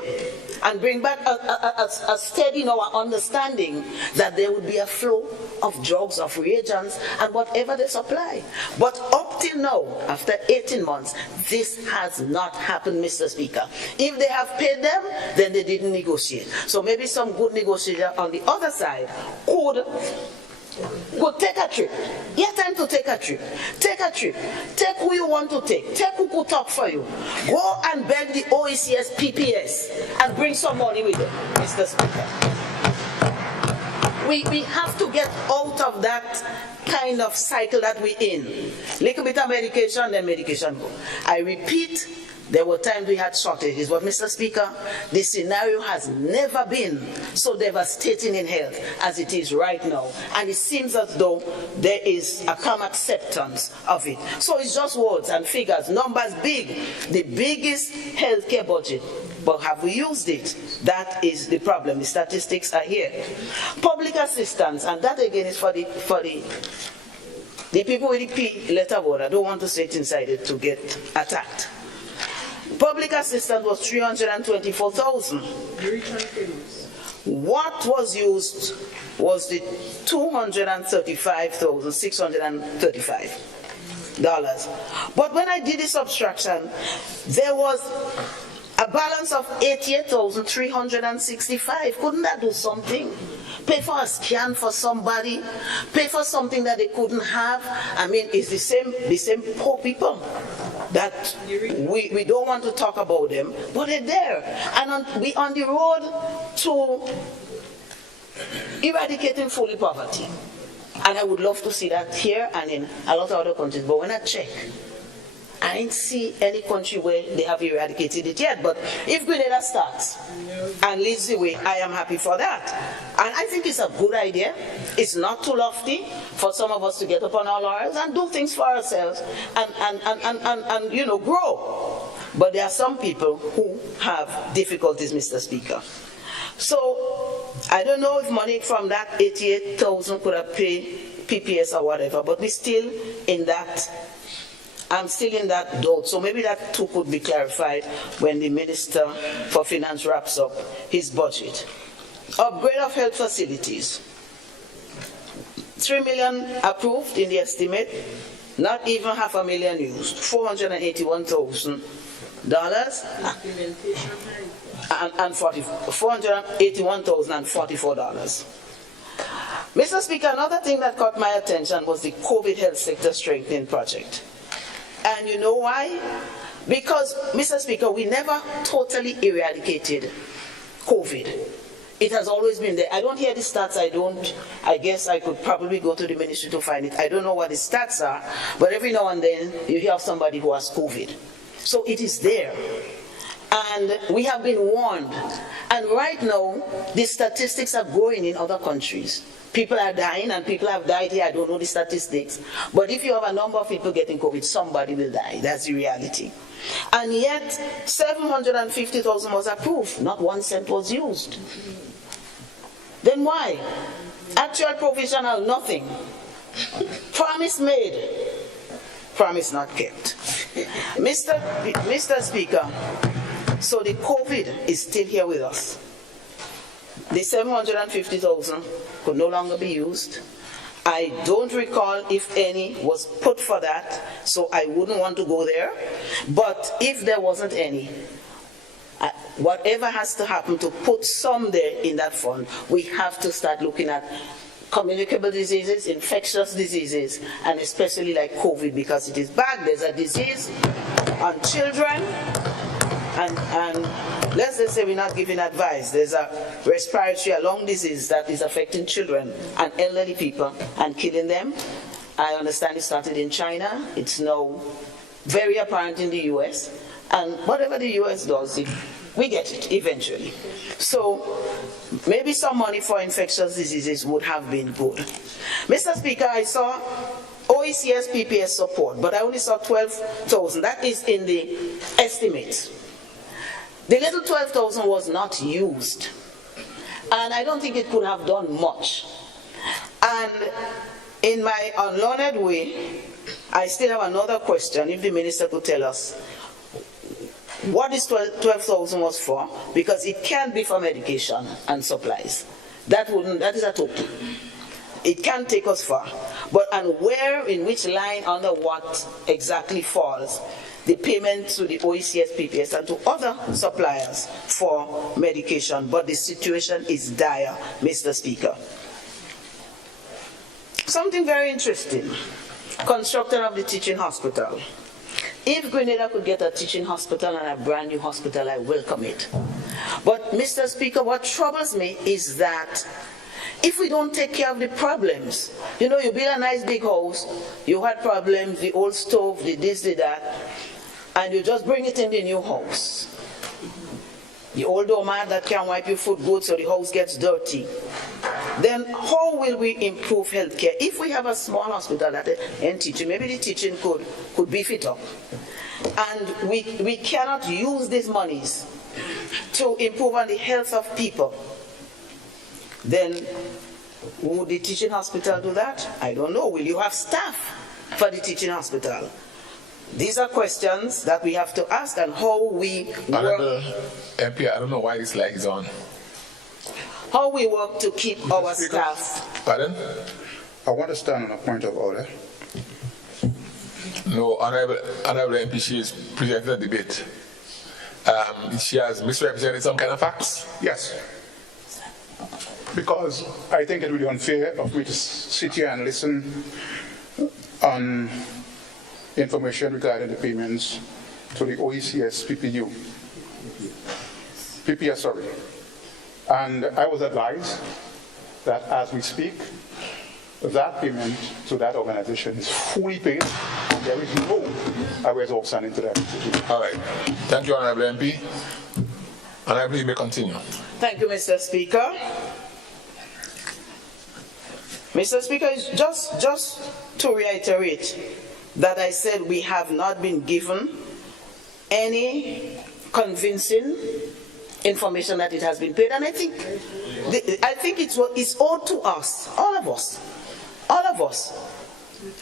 and bring back a steady understanding that there would be a flow of drugs, of reagents, and whatever they supply. But up till now, after 18 months, this has not happened, Mr. Speaker. If they have paid them, then they didn't negotiate. So maybe some good negotiator on the other side could take a trip. You have time to take a trip. Take a trip. Take who you want to take. Take who could talk for you. Go and beg the OECS PPS and bring some money with them, Mr. Speaker. We have to get out of that kind of cycle that we're in. Little bit of medication, then medication go. I repeat, There were times we had shortages, but Mr. Speaker, the scenario has never been so devastating in health as it is right now. And it seems as though there is a calm acceptance of it. So it's just words and figures, numbers big, the biggest healthcare budget. But have we used it? That is the problem. The statistics are here. Public assistance, and that again is for the people with the P letter word. I don't want to say it inside it to get attacked. Public assistance was 324,000. What was used was the $235,635. But when I did the subtraction, there was a balance of 88,365. Couldn't that do something? Pay for a scan for somebody, pay for something that they couldn't have. I mean, it's the same poor people that we don't want to talk about them, but they're there. And we on the road to eradicating fully poverty. And I would love to see that here and in a lot of other countries. But when I check, I didn't see any country where they have eradicated it yet. But if Grenada starts and leads the way, I am happy for that. And I think it's a good idea. It's not too lofty for some of us to get up on our laurels and do things for ourselves and you know, grow. But there are some people who have difficulties, Mr. Speaker. So I don't know if money from that 88,000 could have paid PPS or whatever, but we're still in that. I'm still in that doubt, so maybe that too could be clarified when the Minister for Finance wraps up his budget. Upgrade of health facilities. 3 million approved in the estimate, not even $500,000 used. $481,000 and $481,044. Mr. Speaker, another thing that caught my attention was the COVID health sector strengthening project. And you know why? Because, Mr. Speaker, we never totally eradicated COVID. It has always been there. I don't hear the stats. I guess I could probably go to the ministry to find it. I don't know what the stats are, but every now and then you hear of somebody who has COVID. So it is there. And we have been warned. And right now, the statistics are growing in other countries. People are dying, and people have died here. I don't know the statistics. But if you have a number of people getting COVID, somebody will die. That's the reality. And yet, 750,000 was approved. Not 1 cent was used. Then why? Actual provisional, nothing. Promise made. Promise not kept. Mr. Speaker, so the COVID is still here with us. The 750,000 could no longer be used. I don't recall if any was put for that, so I wouldn't want to go there. But if there wasn't any, whatever has to happen to put some there in that fund, we have to start looking at communicable diseases, infectious diseases, and especially like COVID, because it is bad. There's a disease on children, and let's just say we're not giving advice. There's a respiratory, a lung disease that is affecting children and elderly people and killing them. I understand it started in China. It's now very apparent in the US. And whatever the US does, we get it eventually. So maybe some money for infectious diseases would have been good. Mr. Speaker, I saw OECS PPS support, but I only saw 12,000. That is in the estimates. The little 12,000 was not used, and I don't think it could have done much. And in my unlearned way, I still have another question, if the minister could tell us what this 12,000 was for, because it can't be for medication and supplies. That is a total. It can't take us far. But and where, in which line, under what exactly falls the payment to the OECS PPS and to other suppliers for medication. But the situation is dire, Mr. Speaker. Something very interesting. Construction of the teaching hospital. If Grenada could get a teaching hospital and a brand new hospital, I welcome it. But Mr. Speaker, what troubles me is that if we don't take care of the problems, you know, you build a nice big house, you had problems, the old stove, the this, the that, and you just bring it in the new house. The old doormat that can't wipe your foot good so the house gets dirty. Then how will we improve healthcare? If we have a small hospital that and teaching, maybe the teaching could beef it up. And we cannot use these monies to improve on the health of people. Then would the teaching hospital do that? I don't know. Will you have staff for the teaching hospital? These are questions that we have to ask, and how we Honorable work. MP, I don't know why this light is on. How we work to keep our staff. Pardon? I want to stand on a point of order. No, Honorable MP, she is presenting a debate. She has misrepresented some kind of facts. Yes. Because I think it would be unfair of me to sit here and listen on information regarding the payments to the OECS PPS, sorry. And I was advised that as we speak, that payment to that organization is fully paid, and there is no arrears outstanding to that. All right. Thank you, Honorable MP. Honorable, you may continue. Thank you, Mr. Speaker. Mr. Speaker, just to reiterate that I said we have not been given any convincing information that it has been paid, and I think it's owed to us, all of us.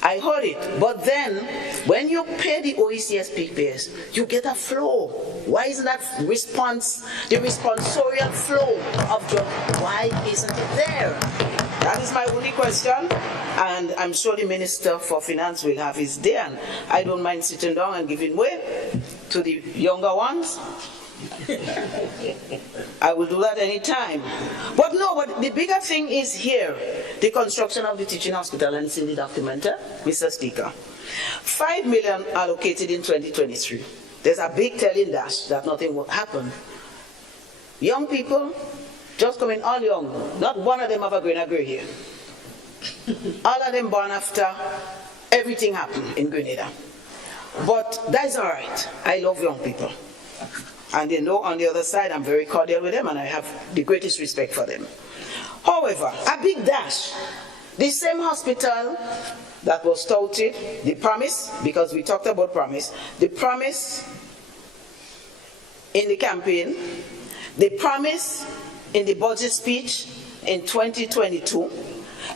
I heard it, but then when you pay the OECS PPS, you get a flow. Why isn't that the responsorial flow of jobs? Why isn't it there? That is my only question, and I'm sure the Minister for Finance will have his day, and I don't mind sitting down and giving way to the younger ones. I will do that anytime. But the bigger thing is here, the construction of the teaching hospital, and it's in the document, Mr. Speaker. 5 million allocated in 2023. There's a big telling dash that nothing will happen. Young people, just coming all young, not one of them have a gray here. All of them born after everything happened in Grenada. But that's all right. I love young people. And they know on the other side I'm very cordial with them, and I have the greatest respect for them. However, a big dash. The same hospital that was touted, the promise, because we talked about promise, the promise in the campaign, the promise in the budget speech in 2022,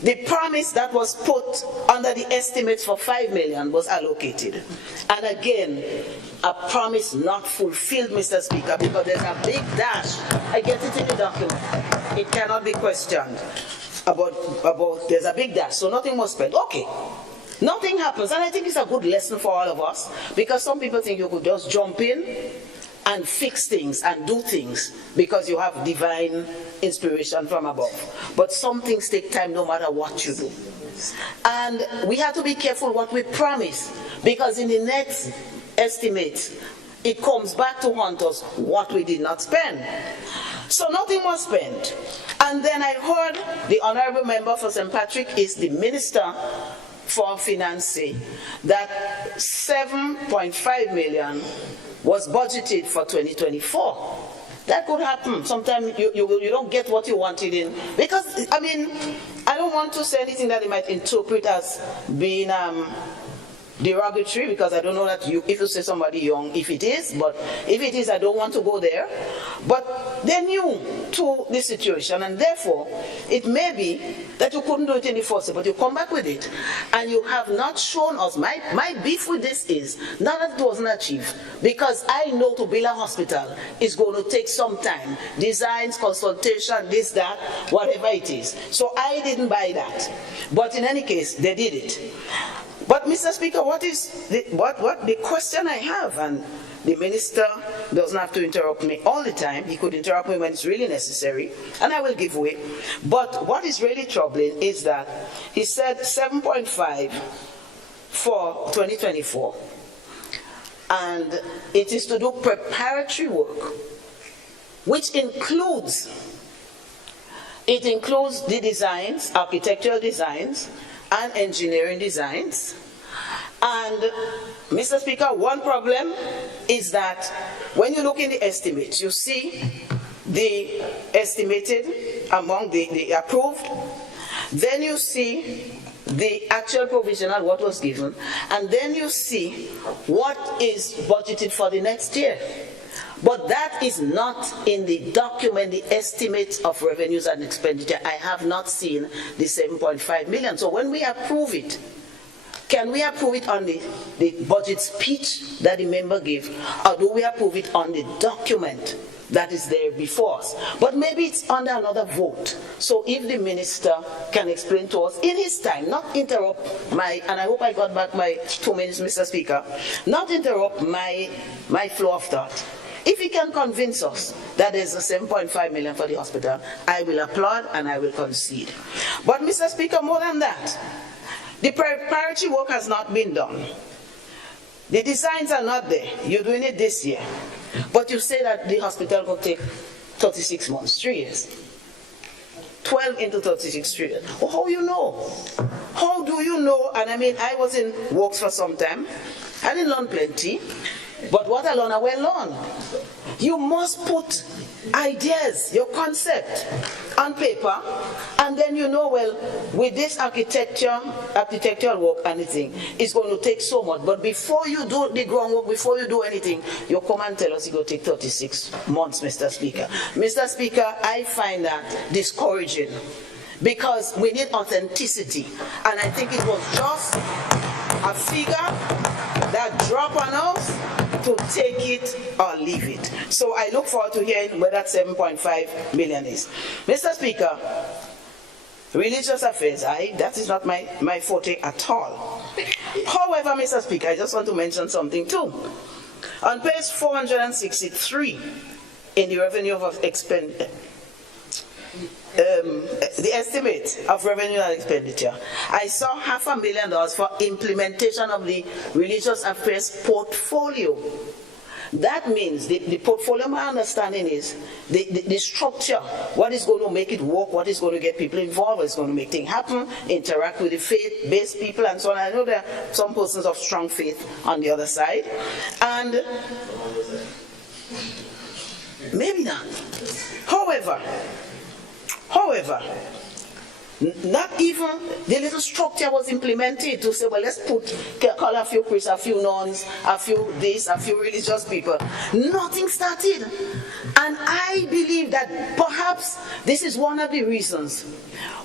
the promise that was put under the estimates for 5 million was allocated. And again, a promise not fulfilled, Mr. Speaker, because there's a big dash. I get it in the document. It cannot be questioned about there's a big dash, so nothing was spent. Okay. Nothing happens, and I think it's a good lesson for all of us, because some people think you could just jump in and fix things and do things because you have divine inspiration from above. But some things take time no matter what you do. And we have to be careful what we promise, because in the next estimate, it comes back to haunt us what we did not spend. So nothing was spent. And then I heard the Honorable Member for St. Patrick is the Minister for Finance say that 7.5 million was budgeted for 2024. That could happen. Sometimes you don't get what you wanted in. Because, I mean, I don't want to say anything that they might interpret as being derogatory, because I don't know that if you say somebody young, if it is, but if it is, I don't want to go there. But they're new to the situation, and therefore, it may be that you couldn't do it in the first, but you come back with it, and you have not shown us. My beef with this is not that it wasn't achieved, because I know to build a hospital is going to take some time, designs, consultation, this, that, whatever it is. So I didn't buy that. But in any case, they did it. But Mr. Speaker, what the question I have, and the minister doesn't have to interrupt me all the time. He could interrupt me when it's really necessary, and I will give way. But what is really troubling is that he said 7.5 for 2024, and it is to do preparatory work, which includes the designs, architectural designs, and engineering designs, And, Mr. Speaker, one problem is that when you look in the estimates, you see the estimated among the approved, then you see the actual provisional, what was given, and then you see what is budgeted for the next year. But that is not in the document, the estimates of revenues and expenditure. I have not seen the 7.5 million. So when we approve it, can we approve it on the budget speech that the member gave, or do we approve it on the document that is there before us? But maybe it's under another vote. So if the minister can explain to us in his time, not interrupt my, and I hope I got back my 2 minutes, Mr. Speaker, not interrupt my flow of thought. If he can convince us that there's a 7.5 million for the hospital, I will applaud and I will concede. But Mr. Speaker, more than that, the preparatory work has not been done. The designs are not there. You're doing it this year. But you say that the hospital will take 36 months, 3 years. 12 into 36, 3 years. Well, how you know? How do you know? And I mean, I was in works for some time. I didn't learn plenty. But what I learned, I well learned. You must put ideas, your concept on paper, and then you know, well, with this architectural work and anything, it's going to take so much. But before you do the groundwork, before you do anything, you come and tell us it's going to take 36 months, Mr. Speaker. Mr. Speaker, I find that discouraging because we need authenticity. And I think it was just a figure that dropped on us to take it or leave it. So I look forward to hearing where that 7.5 million is. Mr. Speaker, religious affairs, that is not my forte at all. However, Mr. Speaker, I just want to mention something too. On page 463 in the revenue of expenditure, the estimate of revenue and expenditure, I saw $500,000 for implementation of the religious affairs portfolio. That means the portfolio, my understanding is the structure, what is going to make it work, what is going to get people involved, what is going to make things happen, interact with the faith-based people and so on. I know there are some persons of strong faith on the other side. And maybe not. However, not even the little structure was implemented to say, well, let's call a few priests, a few nuns, a few this, a few religious people. Nothing started. And I believe that perhaps this is one of the reasons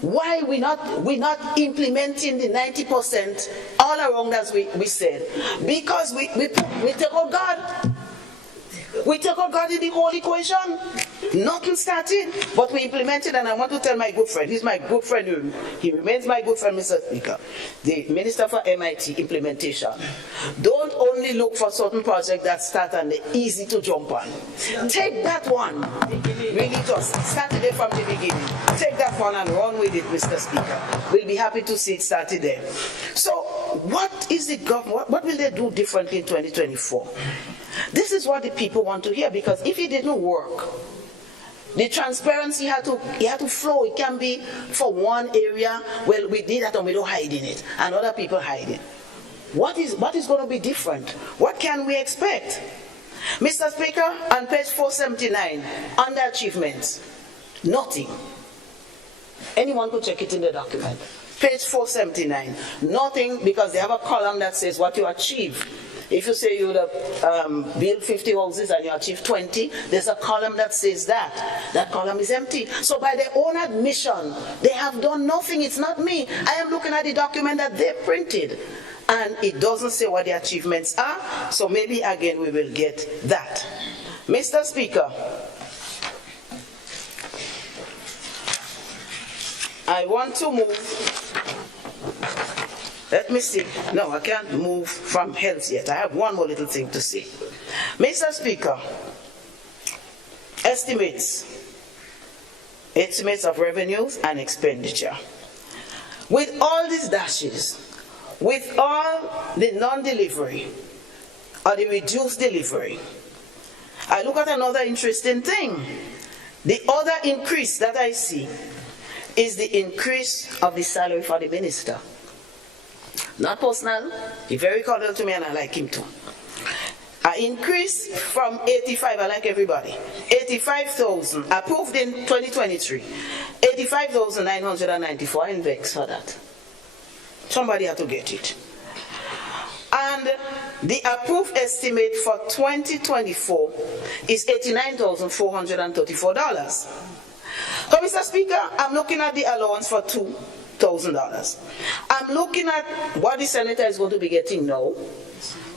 why we're not implementing the 90% all around, as we said. Because we take out God. We take out God in the whole equation. Nothing started, but we implemented, and I want to tell my good friend, he's my good friend, he remains my good friend, Mr. Speaker, the Minister for MIT implementation. Don't only look for certain projects that start and they're easy to jump on. Take that one, really just start it from the beginning. Take that one and run with it, Mr. Speaker. We'll be happy to see it started there. So what is the government, what will they do differently in 2024? This is what the people want to hear, because if it didn't work, the transparency had to flow. It can be for one area, well, we did that and we don't hide in it, and other people hide it. What is going to be different? What can we expect? Mr. Speaker, on page 479, under achievements, nothing. Anyone could check it in the document. Page 479, nothing, because they have a column that says what you achieve. If you say you would have built 50 houses and you achieve 20, there's a column that says that. That column is empty. So by their own admission, they have done nothing. It's not me. I am looking at the document that they printed, and it doesn't say what the achievements are. So maybe again we will get that. Mr. Speaker, I want to move. Let me see. No, I can't move from health yet. I have one more little thing to say. Mr. Speaker, estimates of revenues and expenditure. With all these dashes, with all the non-delivery or the reduced delivery, I look at another interesting thing. The other increase that I see is the increase of the salary for the minister. not personal. He's very cordial to me and I like him too. I increased from 85, I like everybody, 85,000, approved in 2023, 85,994, I'm vexed for that. Somebody had to get it. And the approved estimate for 2024 is $89,434. So, Mr. Speaker, I'm looking at the allowance for $2,000. I'm looking at what the senator is going to be getting now,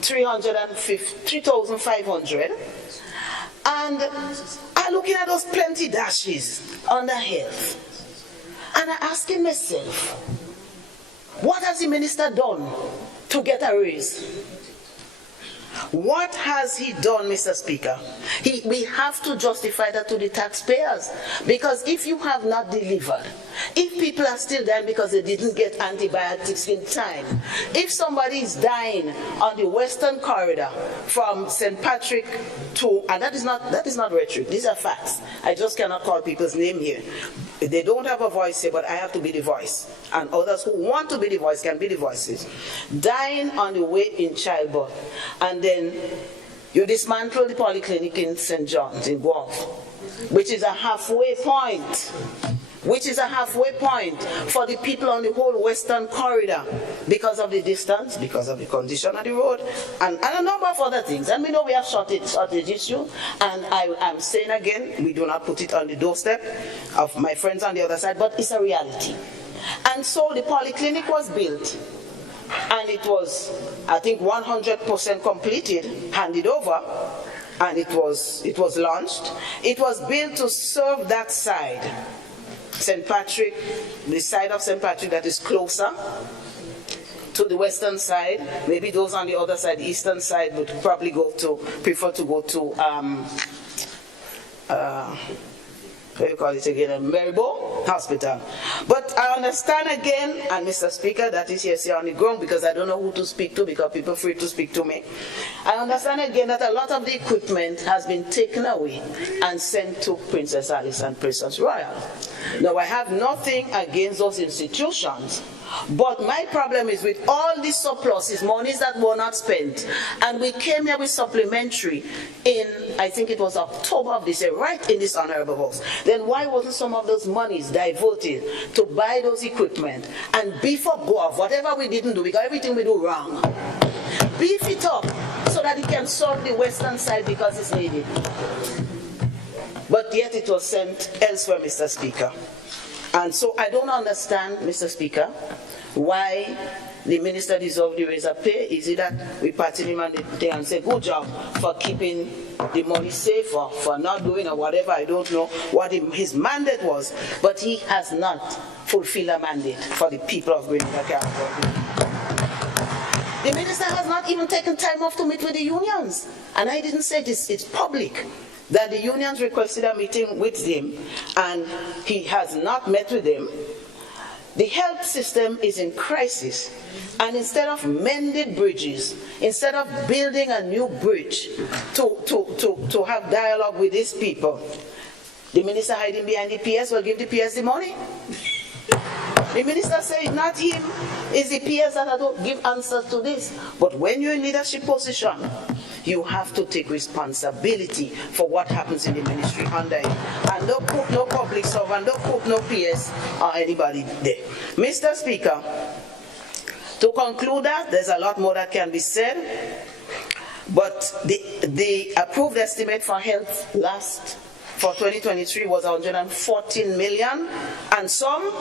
$3,500. And I'm looking at those plenty dashes under health. And I'm asking myself, what has the minister done to get a raise? What has he done, Mr. Speaker? We have to justify that to the taxpayers, because if you have not delivered, if people are still dying because they didn't get antibiotics in time, if somebody is dying on the Western Corridor from St. Patrick to, and that is not rhetoric, these are facts. I just cannot call people's name here. They don't have a voice here, but I have to be the voice. And others who want to be the voice can be the voices. Dying on the way in childbirth. And then you dismantle the polyclinic in St. John's in Guelph, which is a halfway point. Which is a halfway point for the people on the whole Western Corridor because of the distance, because of the condition of the road, and a number of other things. And we know we have shortage issue, and I am saying again, we do not put it on the doorstep of my friends on the other side, but it's a reality. And so the polyclinic was built, and it was, I think, 100% completed, handed over, and it was launched. It was built to serve that side. St. Patrick, the side of St. Patrick that is closer to the western side. Maybe those on the other side, the eastern side, would probably prefer to go to what do you call it again, Maribor Hospital. But I understand again, and Mr. Speaker, that is here on the ground, because I don't know who to speak to, because people are free to speak to me. I understand again that a lot of the equipment has been taken away and sent to Princess Alice and Princess Royal. Now, I have nothing against those institutions, but my problem is with all these surpluses, monies that were not spent, and we came here with supplementary in, I think it was October of this year, right in this honorable house. Then why wasn't some of those monies diverted to buy those equipment and beef up Guelph, whatever we didn't do, because everything we do wrong, beef it up so that it can serve the western side because it's needed. But yet it was sent elsewhere, Mr. Speaker. And so I don't understand, Mr. Speaker, why the minister deserves the raise of pay. Is it that we party him and say, good job for keeping the money safe, or for not doing or whatever? I don't know what his mandate was, but he has not fulfilled a mandate for the people of Grenada County. The minister has not even taken time off to meet with the unions. And I didn't say this, it's public, that the unions requested a meeting with him, and he has not met with them. The health system is in crisis, and instead of mended bridges, instead of building a new bridge to have dialogue with these people, the minister hiding behind the PS will give the PS the money. The minister said not him, it's the PS that don't give answers to this. But when you're in leadership position, you have to take responsibility for what happens in the ministry under you. And don't put no public servant, don't put no PS or anybody there. Mr. Speaker, to conclude that, there's a lot more that can be said, but the approved estimate for health for 2023 was 114 million and some,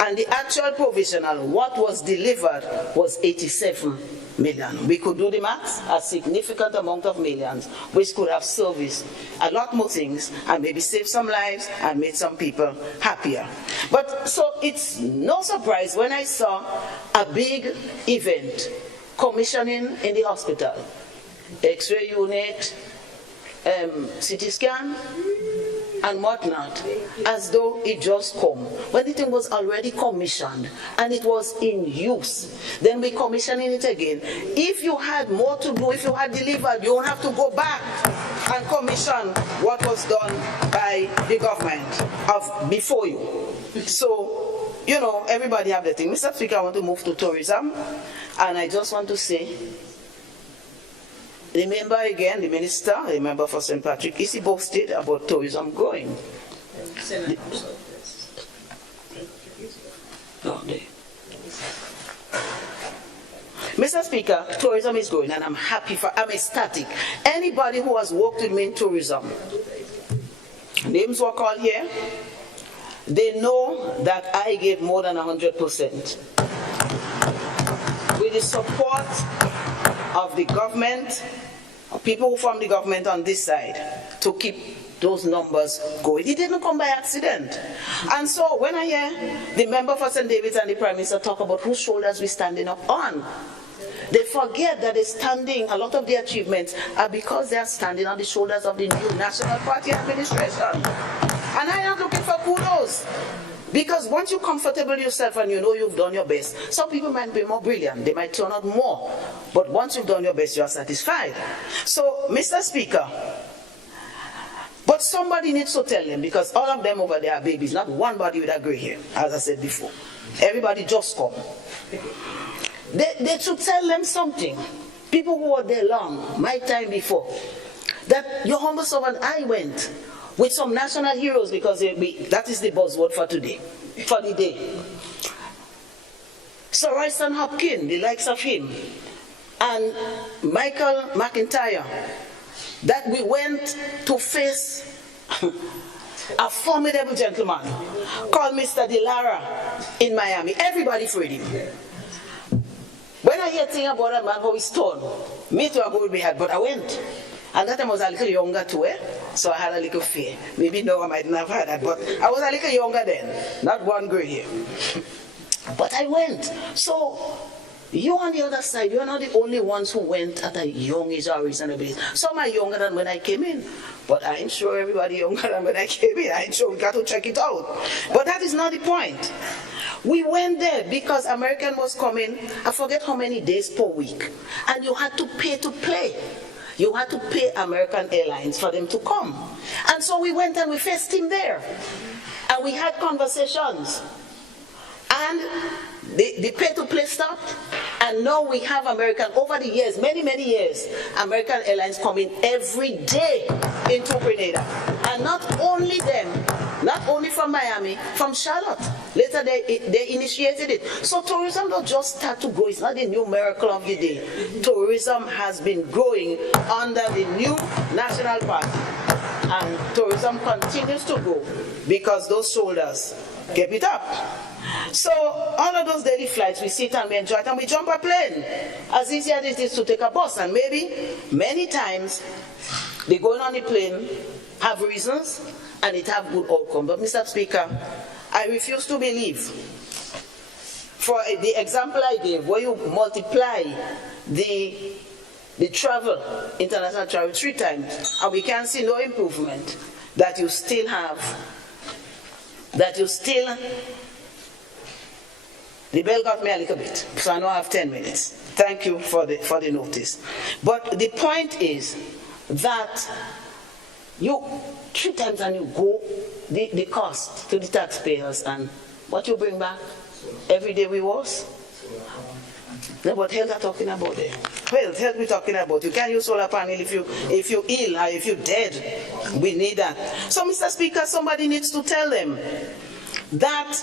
and the actual provisional, what was delivered, was 87 million. We could do the maths, a significant amount of millions, which could have serviced a lot more things and maybe saved some lives and made some people happier. But so it's no surprise when I saw a big event commissioning in the hospital, X-ray unit, CT scan, and whatnot, as though it just come, when the thing was already commissioned and it was in use. Then we commissioning it again. If you had more to do, if you had delivered, you won't have to go back and commission what was done by the government of before you. So you know, everybody have their thing. Mr. Speaker, I want to move to tourism, and I just want to say, remember again, the minister, the member for St. Patrick, is he boasted about tourism growing. Mr. Speaker, tourism is growing, and I'm ecstatic. Anybody who has worked with me in tourism, names were called here, they know that I gave more than 100%. With the support of the government, people from the government on this side, to keep those numbers going. It didn't come by accident. And so when I hear the member for St. David's and the Prime Minister talk about whose shoulders we're standing up on, they forget that a lot of the achievements are because they are standing on the shoulders of the new National Party administration. And I am looking for kudos. Because once you're comfortable yourself and you know you've done your best, some people might be more brilliant, they might turn out more. But once you've done your best, you are satisfied. So, Mr. Speaker, but somebody needs to tell them, because all of them over there are babies, not one body with a gray hair, as I said before. Everybody just come. They should tell them something. People who were there long, my time before, that your humble servant, I went with some national heroes, because that is the buzzword for today, for the day. Sir Royston Hopkins, the likes of him, and Michael McIntyre, that we went to face a formidable gentleman called Mr. Delara in Miami. Everybody afraid him. When I hear things about a man who is torn, me too I go with my head, but I went. And that time I was a little younger too, so I had a little fear. Maybe no, I might not have had that, but I was a little younger then, not one gray hair. But I went. So you on the other side, you're not the only ones who went at a young age or reasonable age. Some are younger than when I came in, but I'm sure everybody younger than when I came in. I'm sure we got to check it out. But that is not the point. We went there because American was coming, I forget how many days per week, and you had to pay to play. You had to pay American Airlines for them to come. And so we went and we faced him there. And we had conversations. And the pay-to-play stopped. And now we have American, over the years, many, many years, American Airlines coming every day into Grenada. And not only them, not only from Miami, from Charlotte. Later they initiated it. So tourism don't just start to grow. It's not a new miracle of the day. Tourism has been growing under the new National Party. And tourism continues to grow because those shoulders kept it up. So all of those daily flights, we sit and we enjoy it and we jump a plane. As easy as it is to take a bus. And maybe, many times, they going on the plane have reasons and it have good outcome. But Mr. Speaker, I refuse to believe, for the example I gave, where you multiply the travel, international travel 3 times, and we can see no improvement, that you still, the bell got me a little bit, so I now have 10 minutes. Thank you for the notice. But the point is that you 3 times and you go the cost to the taxpayers, and what you bring back every day we was. Then what health are talking about there? Well, health we talking about. You can't use solar panel if you ill or if you're dead. We need that. So, Mr. Speaker, somebody needs to tell them that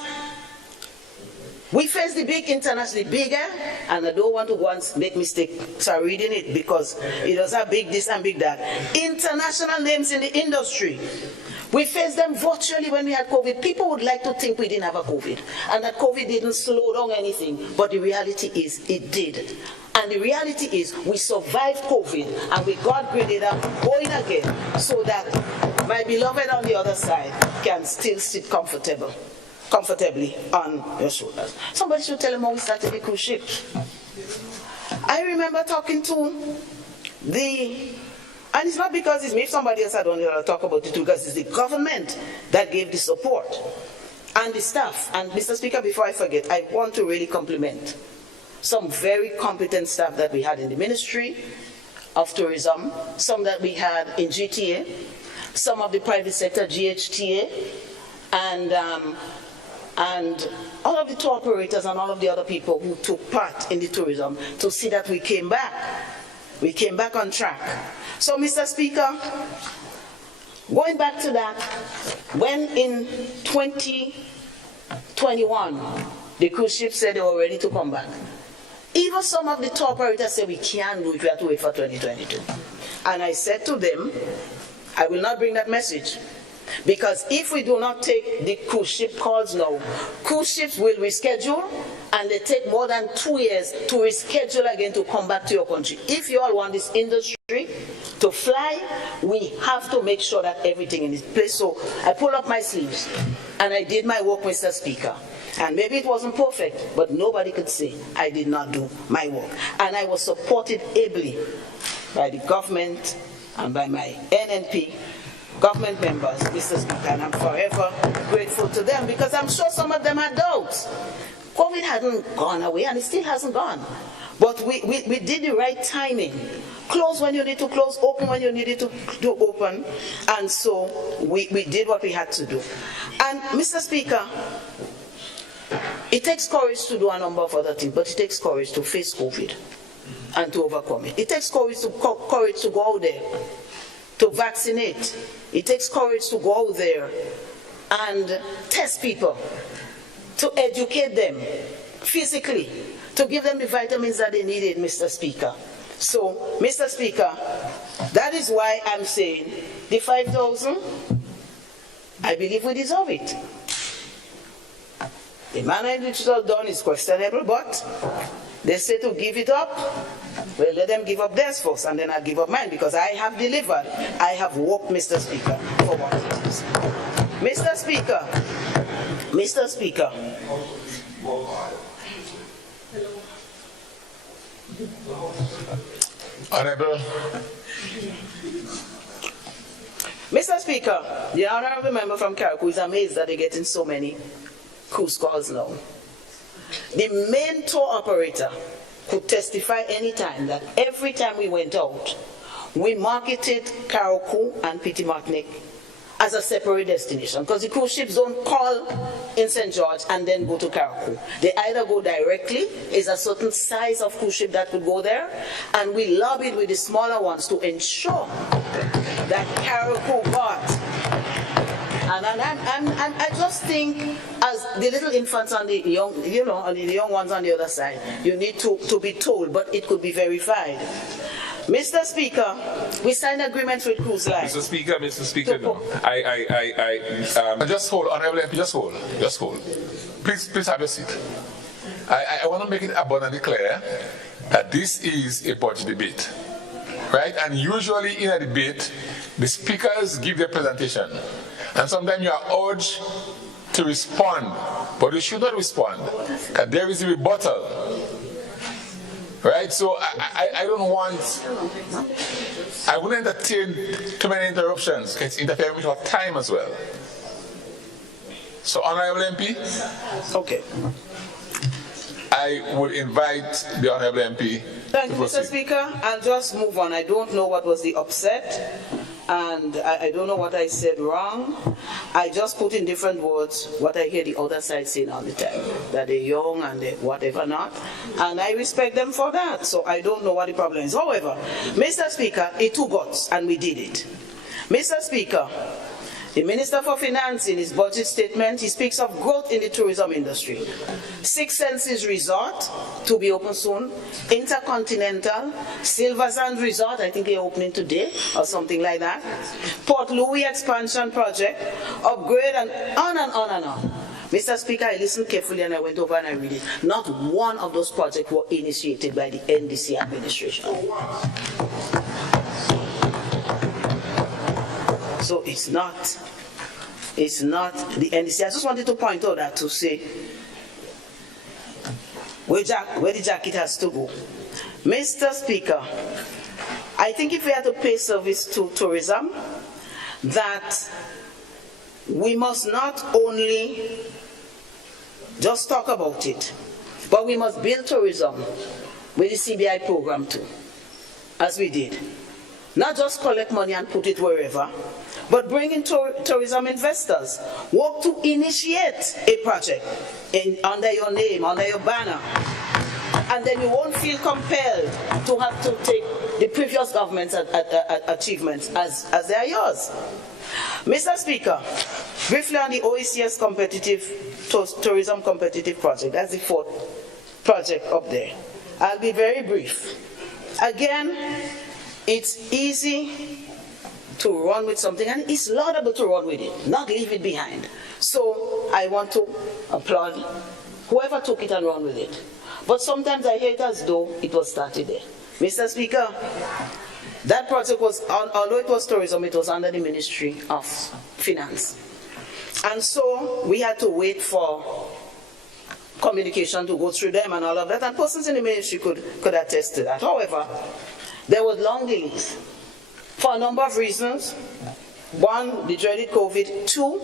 we face the big internationally bigger, and I don't want to go and make mistake, start reading it, because it does have big this and big that. International names in the industry. We faced them virtually when we had COVID. People would like to think we didn't have a COVID, and that COVID didn't slow down anything, but the reality is it did. And the reality is we survived COVID, and we got Grenada going again, so that my beloved on the other side can still sit comfortably on your shoulders. Somebody should tell them how we started the cruise ship. I remember talking to and it's not because it's me, if somebody else I don't know to talk about it, because it's the government that gave the support and the staff. And Mr. Speaker, before I forget, I want to really compliment some very competent staff that we had in the Ministry of Tourism, some that we had in GTA, some of the private sector, GHTA, and and all of the tour operators and all of the other people who took part in the tourism to see that we came back. We came back on track. So, Mr. Speaker, going back to that, when in 2021, the cruise ship said they were ready to come back, even some of the tour operators said we can't do it, we have to wait for 2022. And I said to them, I will not bring that message. Because if we do not take the cruise ship calls now, cruise ships will reschedule, and they take more than 2 years to reschedule again to come back to your country. If you all want this industry to fly, we have to make sure that everything is in place. So I pulled up my sleeves and I did my work, Mr. Speaker. And maybe it wasn't perfect, but nobody could say I did not do my work. And I was supported ably by the government and by my NNP government members, Mr. Speaker, and I'm forever grateful to them, because I'm sure some of them had doubts. COVID hadn't gone away, and it still hasn't gone. But we did the right timing. Close when you need to close, open when you needed to open. And so we did what we had to do. And Mr. Speaker, it takes courage to do a number of other things, but it takes courage to face COVID and to overcome it. It takes courage to go out there, to vaccinate. It takes courage to go out there and test people, to educate them physically, to give them the vitamins that they needed, Mr. Speaker. So, Mr. Speaker, that is why I'm saying the 5,000, I believe we deserve it. The manner in which it was done is questionable, but they say to give it up. Well, let them give up theirs first, and then I'll give up mine, because I have delivered. I have worked, Mr. Speaker, for what it is. Mr. Speaker, Mr. Speaker. Honorable. Mr. Speaker, the honorable member from Carriacou is amazed that they're getting so many cruise calls now. The main tour operator could testify anytime that every time we went out, we marketed Carriacou and Petit Martinique as a separate destination, because the cruise ships don't call in St. George and then go to Carriacou. They either go directly, is a certain size of cruise ship that could go there, and we lobbied with the smaller ones to ensure that Carriacou got. And I just think, as the little infants on the young, the young ones on the other side, you need to be told, but it could be verified. Mr. Speaker, we signed agreements with Cruise Line. Mr. Speaker, no. Just hold, Honorable MP, just hold. Please have your seat. I want to make it abundantly clear that this is a budget debate, right? And usually in a debate, the speakers give their presentation. And sometimes you are urged to respond, but you should not respond. And there is a rebuttal. Right? So I don't want, I wouldn't entertain too many interruptions. It's interfering with our time as well. So, Honorable MP? Okay. I would invite the Honorable MP Thank to you, proceed. Mr. Speaker. I'll just move on. I don't know what was the upset, and I don't know what I said wrong. I just put in different words what I hear the other side saying all the time, that they're young and they're whatever not, and I respect them for that, so I don't know what the problem is. However, Mr. Speaker, it took guts, and we did it. Mr. Speaker, the Minister for Finance, in his budget statement, he speaks of growth in the tourism industry. Six Senses Resort, to be open soon. Intercontinental, Silver Sand Resort, I think they're opening today, or something like that. Port Louis Expansion Project, upgrade, and on and on and on. Mr. Speaker, I listened carefully and I went over and I read it. Not one of those projects were initiated by the NDC administration. So it's not the NDC. I just wanted to point out that to say where the jacket has to go. Mr. Speaker, I think if we have to pay service to tourism, that we must not only just talk about it, but we must build tourism with the CBI program too, as we did. Not just collect money and put it wherever, but bring in tourism investors. Work to initiate a project under your name, under your banner. And then you won't feel compelled to have to take the previous government's achievements as they are yours. Mr. Speaker, briefly on the OECS tourism competitive project. That's the fourth project up there. I'll be very brief. Again, it's easy to run with something, and it's laudable to run with it, not leave it behind. So I want to applaud whoever took it and run with it. But sometimes I hear it as though it was started there. Mr. Speaker, that project was, although it was tourism, it was under the Ministry of Finance. And so we had to wait for communication to go through them and all of that, and persons in the ministry could attest to that. However, there was long delays for a number of reasons. One, the dreaded COVID. Two,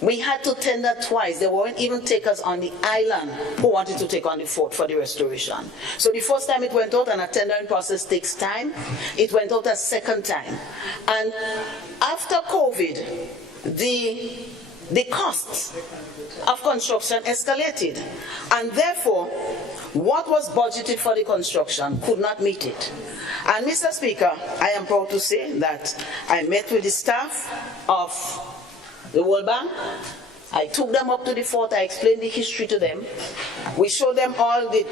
we had to tender twice. There weren't even takers on the island who wanted to take on the fort for the restoration. So the first time it went out, and a tendering process takes time, it went out a second time. And after COVID, the costs of construction escalated. And therefore, what was budgeted for the construction could not meet it. And Mr. Speaker, I am proud to say that I met with the staff of the World Bank. I took them up to the fort, I explained the history to them. We showed them all the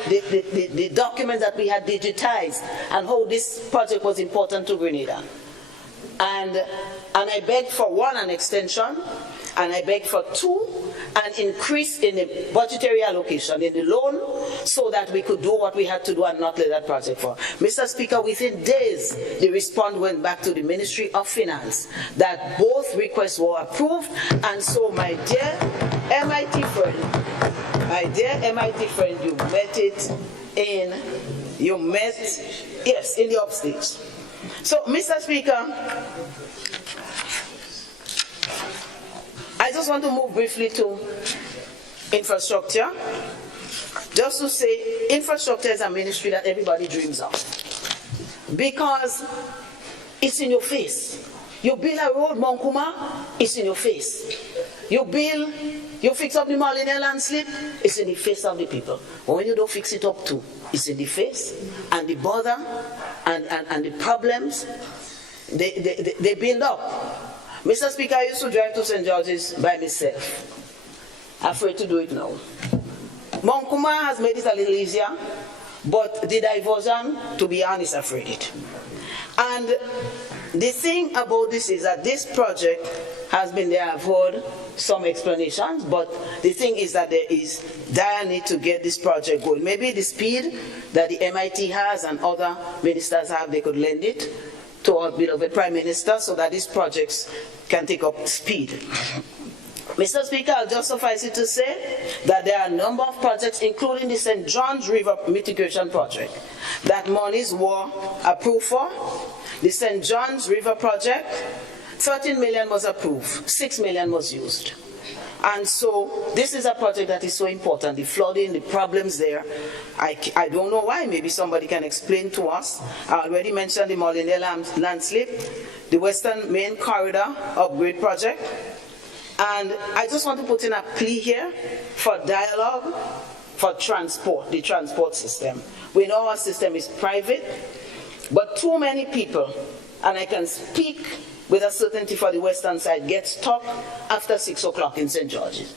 documents that we had digitized and how this project was important to Grenada. And I begged for one, an extension, and I begged for two, an increase in the budgetary allocation, in the loan, so that we could do what we had to do and not let that project fall. Mr. Speaker, within days, the response went back to the Ministry of Finance that both requests were approved, and so my dear MIT friend, you met it in the upstage. So, Mr. Speaker, I just want to move briefly to infrastructure. Just to say, infrastructure is a ministry that everybody dreams of, because it's in your face. You build a road, Monkuma, it's in your face. You fix up the Molineux landslip, it's in the face of the people. But when you don't fix it up too, it's in the face, and the bother and the problems, they build up. Mr. Speaker, I used to drive to St. George's by myself. Afraid to do it now. Monkuma has made it a little easier, but the diversion, to be honest, afraid it. And the thing about this is that this project has been there. I've heard some explanations, but the thing is that there is dire need to get this project going. Maybe the speed that the MIT has and other ministers have, they could lend it to our beloved Prime Minister so that these projects can take up speed. Mr. Speaker, I'll just suffice it to say that there are a number of projects, including the St. John's River Mitigation Project, that monies were approved for. The St. John's River Project, 13 million was approved, 6 million was used. And so this is a project that is so important. The flooding, the problems there, I don't know why. Maybe somebody can explain to us. I already mentioned the Molineux landslip, the Western Main Corridor Upgrade Project. And I just want to put in a plea here for dialogue for transport, the transport system. We know our system is private, but too many people, and I can speak with a certainty for the western side, get stuck after 6 o'clock in St. George's.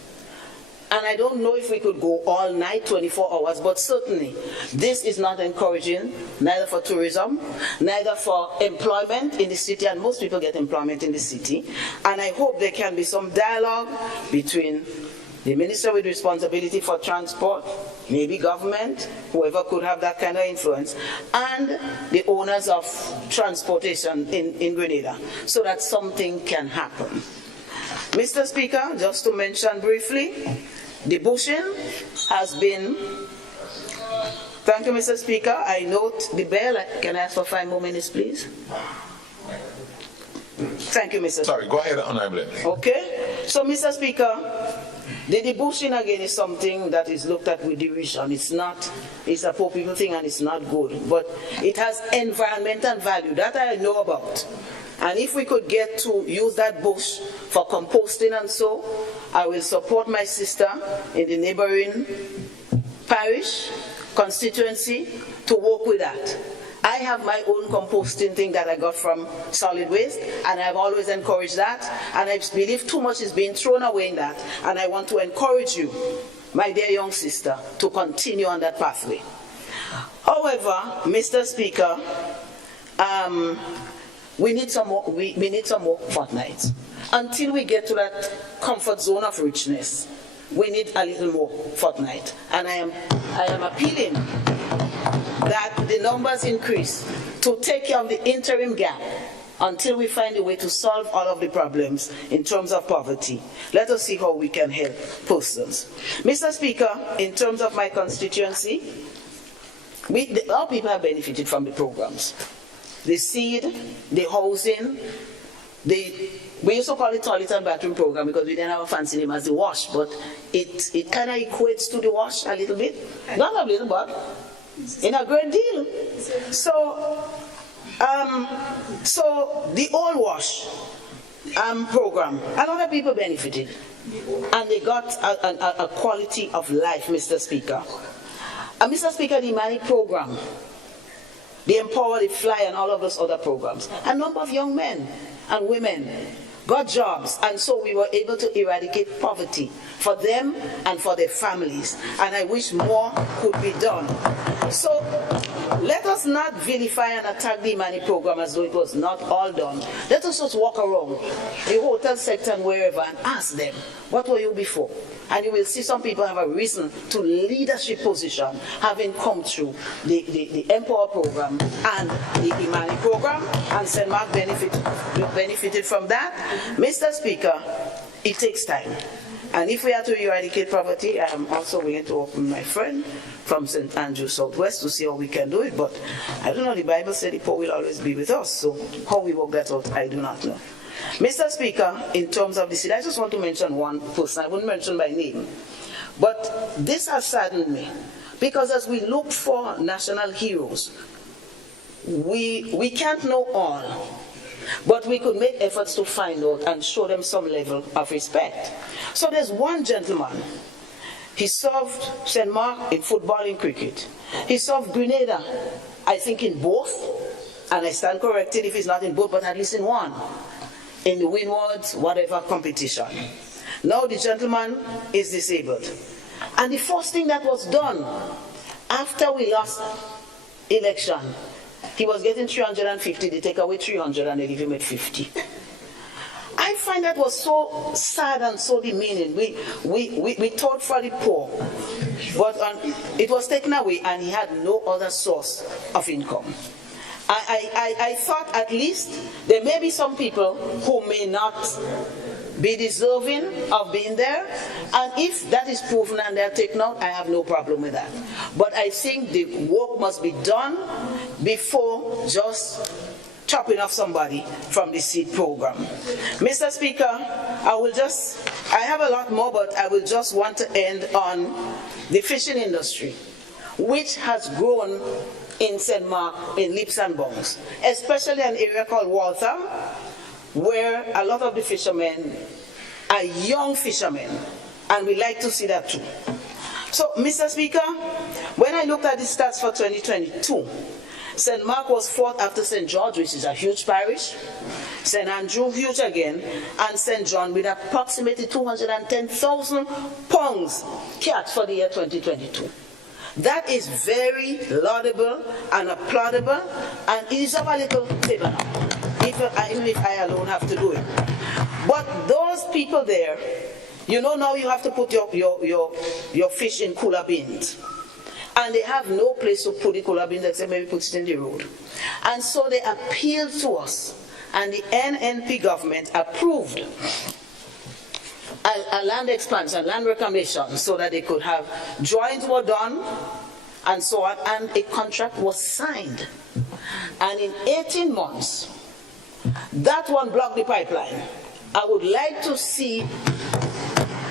And I don't know if we could go all night, 24 hours, but certainly this is not encouraging, neither for tourism, neither for employment in the city, and most people get employment in the city. And I hope there can be some dialogue between the minister with responsibility for transport, maybe government, whoever could have that kind of influence, and the owners of transportation in Grenada, so that something can happen. Mr. Speaker, just to mention briefly, the bushing has been, thank you, Mr. Speaker. I note the bell. Can I ask for 5 more minutes, please? Thank you, Mr. Speaker. Sorry, go ahead, Honorable. Okay. So, Mr. Speaker, the debushing again is something that is looked at with derision. It's a poor people thing and it's not good. But it has environmental value. That I know about. And if we could get to use that bush for composting and so, I will support my sister in the neighboring parish, constituency, to work with that. I have my own composting thing that I got from solid waste, and I've always encouraged that, and I believe too much is being thrown away in that, and I want to encourage you, my dear young sister, to continue on that pathway. However, Mr. Speaker, we need some more. We need some more fortnights until we get to that comfort zone of richness. We need a little more fortnight, and I am appealing that the numbers increase to take care of the interim gap until we find a way to solve all of the problems in terms of poverty. Let us see how we can help persons. Mr. Speaker, in terms of my constituency, our people have benefited from the programs. The seed, the housing, we used to call it toilet and bathroom program because we didn't have a fancy name as the wash, but it kind of equates to the wash a little bit. Not a little, but in a great deal. So the old wash program, a lot of people benefited, and they got a quality of life, Mr. Speaker. Mr. Speaker, the Imani program, the Empower, the Fly, and all of those other programs, a number of young men and women got jobs, and so we were able to eradicate poverty for them and for their families, and I wish more could be done. So let us not vilify and attack the Imani program as though it was not all done. Let us just walk around the hotel sector and wherever and ask them, what were you before? And you will see some people have a reason to leadership position, having come through the Empower program and the Imani program, and St. Mark benefited from that. Mr. Speaker, it takes time. And if we are to eradicate poverty, I am also willing to open my friend from St. Andrew Southwest to see how we can do it. But I don't know, the Bible said the poor will always be with us. So how we work that out, I do not know. Mr. Speaker, in terms of the city, I just want to mention one person. I wouldn't mention by name. But this has saddened me, because as we look for national heroes, we can't know all, but we could make efforts to find out and show them some level of respect. So there's one gentleman. He served St. Mark in football and cricket. He served Grenada, I think in both, and I stand corrected if he's not in both, but at least in one, in the Windwards, whatever competition. Now the gentleman is disabled. And the first thing that was done after we lost election, he was getting 350, they take away 300 and they leave him at 50. I find that was so sad and so demeaning. We thought for the poor, but it was taken away and he had no other source of income. I thought at least there may be some people who may not be deserving of being there, and if that is proven and they're taken out, I have no problem with that. But I think the work must be done before just chopping off somebody from the seed program. Mr. Speaker, I have a lot more, but I will just want to end on the fishing industry, which has grown in St. Mark in leaps and bounds, especially an area called Waltham, where a lot of the fishermen are young fishermen, and we like to see that too. So, Mr. Speaker, when I looked at the stats for 2022, St. Mark was fourth after St. George, which is a huge parish, St. Andrew, huge again, and St. John with approximately 210,000 pounds catch for the year 2022. That is very laudable and applaudable, and it is of a little favor, even if I alone have to do it. But those people there, you know, now you have to put your fish in cooler bins. And they have no place to put the cooler bins except maybe put it in the road. And so they appealed to us, and the NNP government approved a land expansion, land reclamation, so that they could have drawings were done and so on, and a contract was signed. And in 18 months, that one blocked the pipeline. I would like to see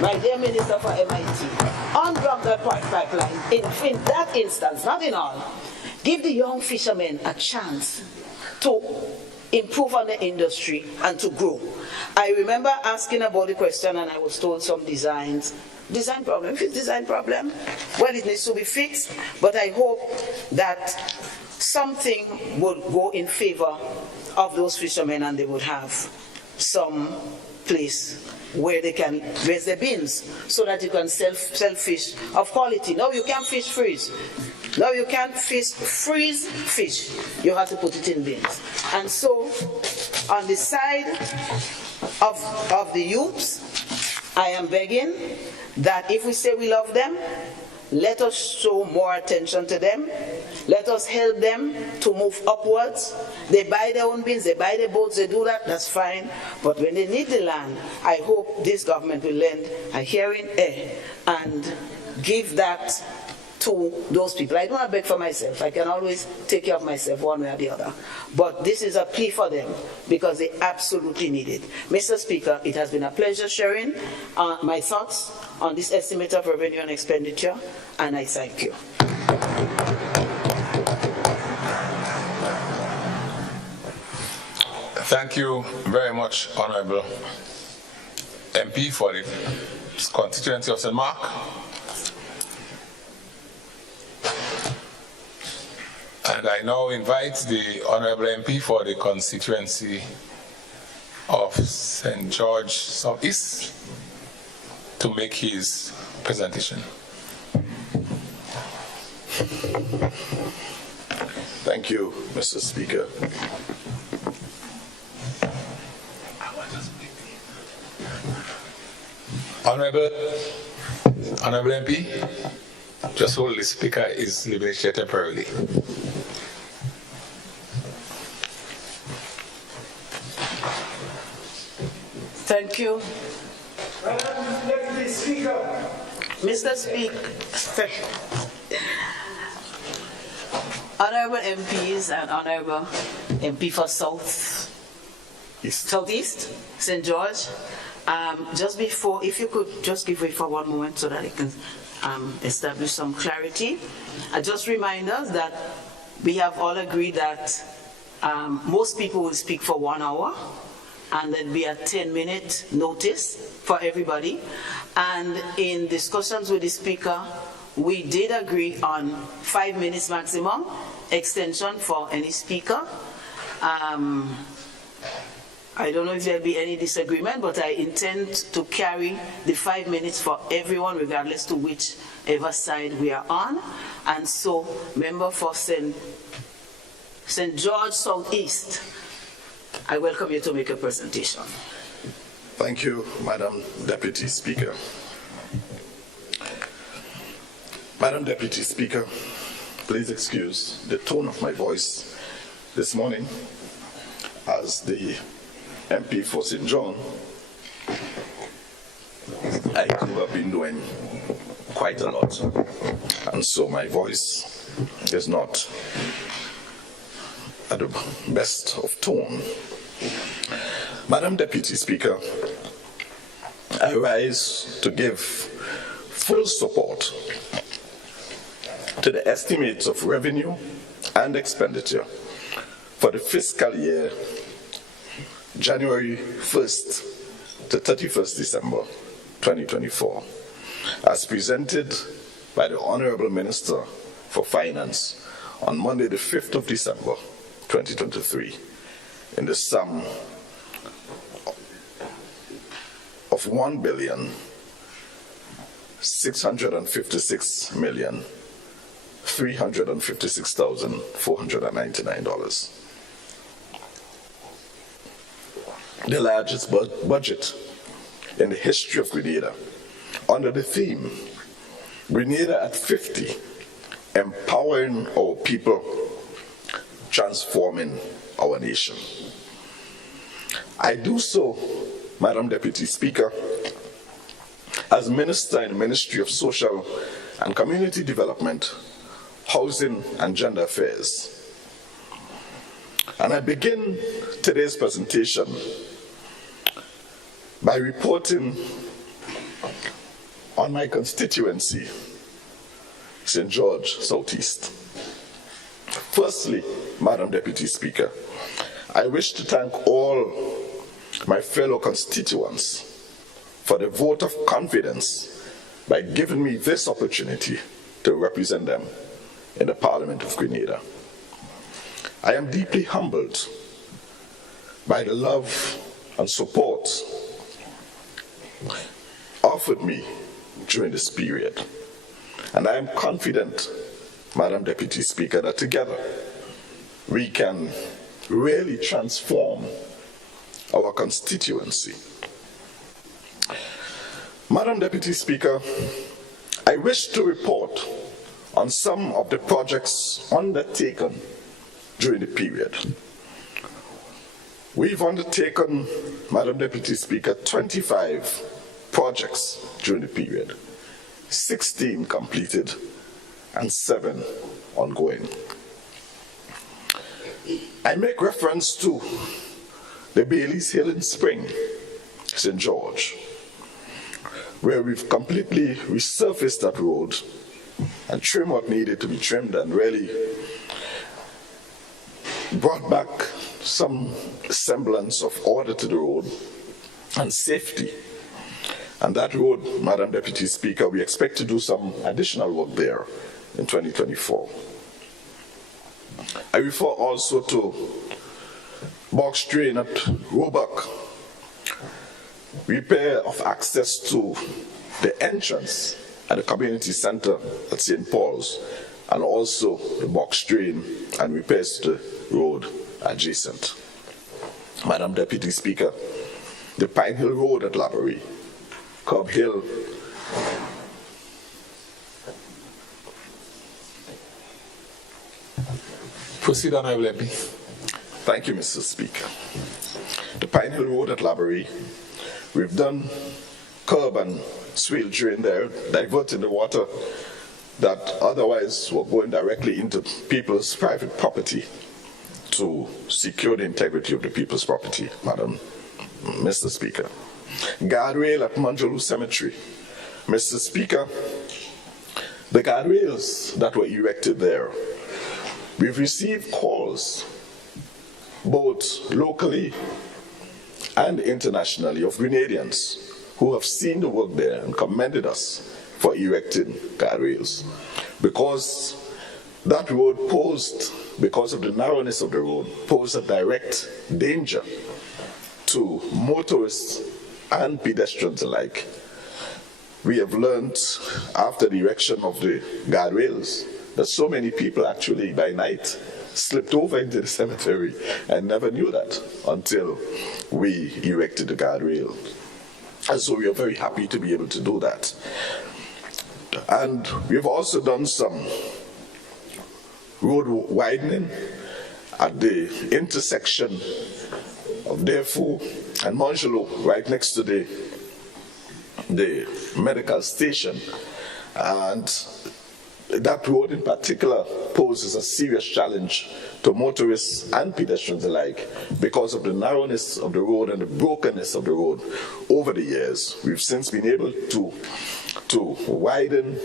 my dear Minister for MIT unblock that pipeline in that instance, not in all. Give the young fishermen a chance to improve on the industry, and to grow. I remember asking about the question and I was told some design problem. If it's design problem, well, it needs to be fixed, but I hope that something would go in favor of those fishermen and they would have some place where they can raise their bins so that you can sell fish of quality. No, you can't fish freeze. No, you can't freeze fish. You have to put it in bins. And so, on the side of the youths, I am begging that if we say we love them, let us show more attention to them. Let us help them to move upwards. They buy their own bins, they buy their boats, they do that, that's fine. But when they need the land, I hope this government will lend a hearing ear and give that to those people. I don't beg for myself. I can always take care of myself one way or the other. But this is a plea for them because they absolutely need it. Mr. Speaker, it has been a pleasure sharing my thoughts on this estimate of revenue and expenditure, and I thank you. Thank you very much, Honorable MP, for the constituency of St. Mark. And I now invite the Honorable MP for the constituency of St. George Southeast to make his presentation. Thank you, Mr. Speaker. Honorable MP, just hold the speaker is leaving the chair temporarily. Thank you. Mr. Speaker, Honorable MPs and Honorable MP for Southeast, St. George, just before, if you could just give way for one moment so that I can establish some clarity. Just remind us that we have all agreed that most people will speak for 1 hour, and there'll be a 10-minute notice for everybody. And in discussions with the speaker, we did agree on 5 minutes maximum extension for any speaker. I don't know if there'll be any disagreement, but I intend to carry the 5 minutes for everyone, regardless to whichever side we are on. And so, member for St. George Southeast, I welcome you to make a presentation. Thank you, Madam Deputy Speaker. Madam Deputy Speaker, please excuse the tone of my voice this morning as the MP for St. John. I have been doing quite a lot, and so my voice is not at the best of tone. Madam Deputy Speaker, I rise to give full support to the estimates of revenue and expenditure for the fiscal year January 1st to 31st December 2024, as presented by the Honorable Minister for Finance on Monday the 5th of December 2023, in the sum of $1,656,356,499. The largest budget in the history of Grenada, under the theme, Grenada at 50, empowering our people, transforming our nation. I do so, Madam Deputy Speaker, as Minister in the Ministry of Social and Community Development, Housing and Gender Affairs. And I begin today's presentation by reporting on my constituency, St. George Southeast. Firstly, Madam Deputy Speaker, I wish to thank all my fellow constituents for the vote of confidence by giving me this opportunity to represent them in the Parliament of Grenada. I am deeply humbled by the love and support offered me during this period. And I am confident, Madam Deputy Speaker, that together we can really transform our constituency. Madam Deputy Speaker, I wish to report on some of the projects undertaken during the period. We've undertaken, Madam Deputy Speaker, 25 projects during the period, 16 completed and 7 ongoing. I make reference to the Bailey's Hill in Spring, St. George, where we've completely resurfaced that road and trimmed what needed to be trimmed and really brought back some semblance of order to the road and safety. And that road, Madam Deputy Speaker, we expect to do some additional work there in 2024. I refer also to box drain at Roebuck, repair of access to the entrance at the community center at St. Paul's, and also the box drain and repairs to the road adjacent. Madam Deputy Speaker, the Pine Hill Road at Laborie, Cobb Hill, Proceed, Honorable MP. Thank you, Mr. Speaker. The Pine Hill Road at Laborie, we've done curb and swale drain there, diverting the water that otherwise were going directly into people's private property to secure the integrity of the people's property, Mr. Speaker. Guardrail at Manjolu Cemetery. Mr. Speaker, the guardrails that were erected there, we've received calls both locally and internationally of Grenadians who have seen the work there and commended us for erecting guardrails, because that road posed, because of the narrowness of the road, posed a direct danger to motorists and pedestrians alike. We have learned after the erection of the guardrails that so many people actually by night slipped over into the cemetery and never knew that until we erected the guardrail. And so we are very happy to be able to do that. And we've also done some road widening at the intersection of Darefou and Manjolu, right next to the medical station. And that road in particular poses a serious challenge to motorists and pedestrians alike because of the narrowness of the road and the brokenness of the road over the years. We've since been able to widen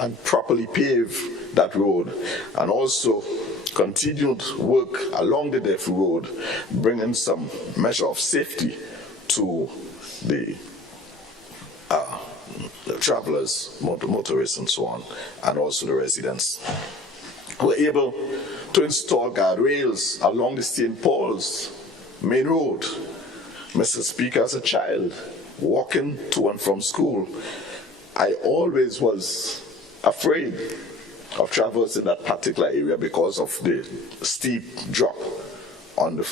and properly pave that road, and also continued work along the Darefou Road, bringing some measure of safety to the travelers, motorists and so on, and also the residents. We're able to install guardrails along the St. Paul's main road. Mr. Speaker, as a child, walking to and from school, I always was afraid of traversing that particular area because of the steep drop on the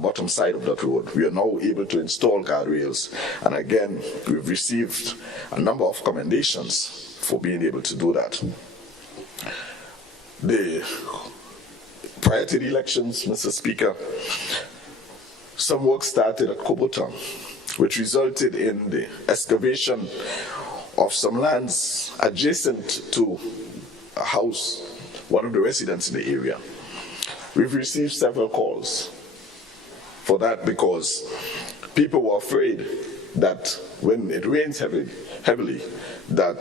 bottom side of that road. We are now able to install guardrails, and again, we've received a number of commendations for being able to do that. Prior to the elections, Mr. Speaker, some work started at Kobota, which resulted in the excavation of some lands adjacent to a house, one of the residents in the area. We've received several calls for that because people were afraid that when it rains heavily, that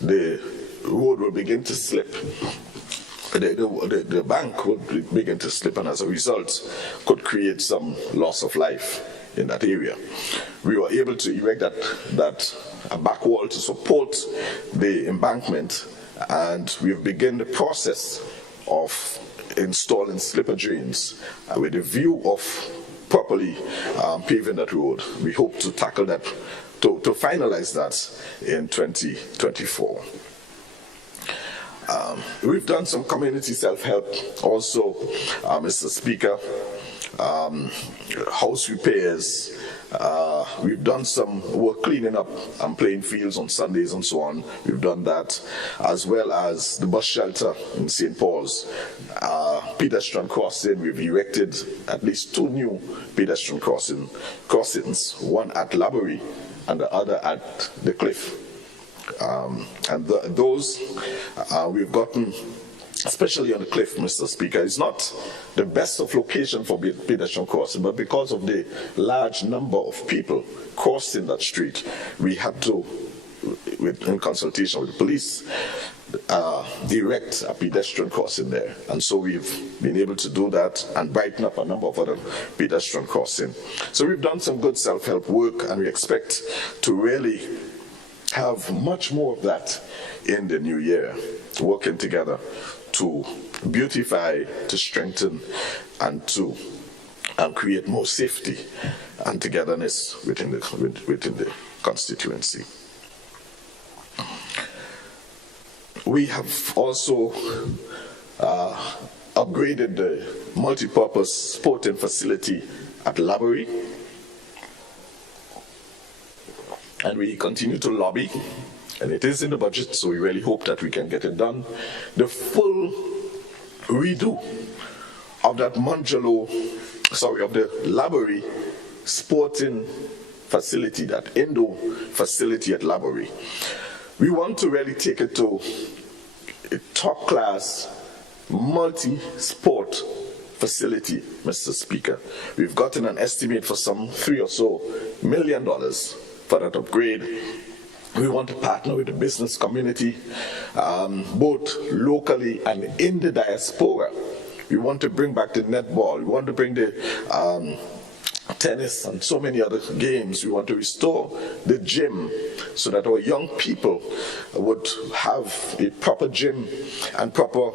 the road will begin to slip. the bank would begin to slip, and as a result could create some loss of life in that area. We were able to erect that back wall to support the embankment, and we've begun the process of installing slipper drains with a view of properly paving that road. We hope to tackle that, to finalize that in 2024. We've done some community self-help also, Mr. Speaker, house repairs. We've done some work cleaning up and playing fields on Sundays and so on. We've done that, as well as the bus shelter in St. Paul's. Pedestrian crossing, we've erected at least 2 new pedestrian crossings, one at Laborie and the other at the Cliff. Those we've gotten, especially on the Cliff, Mr. Speaker, is not the best of location for pedestrian crossing, but because of the large number of people crossing that street, we had to, in consultation with the police, direct a pedestrian crossing there. And so we've been able to do that and brighten up a number of other pedestrian crossing. So we've done some good self-help work, and we expect to really have much more of that in the new year, working together to beautify, to strengthen, and to create more safety and togetherness within the constituency. We have also upgraded the multi-purpose sporting facility at Laborie, and we continue to lobby, and it is in the budget, so we really hope that we can get it done. The full redo of that of the Laborie sporting facility, that indoor facility at Laborie. We want to really take it to a top-class multi-sport facility, Mr. Speaker. We've gotten an estimate for some $3 million or so for that upgrade. We want to partner with the business community, both locally and in the diaspora. We want to bring back the netball. We want to bring the tennis and so many other games. We want to restore the gym so that our young people would have a proper gym and proper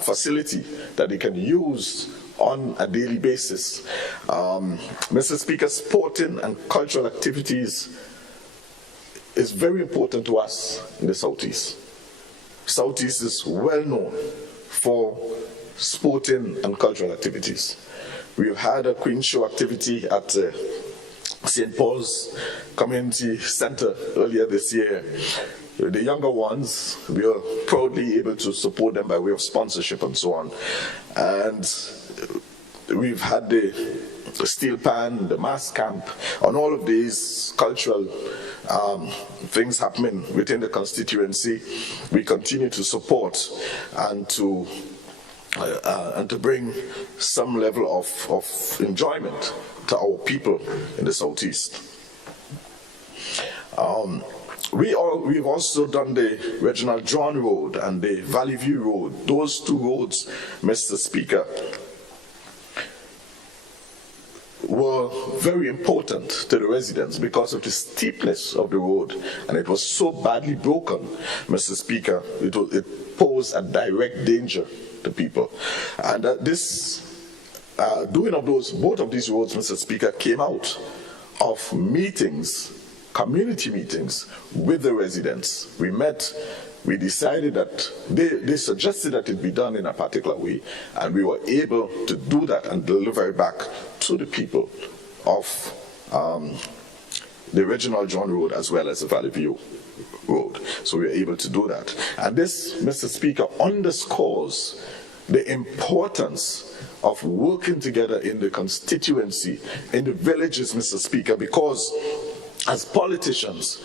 facility that they can use on a daily basis. Mr. Speaker, sporting and cultural activities is very important to us in the Southeast. Southeast is well known for sporting and cultural activities. We've had a Queen Show activity at St. Paul's Community Center earlier this year. The younger ones, we are proudly able to support them by way of sponsorship and so on. And we've had the steel pan, the mass camp, and all of these cultural things happening within the constituency. We continue to support and to bring some level of enjoyment to our people in the Southeast. We've also done the Reginald John Road and the Valley View Road. Those 2 roads, Mr. Speaker, were very important to the residents because of the steepness of the road, and it was so badly broken, Mr. Speaker, it posed a direct danger to people. And doing of both of these roads, Mr. Speaker, came out of meetings, community meetings with the residents. We met, we decided that they suggested that it be done in a particular way, and we were able to do that and deliver it back to the people of the Reginald John Road as well as the Valley View Road. So we were able to do that. And this, Mr. Speaker, underscores the importance of working together in the constituency, in the villages, Mr. Speaker, because as politicians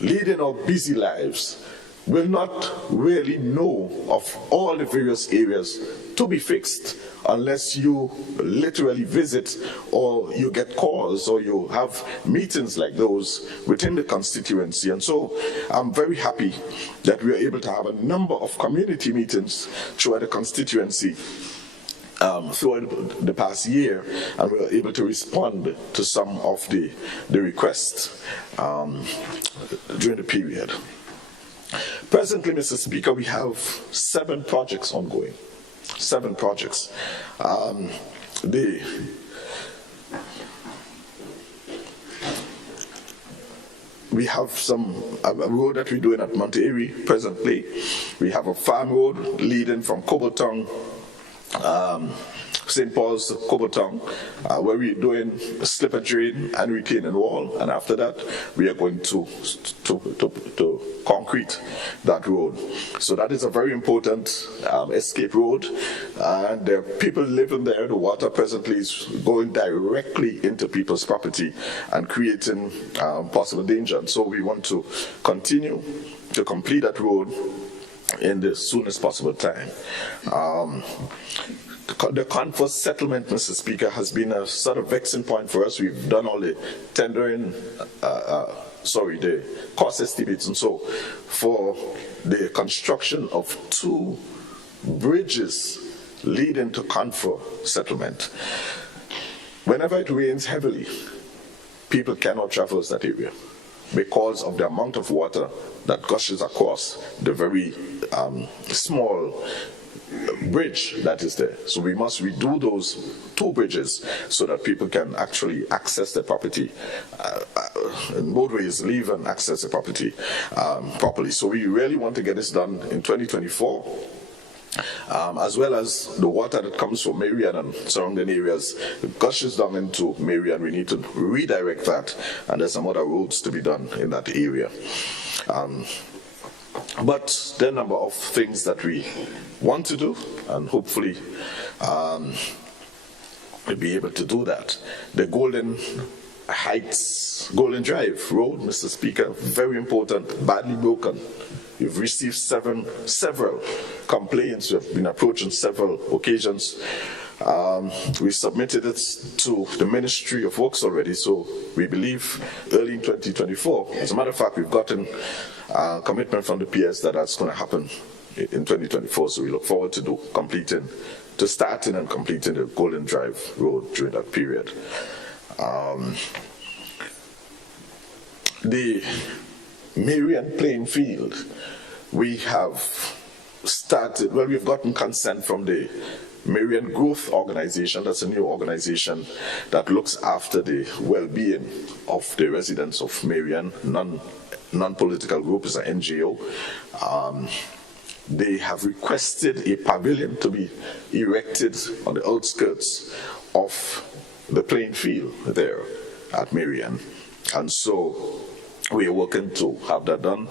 leading our busy lives will not really know of all the various areas to be fixed unless you literally visit or you get calls or you have meetings like those within the constituency. And so I'm very happy that we are able to have a number of community meetings throughout the constituency throughout the past year, and we were able to respond to some of the requests during the period. Presently, Mr. Speaker, we have 7 projects ongoing. 7 projects. We have a road that we're doing at Monterey presently. We have a farm road leading from Cobbleton, St. Paul's, Cobbleton, where we're doing a slipper drain and retaining wall, and after that we are going to concrete that road. So that is a very important escape road, and there are people living there. The water presently is going directly into people's property and creating possible danger. And so we want to continue to complete that road in the soonest possible time. The Confer settlement, Mr. Speaker, has been a sort of vexing point for us. We've done all the tendering, the cost estimates and so for the construction of 2 bridges leading to Confer settlement. Whenever it rains heavily, people cannot traverse that area because of the amount of water that gushes across the very small bridge that is there. So we must redo those 2 bridges so that people can actually access the property in both ways, leave and access the property properly. So we really want to get this done in 2024. As well as the water that comes from Marion and surrounding areas gushes down into Marion. We need to redirect that, and there's some other roads to be done in that area. But there are a number of things that we want to do, and hopefully we'll be able to do that. The Golden Heights, Golden Drive Road, Mr. Speaker, very important, badly broken. We've received several complaints. We have been approached on several occasions. We submitted it to the Ministry of Works already, so we believe early in 2024. As a matter of fact, we've gotten a commitment from the PS that that's going to happen in 2024, so we look forward to starting and completing the Golden Drive Road during that period. The Marion playing field, we have started, well, we've gotten consent from the Marion Growth Organization. That's a new organization that looks after the well-being of the residents of Marion, non-political group, is an NGO. They have requested a pavilion to be erected on the outskirts of the playing field there at Marion. And so we are working to have that done.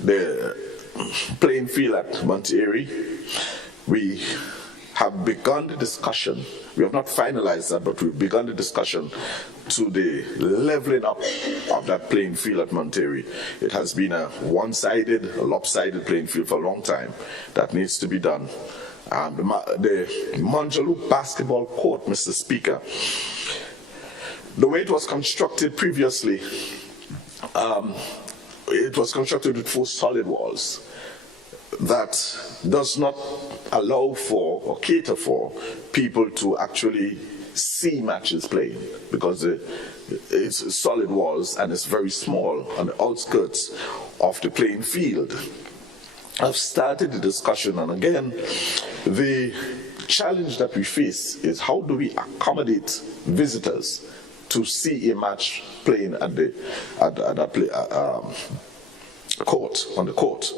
The playing field at Monterey, we have begun the discussion. We have not finalized that, but we've begun the discussion to the leveling up of that playing field at Monterey. It has been a one-sided, a lopsided playing field for a long time. That needs to be done. The Manjaloop basketball court, Mr. Speaker, the way it was constructed previously, it was constructed with 4 solid walls. That does not allow for or cater for people to actually see matches playing, because it's solid walls and it's very small on the outskirts of the playing field. I've started the discussion, and again, the challenge that we face is how do we accommodate visitors to see a match playing at the court, on the court.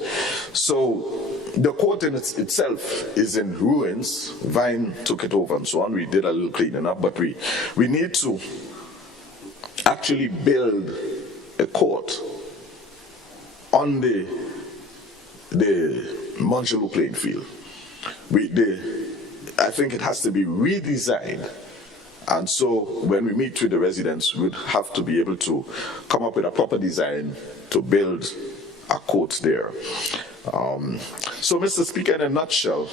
So the court in itself is in ruins. Vine took it over and so on. We did a little cleaning up, but we need to actually build a court on the Manjaloop playing field. I think it has to be redesigned. And so when we meet with the residents, we'd have to be able to come up with a proper design to build a court there. So, Mr. Speaker, in a nutshell,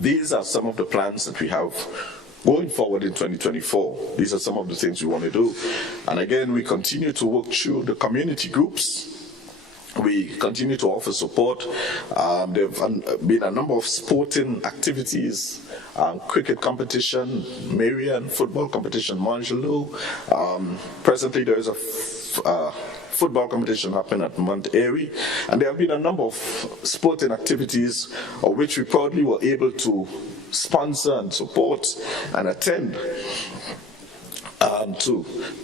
these are some of the plans that we have going forward in 2024. These are some of the things we want to do. And again, we continue to work through the community groups. We continue to offer support. There have been a number of sporting activities, cricket competition, Marian football competition, Manjalo. Presently, there is a football competition happening at Mount Airy, and there have been a number of sporting activities of which we proudly were able to sponsor and support and attend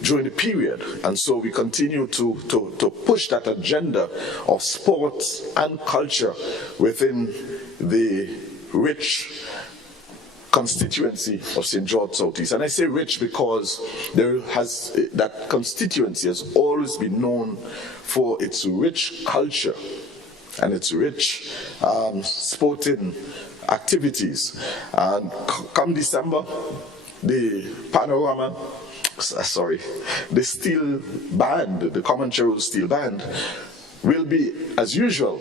during the period. And so we continue to push that agenda of sports and culture within the rich constituency of St. George Southeast. And I say rich because that constituency has always been known for its rich culture and its rich sporting activities. And come December, the steel band, the Common Cherub Steel Band, will be as usual,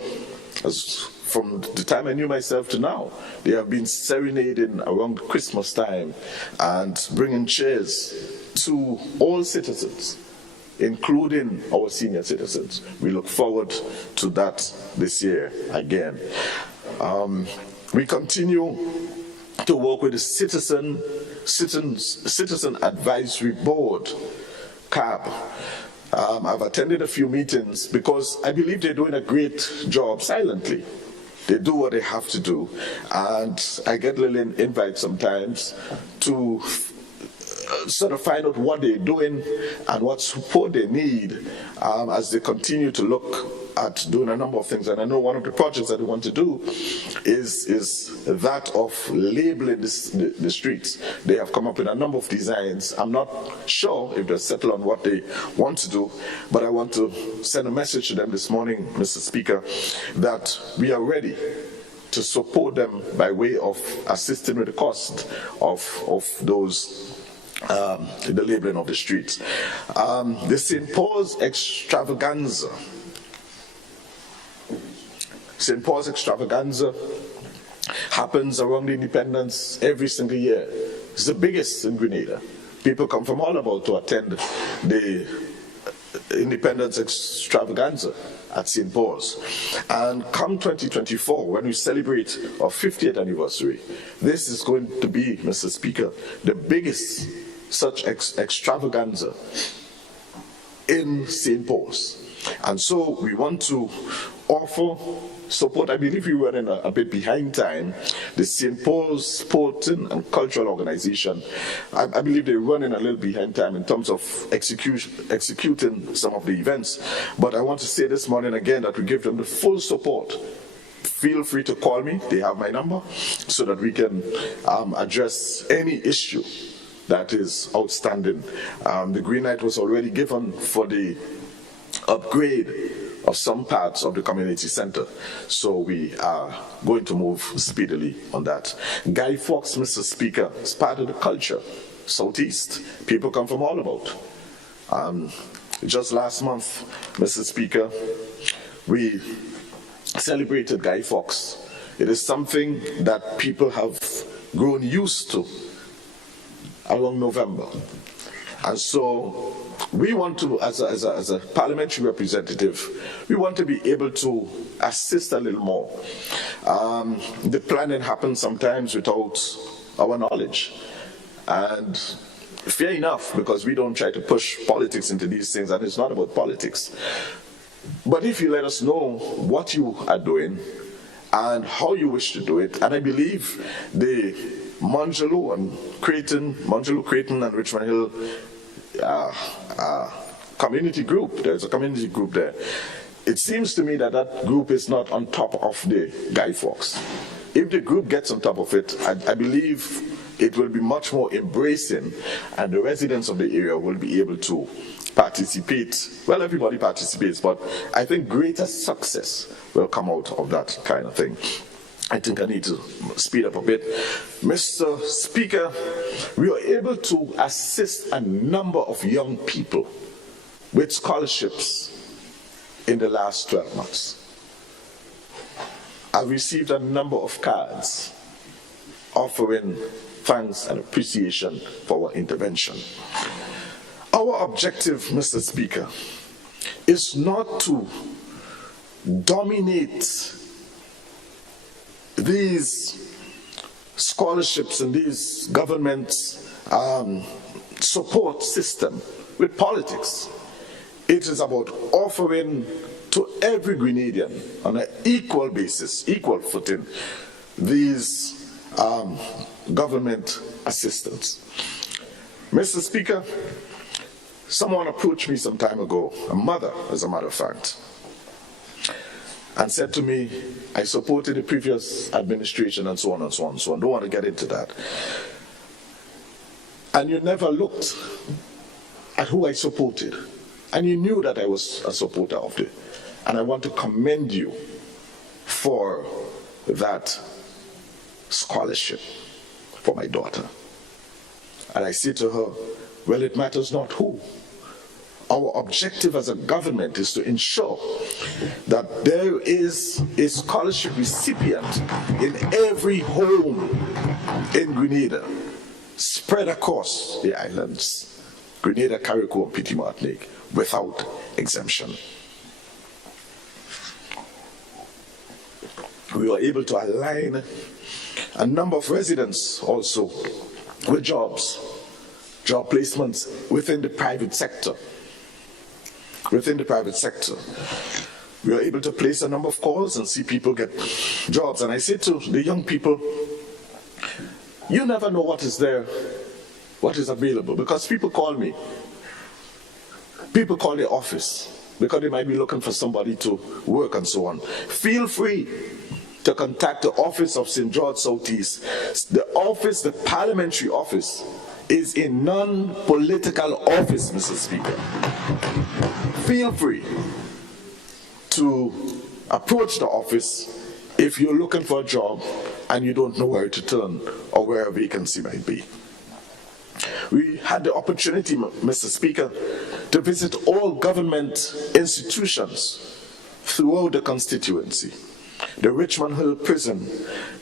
as from the time I knew myself to now. They have been serenading around Christmas time and bringing cheers to all citizens, including our senior citizens. We look forward to that this year again. We continue to work with the Citizen Advisory Board, CAB. I've attended a few meetings because I believe they're doing a great job silently. They do what they have to do. And I get little invites sometimes to sort of find out what they're doing and what support they need as they continue to look at doing a number of things. And I know one of the projects that we want to do is that of labeling the streets. They have come up with a number of designs. I'm not sure if they're settled on what they want to do, but I want to send a message to them this morning, Mr. Speaker, that we are ready to support them by way of assisting with the cost of those the labeling of the streets. The St. Paul's Extravaganza. St. Paul's Extravaganza happens around Independence every single year. It's the biggest in Grenada. People come from all about to attend the Independence Extravaganza at St. Paul's. And come 2024, when we celebrate our 50th anniversary, this is going to be, Mr. Speaker, the biggest such extravaganza in St. Paul's. And so we want to offer support. I believe we're running a bit behind time. The St. Paul's Sporting and Cultural Organization, I believe they're running a little behind time in terms of executing some of the events. But I want to say this morning again that we give them the full support. Feel free to call me. They have my number so that we can address any issue that is outstanding. The green light was already given for the upgrade of some parts of the community center. So we are going to move speedily on that. Guy Fawkes, Mr. Speaker, is part of the culture. Southeast, people come from all about. Just last month, Mr. Speaker, we celebrated Guy Fawkes. It is something that people have grown used to around November. And so we want to, as a parliamentary representative, we want to be able to assist a little more. The planning happens sometimes without our knowledge. And fair enough, because we don't try to push politics into these things, and it's not about politics. But if you let us know what you are doing and how you wish to do it, and I believe the Manjalo and Creighton, and Richmond Hill community group, there's a community group there. It seems to me that that group is not on top of the Guy Fawkes. If the group gets on top of it, I believe it will be much more embracing, and the residents of the area will be able to participate. Well, everybody participates, but I think greater success will come out of that kind of thing. I think I need to speed up a bit. Mr. Speaker, we were able to assist a number of young people with scholarships in the last 12 months. I've received a number of cards offering thanks and appreciation for our intervention. Our objective, Mr. Speaker, is not to dominate these scholarships and these government support system with politics. It is about offering to every Grenadian on an equal basis, equal footing, these government assistance. Mr. Speaker, someone approached me some time ago, a mother, as a matter of fact, and said to me, I supported the previous administration and so on and so on and so on. I don't want to get into that. And you never looked at who I supported. And you knew that I was a supporter of it. And I want to commend you for that scholarship for my daughter. And I say to her, well, it matters not who. Our objective as a government is to ensure that there is a scholarship recipient in every home in Grenada, spread across the islands, Grenada, Carriacou, and Petit Martinique, without exemption. We were able to align a number of residents also with job placements within the private sector. Within the private sector, we are able to place a number of calls and see people get jobs. And I say to the young people, you never know what is there, what is available, because people call me. People call the office because they might be looking for somebody to work and so on. Feel free to contact the office of St. George Southeast. The parliamentary office, is a non-political office, Mr. Speaker. Feel free to approach the office if you're looking for a job and you don't know where to turn or where a vacancy might be. We had the opportunity, Mr. Speaker, to visit all government institutions throughout the constituency. The Richmond Hill Prison,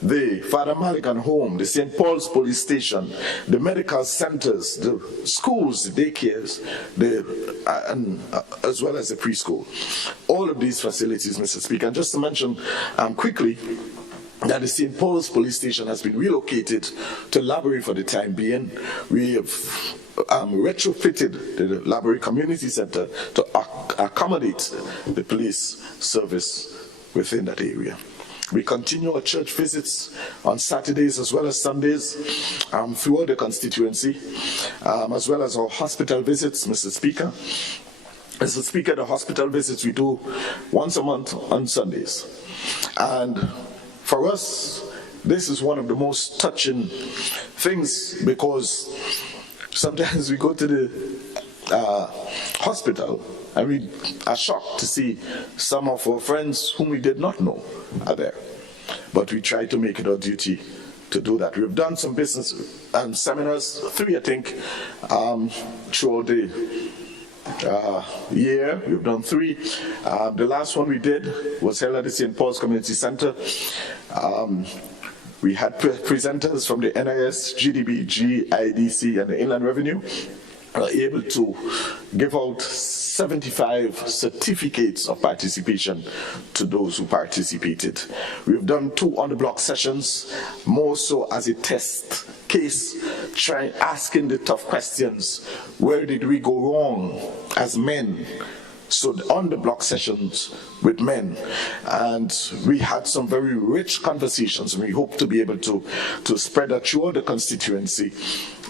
the Father Maligan Home, the St. Paul's Police Station, the medical centers, the schools, the daycares, as well as the preschool. All of these facilities, Mr. Speaker. And just to mention quickly, that the St. Paul's Police Station has been relocated to Laborie for the time being. We have retrofitted the Laborie Community Center to accommodate the police service within that area. We continue our church visits on Saturdays as well as Sundays throughout the constituency, as well as our hospital visits, Mr. Speaker. Mr. Speaker, the hospital visits we do once a month on Sundays. And for us, this is one of the most touching things, because sometimes we go to the hospital and we are shocked to see some of our friends whom we did not know are there. But we try to make it our duty to do that. We've done some business seminars, 3 I think, throughout the year. We've done 3. The last one we did was held at the St. Paul's Community Center. We had presenters from the NIS, GDB, GIDC, and the Inland Revenue. Are able to give out 75 certificates of participation to those who participated. We've done 2 on-the-block sessions, more so as a test case, asking the tough questions. Where did we go wrong as men? So on the block sessions with men, and we had some very rich conversations, and we hope to be able to spread that throughout the constituency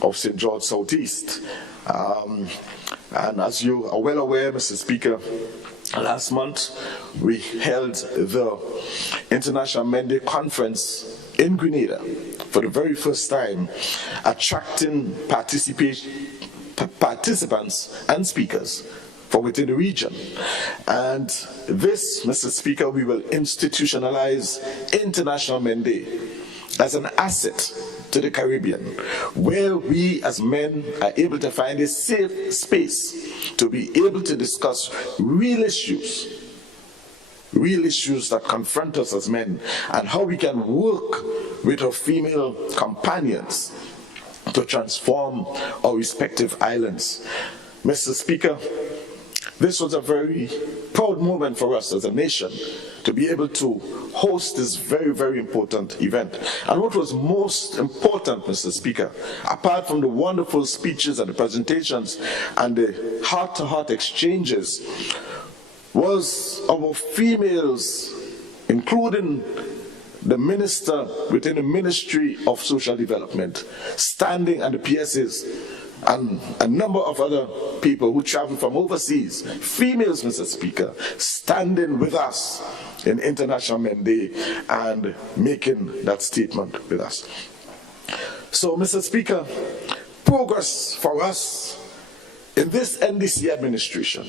of St. George Southeast. And as you are well aware, Mr. Speaker, last month we held the International Men Day Conference in Grenada for the very first time, attracting participants and speakers from within the region. And this, Mr. Speaker, we will institutionalize International Men Day as an asset to the Caribbean, where we as men are able to find a safe space to be able to discuss real issues real issues that confront us as men, and how we can work with our female companions to transform our respective islands. Mr. Speaker, this was a very proud moment for us as a nation to be able to host this very, very important event. And what was most important, Mr. Speaker, apart from the wonderful speeches and the presentations and the heart-to-heart exchanges, was our females, including the minister within the Ministry of Social Development, standing at the PSAs, and a number of other people who travel from overseas, females, Mr. Speaker, standing with us in International Men Day and making that statement with us. So, Mr. Speaker, progress for us in this NDC administration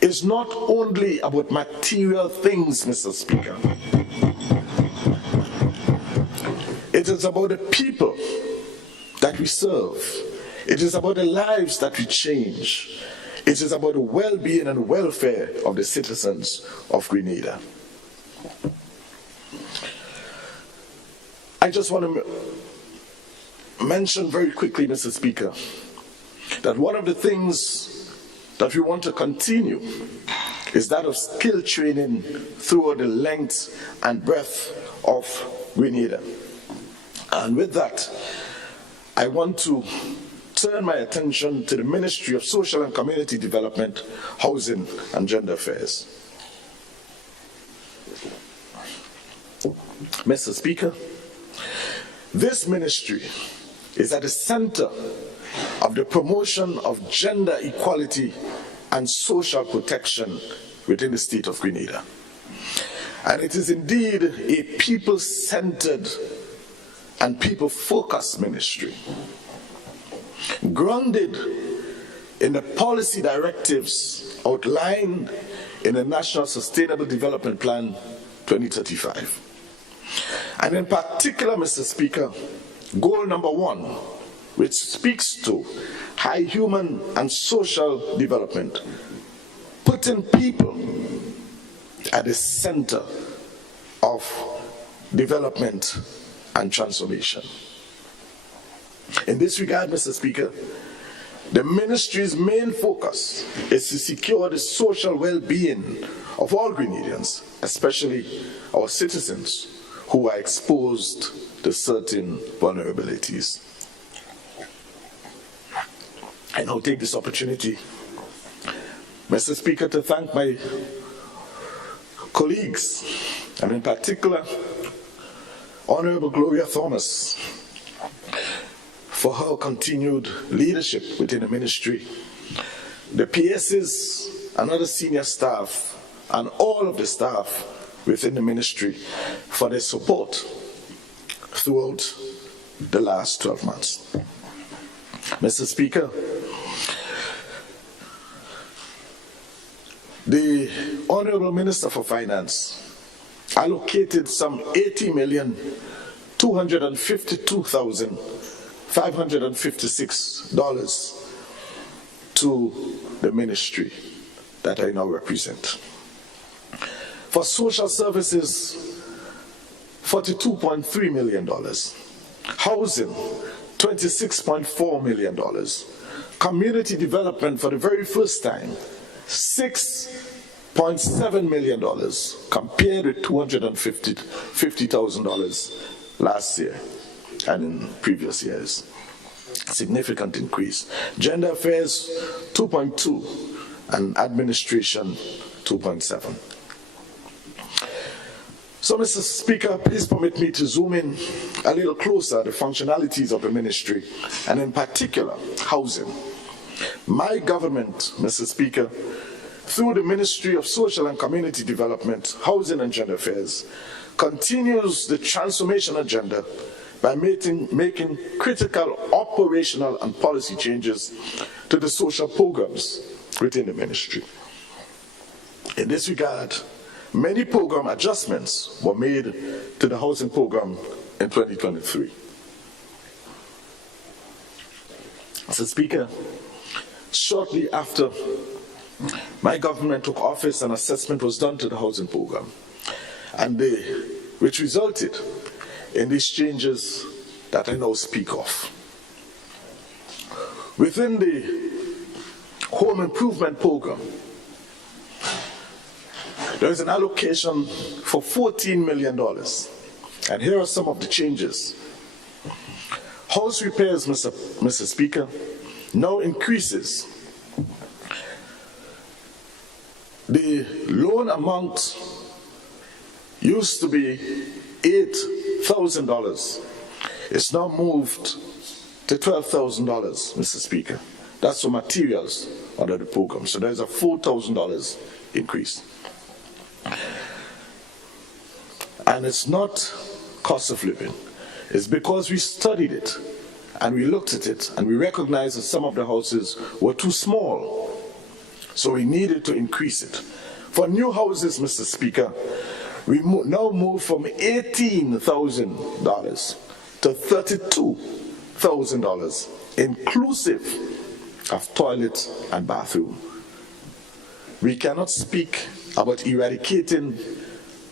is not only about material things, Mr. Speaker. It is about the people that we serve. It is about the lives that we change. It is about the well-being and welfare of the citizens of Grenada. I just want to mention very quickly, Mr. Speaker, that one of the things that we want to continue is that of skill training throughout the length and breadth of Grenada. And with that, I want to turn my attention to the Ministry of Social and Community Development, Housing and Gender Affairs. Mr. Speaker, this ministry is at the center of the promotion of gender equality and social protection within the state of Grenada. And it is indeed a people-centered and people-focused ministry, grounded in the policy directives outlined in the National Sustainable Development Plan 2035. And in particular, Mr. Speaker, goal number 1, which speaks to high human and social development, putting people at the center of development and transformation. In this regard, Mr. Speaker, the ministry's main focus is to secure the social well-being of all Grenadians, especially our citizens who are exposed to certain vulnerabilities. I now take this opportunity, Mr. Speaker, to thank my colleagues, and in particular, Honorable Gloria Thomas, for her continued leadership within the ministry, the PSs and other senior staff, and all of the staff within the ministry for their support throughout the last 12 months. Mr. Speaker, the Honorable Minister for Finance allocated some $80,252,556 to the ministry that I now represent. For social services, $42.3 million. Housing, $26.4 million. Community development, for the very first time, $6.7 million compared with $250,000 last year and in previous years. Significant increase. Gender affairs, 2.2, and administration, 2.7. So, Mr. Speaker, please permit me to zoom in a little closer at the functionalities of the ministry, and in particular, housing. My government, Mr. Speaker, through the Ministry of Social and Community Development, Housing and Gender Affairs, continues the transformation agenda by making critical operational and policy changes to the social programs within the ministry. In this regard, many program adjustments were made to the housing program in 2023. Mr. Speaker, shortly after my government took office, an assessment was done to the housing program, which resulted in these changes that I now speak of. Within the home improvement program, there is an allocation for $14 million. And here are some of the changes. House repairs, Mr. Speaker, now increases. The loan amount used to be $8,000. It's now moved to $12,000, Mr. Speaker. That's for materials under the program. So there's a $4,000 increase. And it's not cost of living. It's because we studied it and we looked at it and we recognized that some of the houses were too small. So we needed to increase it. For new houses, Mr. Speaker, we now move from $18,000 to $32,000, inclusive of toilet and bathroom. We cannot speak about eradicating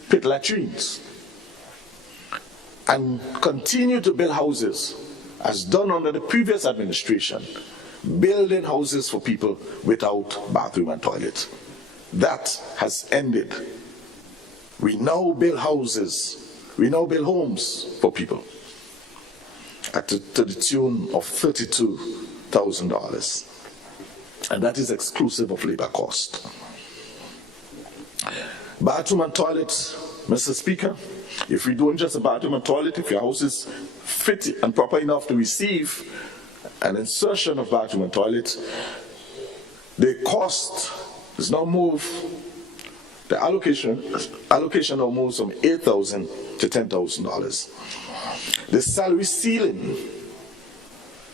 pit latrines and continue to build houses as done under the previous administration, building houses for people without bathroom and toilet. That has ended. We now build houses, we now build homes for people to the tune of $32,000. And that is exclusive of labor cost. Bathroom and toilet, Mr. Speaker, if we don't just a bathroom and toilet, if your house is fit and proper enough to receive an insertion of bathroom and toilet, the cost is now moved, the allocation now moves from $8,000 to $10,000. The salary ceiling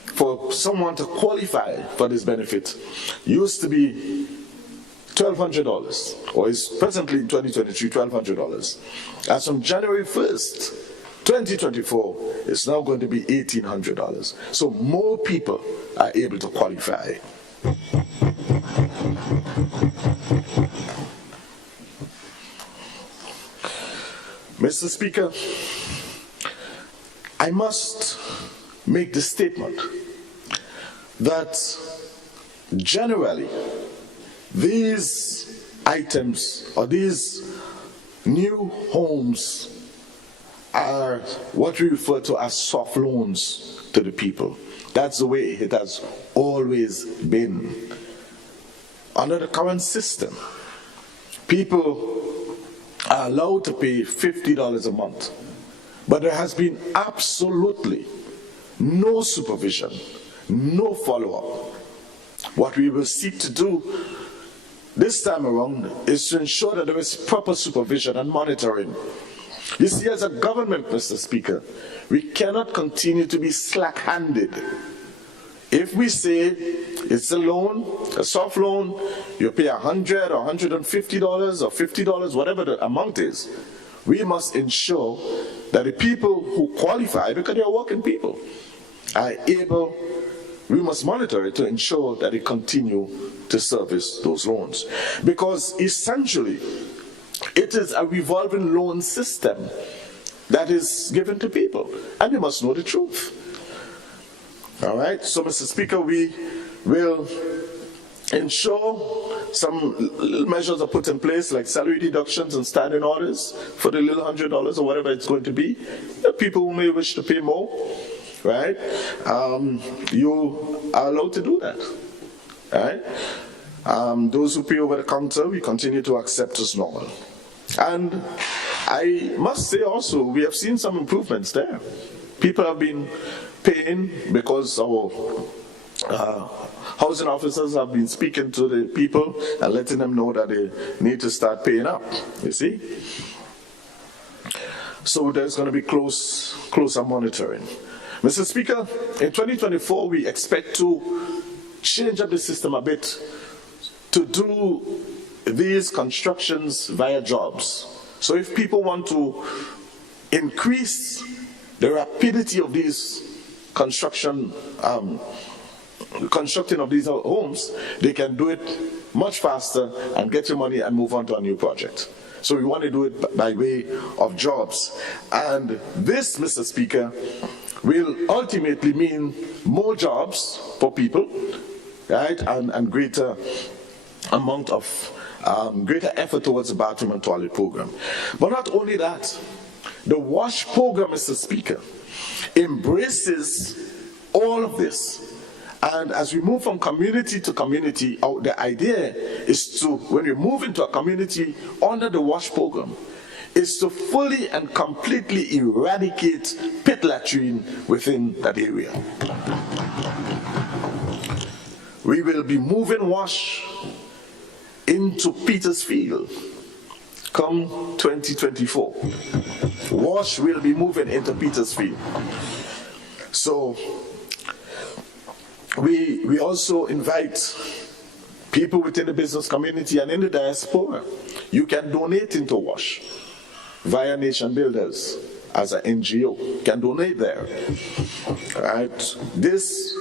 for someone to qualify for this benefit used to be $1,200, or is presently in 2023 $1,200. As from January 1st, 2024, it's now going to be $1,800. So more people are able to qualify. Mr. Speaker, I must make the statement that generally these items or these new homes are what we refer to as soft loans to the people. That's the way it has always been. Under the current system, people are allowed to pay $50 a month, but there has been absolutely no supervision, no follow-up. What we will seek to do this time around is to ensure that there is proper supervision and monitoring. You see, as a government, Mr. Speaker, we cannot continue to be slack-handed. If we say it's a loan, a soft loan, you pay $100 or $150 or $50, whatever the amount is, we must ensure that the people who qualify, because they are working people, are able, we must monitor it to ensure that they continue to service those loans. Because essentially, it is a revolving loan system that is given to people, and they must know the truth. All right, so Mr. Speaker, we will ensure some little measures are put in place, like salary deductions and standing orders for the little $100 or whatever it's going to be. There are people who may wish to pay more, right? You are allowed to do that, right? Those who pay over the counter, we continue to accept as normal. And I must say also, we have seen some improvements there. People have been paying because our housing officers have been speaking to the people and letting them know that they need to start paying up, you see. So there's going to be closer monitoring. Mr. Speaker, in 2024, we expect to change up the system a bit to do these constructions via jobs. So if people want to increase the rapidity of these construction constructing of these homes, they can do it much faster and get your money and move on to a new project. So we want to do it by way of jobs. And this, Mr. Speaker, will ultimately mean more jobs for people, right, and greater amount of greater effort towards the bathroom and toilet program. But not only that, the WASH program, Mr. Speaker, embraces all of this. And as we move from community to community, the idea is to, when we move into a community under the WASH program, is to fully and completely eradicate pit latrine within that area. We will be moving WASH into Petersfield come 2024. WASH will be moving into Petersfield. So we also invite people within the business community and in the diaspora. You can donate into WASH via Nation Builders as an NGO. You can donate there. All right. This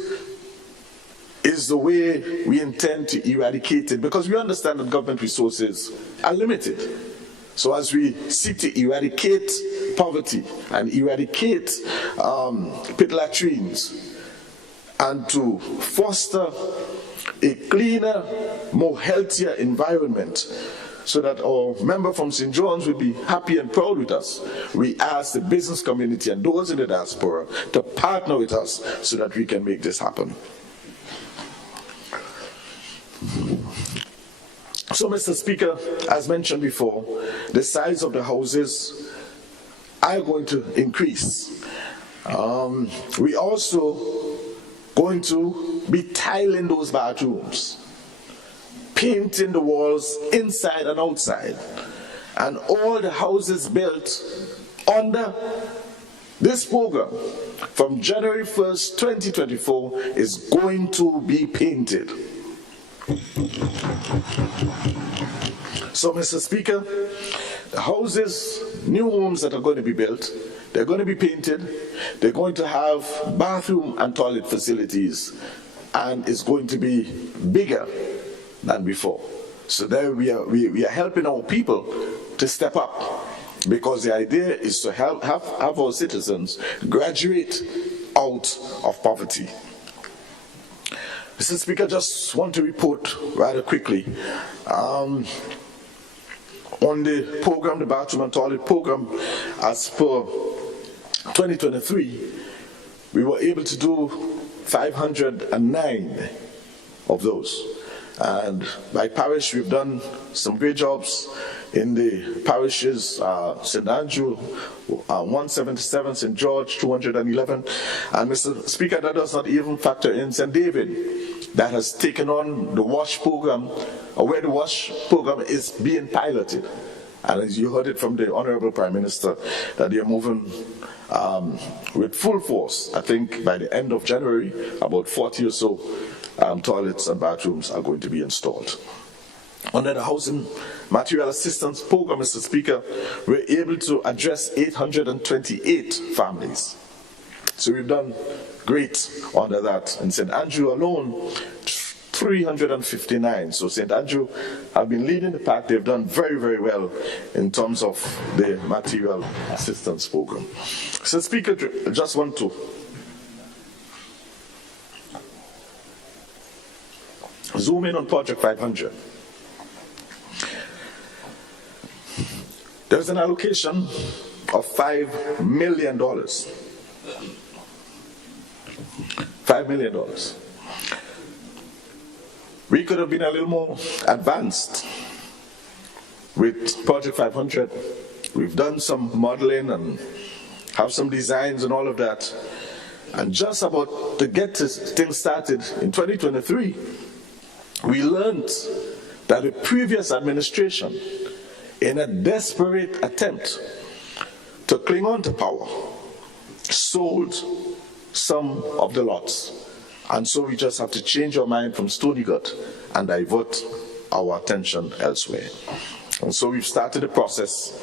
is the way we intend to eradicate it, because we understand that government resources are limited. So as we seek to eradicate poverty and eradicate pit latrines and to foster a cleaner, more healthier environment so that our member from St. John's will be happy and proud with us, we ask the business community and those in the diaspora to partner with us so that we can make this happen. So, Mr. Speaker, as mentioned before, the size of the houses are going to increase. We also going to be tiling those bathrooms, painting the walls inside and outside, and all the houses built under this program from January 1st, 2024 is going to be painted. So, Mr. Speaker, the houses, new homes that are going to be built, they're going to be painted, they're going to have bathroom and toilet facilities, and it's going to be bigger than before. So there we are helping our people to step up, because the idea is to have our citizens graduate out of poverty. Mr. Speaker, just want to report rather quickly on the program, the bathroom and toilet program. As per 2023, we were able to do 509 of those. And by parish, we've done some great jobs in the parishes, St. Andrew, 177, St. George, 211. And Mr. Speaker, that does not even factor in St. David, that has taken on the WASH program, or where the WASH program is being piloted. And as you heard it from the Honorable Prime Minister, that they are moving with full force. I think by the end of January, about 40 or so toilets and bathrooms are going to be installed. Under the Housing Material Assistance Program, Mr. Speaker, we're able to address 828 families. So we've done great under that. In St. Andrew alone, 359. So St. Andrew have been leading the pack. They've done very, very well in terms of the material assistance program. So, Speaker, I just want to zoom in on Project 500. There's an allocation of $5 million. $5 million. We could have been a little more advanced with Project 500. We've done some modeling and have some designs and all of that. And just about to get things started in 2023, we learned that the previous administration, in a desperate attempt to cling on to power, sold some of the lots. And so we just have to change our mind from Stony Gut and divert our attention elsewhere. And so we've started the process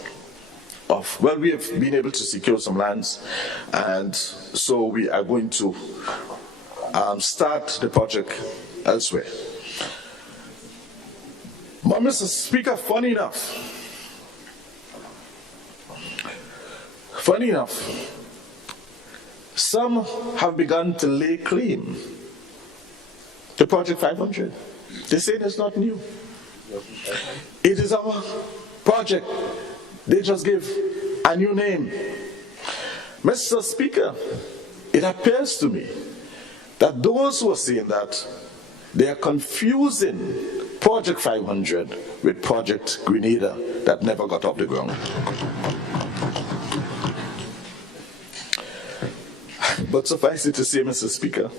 of, well, we have been able to secure some lands, and so we are going to start the project elsewhere. But Mr. Speaker, funny enough, some have begun to lay claim to Project 500. They say it's not new. It is our project. They just give a new name. Mr. Speaker, it appears to me that those who are saying that, they are confusing Project 500 with Project Grenada that never got off the ground. But suffice it to say, Mr. Speaker,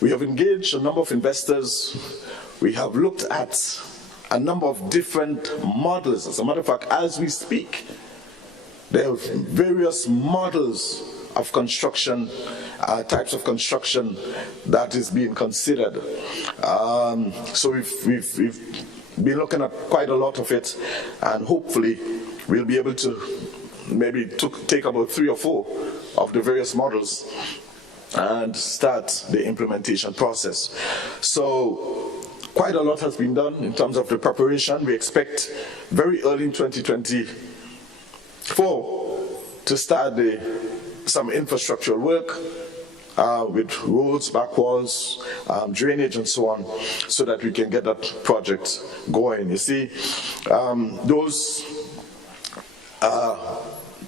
we have engaged a number of investors. We have looked at a number of different models. As a matter of fact, as we speak, there are various models of construction, types of construction that is being considered. So we've been looking at quite a lot of it, and hopefully we'll be able to maybe take about 3 or 4 of the various models and start the implementation process. So quite a lot has been done in terms of the preparation. We expect very early in 2024 to start some infrastructural work with roads, back walls, drainage and so on, so that we can get that project going. You see, those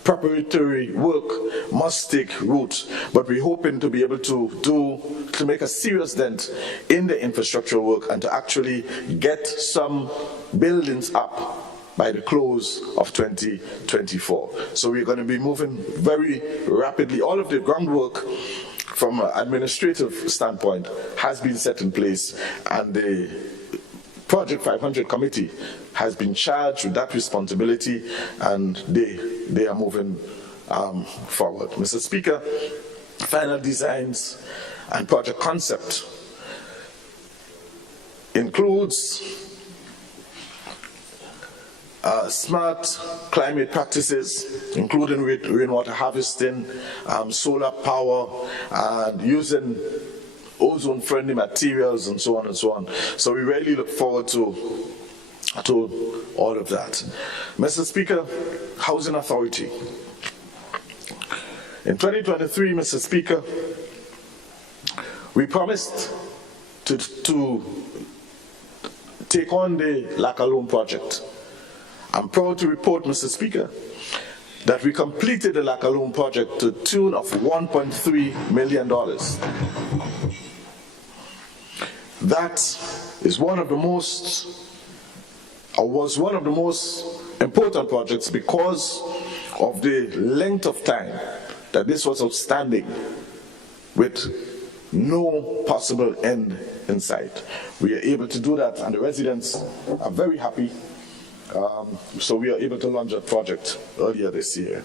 preparatory work must take root, but we're hoping to be able to make a serious dent in the infrastructural work and to actually get some buildings up by the close of 2024. So we're going to be moving very rapidly. All of the groundwork from an administrative standpoint has been set in place, and the Project 500 committee has been charged with that responsibility, and they are moving forward. Mr. Speaker, final designs and project concept includes smart climate practices, including rainwater harvesting, solar power, and using ozone-friendly materials, and so on and so on. So we really look forward to all of that. Mr. Speaker, Housing Authority. In 2023, Mr. Speaker, we promised to take on the Lacalone project. I'm proud to report, Mr. Speaker, that we completed the Lacalone project to the tune of $1.3 million. That is was one of the most important projects because of the length of time that this was outstanding, with no possible end in sight. We are able to do that, and the residents are very happy. So we are able to launch that project earlier this year.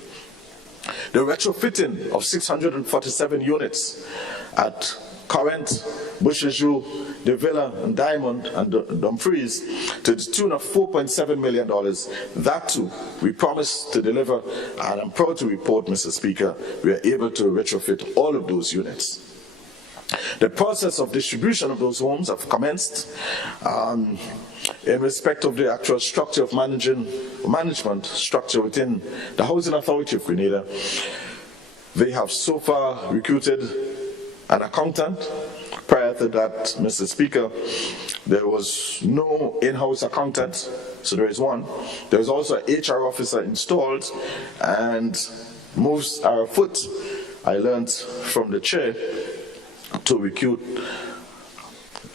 The retrofitting of 647 units at Corinth, Bushaju, De Villa, and Diamond, and Dumfries to the tune of $4.7 million. That too, we promised to deliver, and I'm proud to report, Mr. Speaker, we are able to retrofit all of those units. The process of distribution of those homes have commenced. In respect of the actual structure of management structure within the Housing Authority of Grenada, they have so far recruited an accountant. Prior to that, Mr. Speaker, there was no in-house accountant, so there is one. There is also an HR officer installed, and moves are afoot. I learned from the chair to recruit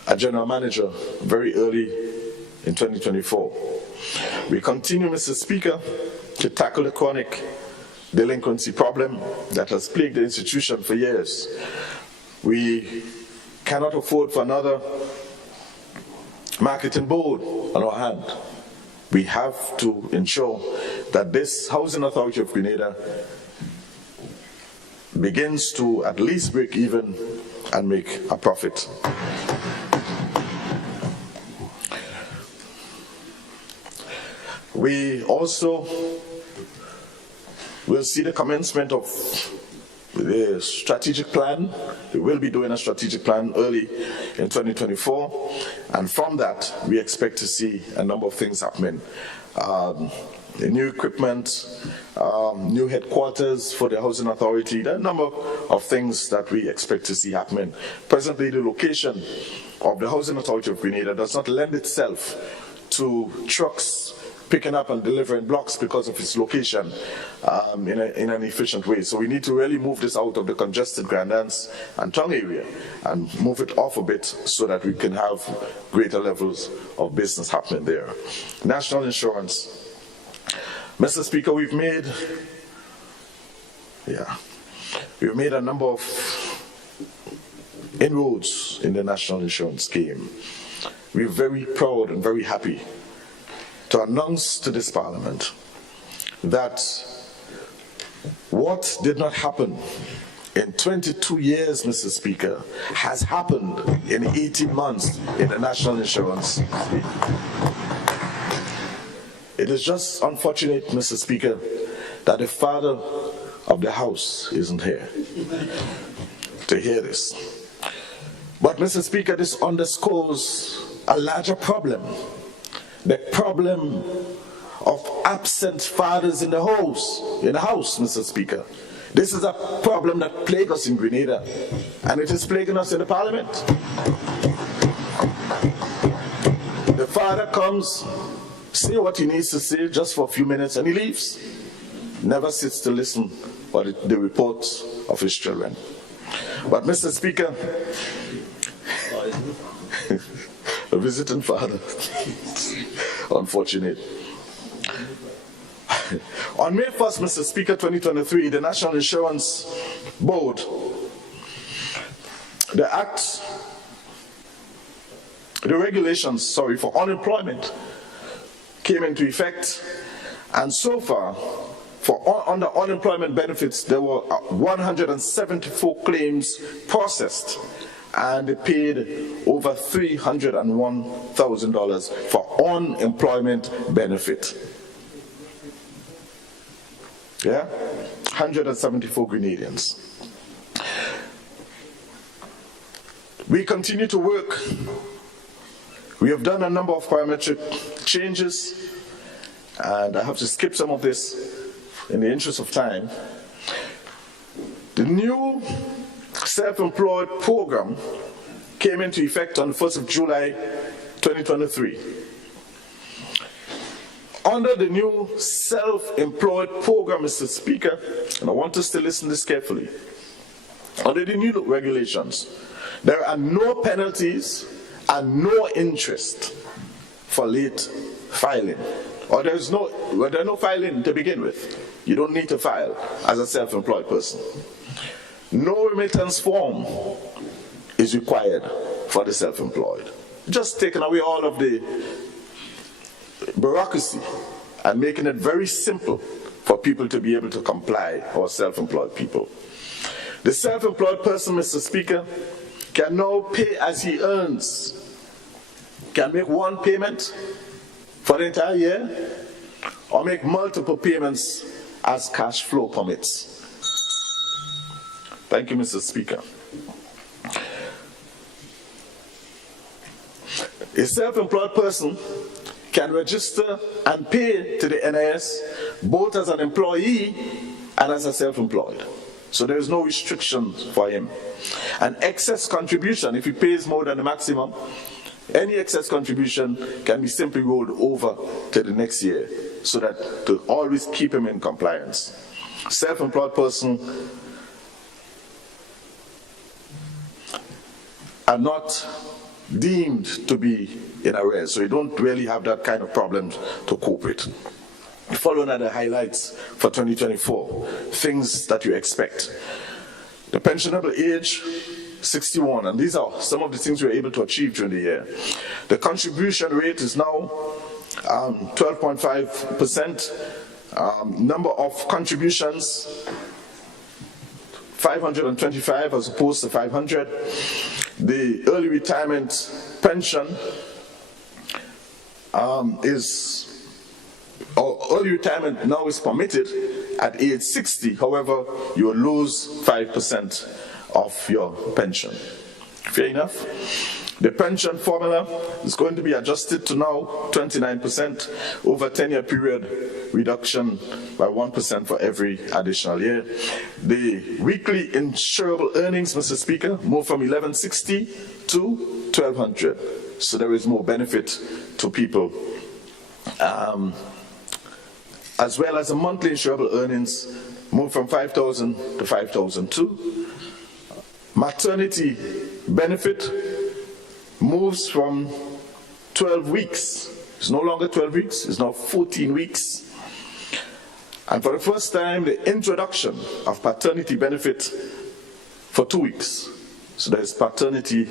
a general manager very early in 2024. We continue, Mr. Speaker, to tackle the chronic delinquency problem that has plagued the institution for years. We cannot afford for another marketing board on our hand. We have to ensure that this Housing Authority of Grenada begins to at least break even and make a profit. We also will see the commencement of the strategic plan. We will be doing a strategic plan early in 2024, and from that, we expect to see a number of things happening. New equipment, new headquarters for the Housing Authority, there are a number of things that we expect to see happening. Presently, the location of the Housing Authority of Grenada does not lend itself to trucks picking up and delivering blocks because of its location in an efficient way. So we need to really move this out of the congested Grand Anse and Tongue area and move it off a bit so that we can have greater levels of business happening there. National insurance. Mr. Speaker, we've made a number of inroads in the national insurance scheme. We're very proud and very happy to announce to this Parliament that what did not happen in 22 years, Mr. Speaker, has happened in 18 months in the national insurance. It is just unfortunate, Mr. Speaker, that the father of the house isn't here to hear this. But, Mr. Speaker, this underscores a larger problem. The problem of absent fathers in the house, Mr. Speaker. This is a problem that plagues us in Grenada, and it is plaguing us in the Parliament. The father comes, say what he needs to say just for a few minutes, and he leaves. Never sits to listen for the reports of his children. But, Mr. Speaker, a visiting father. Unfortunate. On May 1st, Mr. Speaker, 2023, the National Insurance Board, the regulations for unemployment came into effect, and so far, under unemployment benefits, there were 174 claims processed, and they paid over $301,000 for unemployment benefit. 174 Grenadians. We continue to work. We have done a number of parametric changes, and I have to skip some of this in the interest of time. The new self-employed program came into effect on the 1st of July 2023. Under the new self-employed program, Mr. Speaker, and I want us to listen to this carefully, under the new regulations, there are no penalties and no interest for late filing. Or there's no filing to begin with. You don't need to file as a self-employed person. No remittance form is required for the self-employed. Just taking away all of the bureaucracy and making it very simple for people to be able to comply, or self-employed people. The self-employed person, Mr. Speaker, can now pay as he earns. Can make one payment for the entire year, or make multiple payments as cash flow permits. Thank you, Mr. Speaker. A self-employed person can register and pay to the NIS both as an employee and as a self-employed. So there is no restriction for him. An excess contribution, if he pays more than the maximum, any excess contribution can be simply rolled over to the next year, so that to always keep him in compliance. Self-employed person are not deemed to be in arrears, so you don't really have that kind of problem to cope with. Following are the highlights for 2024, things that you expect. The pensionable age, 61, and these are some of the things we were able to achieve during the year. The contribution rate is now 12.5%. Number of contributions, 525 as opposed to 500. The early retirement pension early retirement now is permitted at age 60, however, you will lose 5% of your pension. Fair enough? The pension formula is going to be adjusted to now 29% over a 10-year period, reduction by 1% for every additional year. The weekly insurable earnings, Mr. Speaker, move from $1,160 to $1,200. So there is more benefit to people. As well as the monthly insurable earnings move from $5,000 to $5,002. Maternity benefit moves from 12 weeks. It's no longer 12 weeks, it's now 14 weeks. And for the first time, the introduction of paternity benefit for 2 weeks. So there's paternity,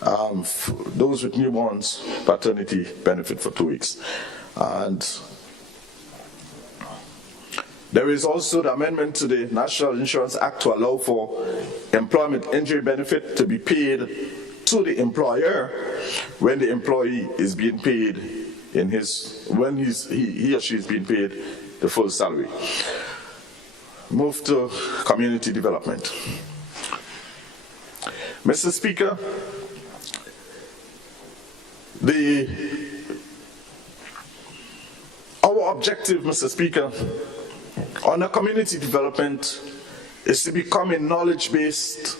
those with newborns, paternity benefit for 2 weeks. And there is also the amendment to the National Insurance Act to allow for employment injury benefit to be paid to the employer when the employee is being paid when he or she is being paid the full salary. Move to community development. Mr. Speaker, our objective, Mr. Speaker, on a community development is to become a knowledge-based,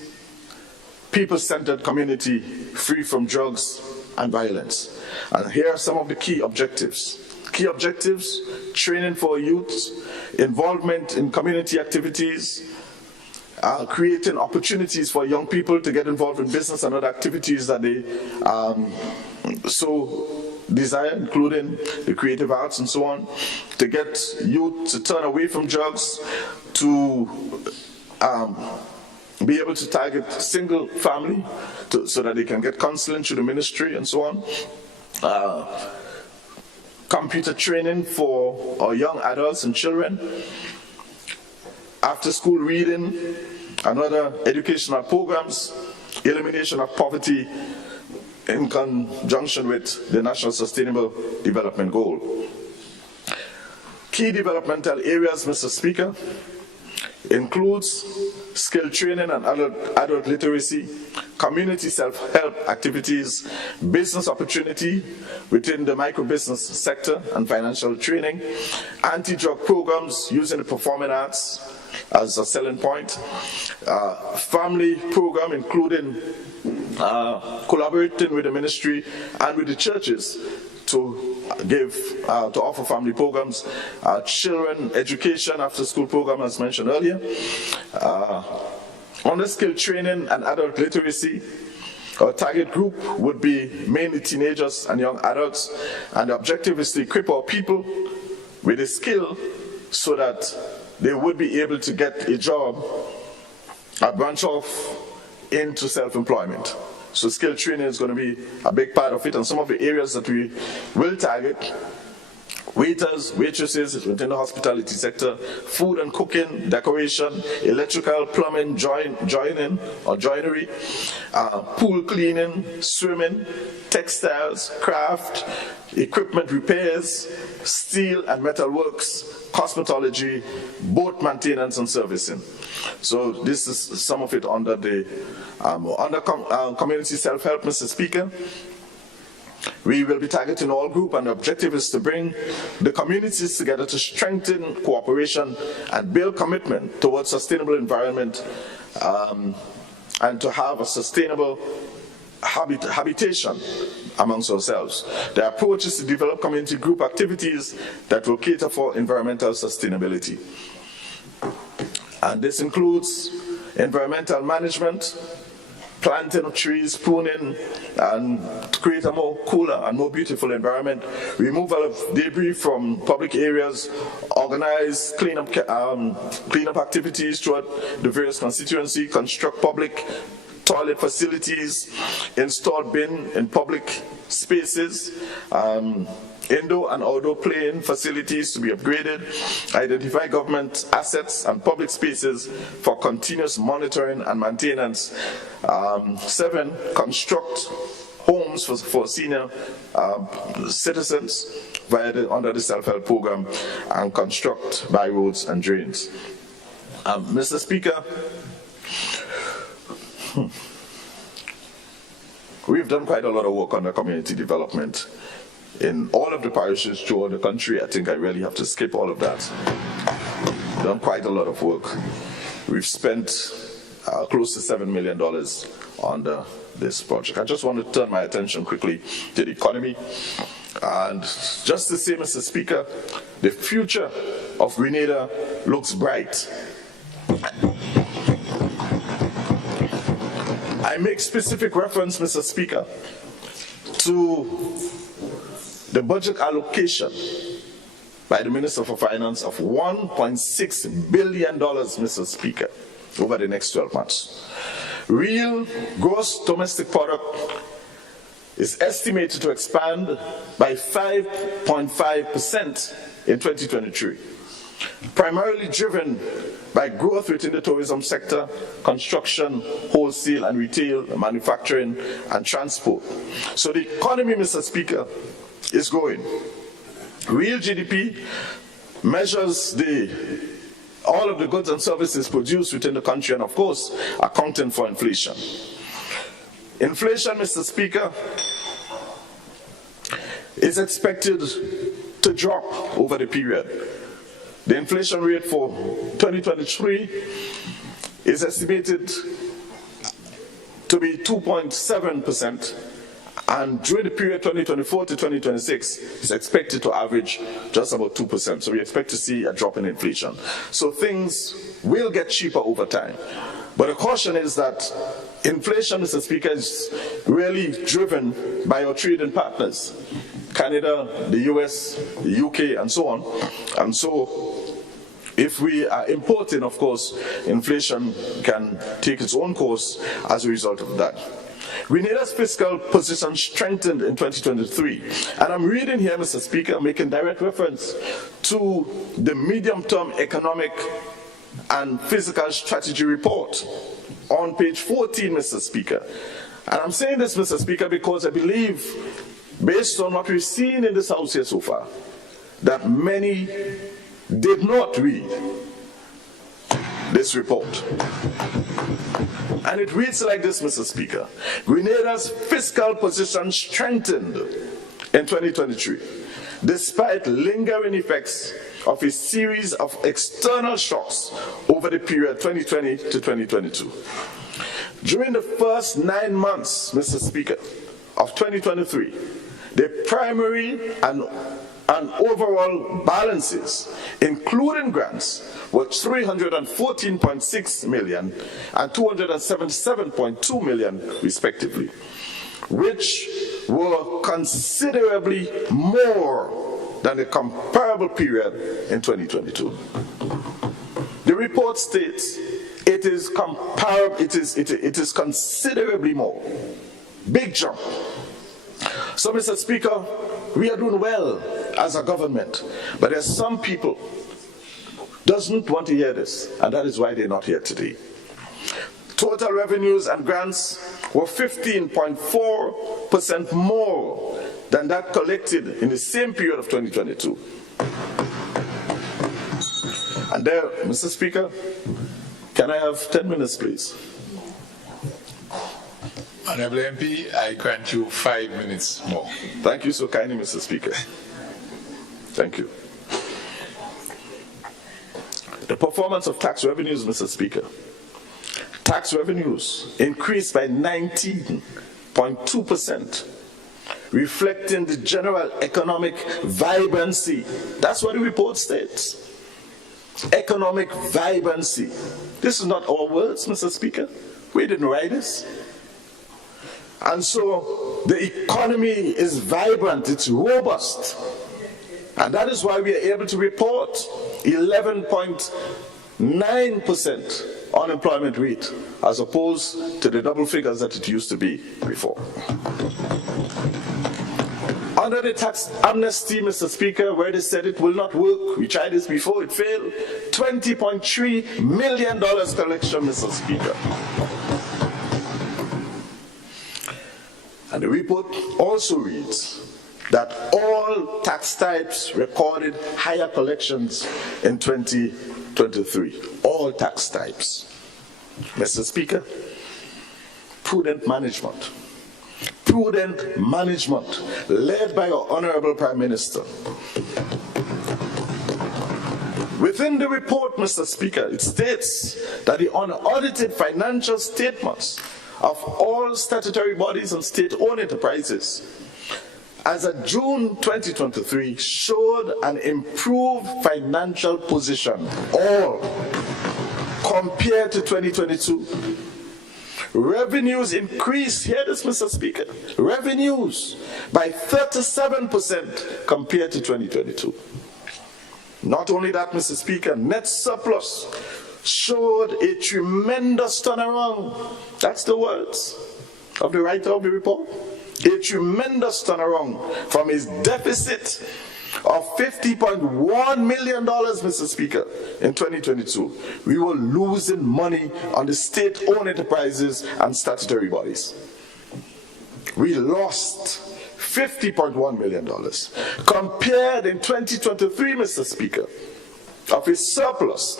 people-centered community free from drugs and violence. And here are some of the key objectives. Key objectives: training for youth, involvement in community activities, creating opportunities for young people to get involved in business and other activities that they so desire, including the creative arts and so on, to get youth to turn away from drugs, to be able to target single family so that they can get counseling through the ministry and so on. Computer training for our young adults and children, after school reading and other educational programs, elimination of poverty in conjunction with the National Sustainable Development Goal. Key developmental areas, Mr. Speaker, includes skill training and adult literacy, community self-help activities, business opportunity within the microbusiness sector and financial training, anti-drug programs using the performing arts as a selling point, family program including collaborating with the ministry and with the churches to offer family programs, children education after school program as mentioned earlier, under skill training and adult literacy. Our target group would be mainly teenagers and young adults, and the objective is to equip our people with a skill so that they would be able to get a job, branch off into self-employment. So skill training is going to be a big part of it, and some of the areas that we will target: waiters, waitresses within the hospitality sector, food and cooking, decoration, electrical, plumbing, joinery, pool cleaning, swimming, textiles, craft, equipment repairs, steel and metal works, cosmetology, boat maintenance and servicing. So this is some of it under the community self-help, Mr. Speaker. We will be targeting all groups, and the objective is to bring the communities together to strengthen cooperation and build commitment towards sustainable environment, and to have a sustainable habitation amongst ourselves. The approach is to develop community group activities that will cater for environmental sustainability. And this includes environmental management, planting of trees, pruning, and to create a more cooler and more beautiful environment, removal of debris from public areas, organize cleanup activities throughout the various constituencies, construct public toilet facilities, install bin in public spaces, indoor and outdoor playing facilities to be upgraded, identify government assets and public spaces for continuous monitoring and maintenance. 7, construct homes for senior citizens. under the self-help program and construct byroads and drains. Mr. Speaker, we've done quite a lot of work on the community development in all of the parishes throughout the country. I think I really have to skip all of that. Done quite a lot of work. We've spent close to $7 million on this project. I just want to turn my attention quickly to the economy. And just to say, Mr. Speaker, the future of Grenada looks bright. I make specific reference, Mr. Speaker, to the budget allocation by the Minister for Finance of $1.6 billion, Mr. Speaker, over the next 12 months. Real gross domestic product is estimated to expand by 5.5% in 2023, primarily driven by growth within the tourism sector, construction, wholesale and retail, manufacturing and transport. So the economy, Mr. Speaker, is growing. Real GDP measures all of the goods and services produced within the country and, of course, accounting for inflation. Inflation, Mr. Speaker, is expected to drop over the period. The inflation rate for 2023 is estimated to be 2.7%, and during the period 2024 to 2026 is expected to average just about 2%. So we expect to see a drop in inflation. So things will get cheaper over time. But the caution is that inflation, Mr. Speaker, is really driven by our trading partners, Canada, the US, the UK, and so on. And so if we are importing, of course, inflation can take its own course as a result of that. Grenada's fiscal position strengthened in 2023. And I'm reading here, Mr. Speaker, making direct reference to the medium-term economic and fiscal strategy report on page 14, Mr. Speaker. And I'm saying this, Mr. Speaker, because I believe, based on what we've seen in this House here so far, that many did not read this report. And it reads like this, Mr. Speaker. Grenada's fiscal position strengthened in 2023, despite lingering effects of a series of external shocks over the period 2020 to 2022. During the first 9 months, Mr. Speaker, of 2023, the primary and overall balances, including grants, were $314.6 million and $277.2 million, respectively, which were considerably more than the comparable period in 2022. The report states it is comparable, it is considerably more. Big jump. So, Mr. Speaker, we are doing well as a government, but there's some people doesn't want to hear this, and that is why they're not here today. Total revenues and grants were 15.4% more than that collected in the same period of 2022. And there, Mr. Speaker, can I have 10 minutes, please? Honorable MP, I grant you 5 minutes more. Thank you so kindly, Mr. Speaker. Thank you. The performance of tax revenues, Mr. Speaker. Tax revenues increased by 19.2%, reflecting the general economic vibrancy. That's what the report states. Economic vibrancy. This is not our words, Mr. Speaker. We didn't write this. And so the economy is vibrant, it's robust. And that is why we are able to report 11.9% unemployment rate, as opposed to the double figures that it used to be before. Under the tax amnesty, Mr. Speaker, where they said it will not work, we tried this before, it failed, $20.3 million collection, Mr. Speaker. And the report also reads, that all tax types recorded higher collections in 2023. All tax types. Mr. Speaker, prudent management led by our Honorable Prime Minister. Within the report, Mr. Speaker, it states that the unaudited financial statements of all statutory bodies and state-owned enterprises as of June 2023 showed an improved financial position, all compared to 2022. Revenues increased, hear this, Mr. Speaker, revenues by 37% compared to 2022. Not only that, Mr. Speaker, net surplus showed a tremendous turnaround. That's the words of the writer of the report. A tremendous turnaround from his deficit of $50.1 million, Mr. Speaker, in 2022. We were losing money on the state-owned enterprises and statutory bodies. We lost $50.1 million. Compared in 2023, Mr. Speaker, of a surplus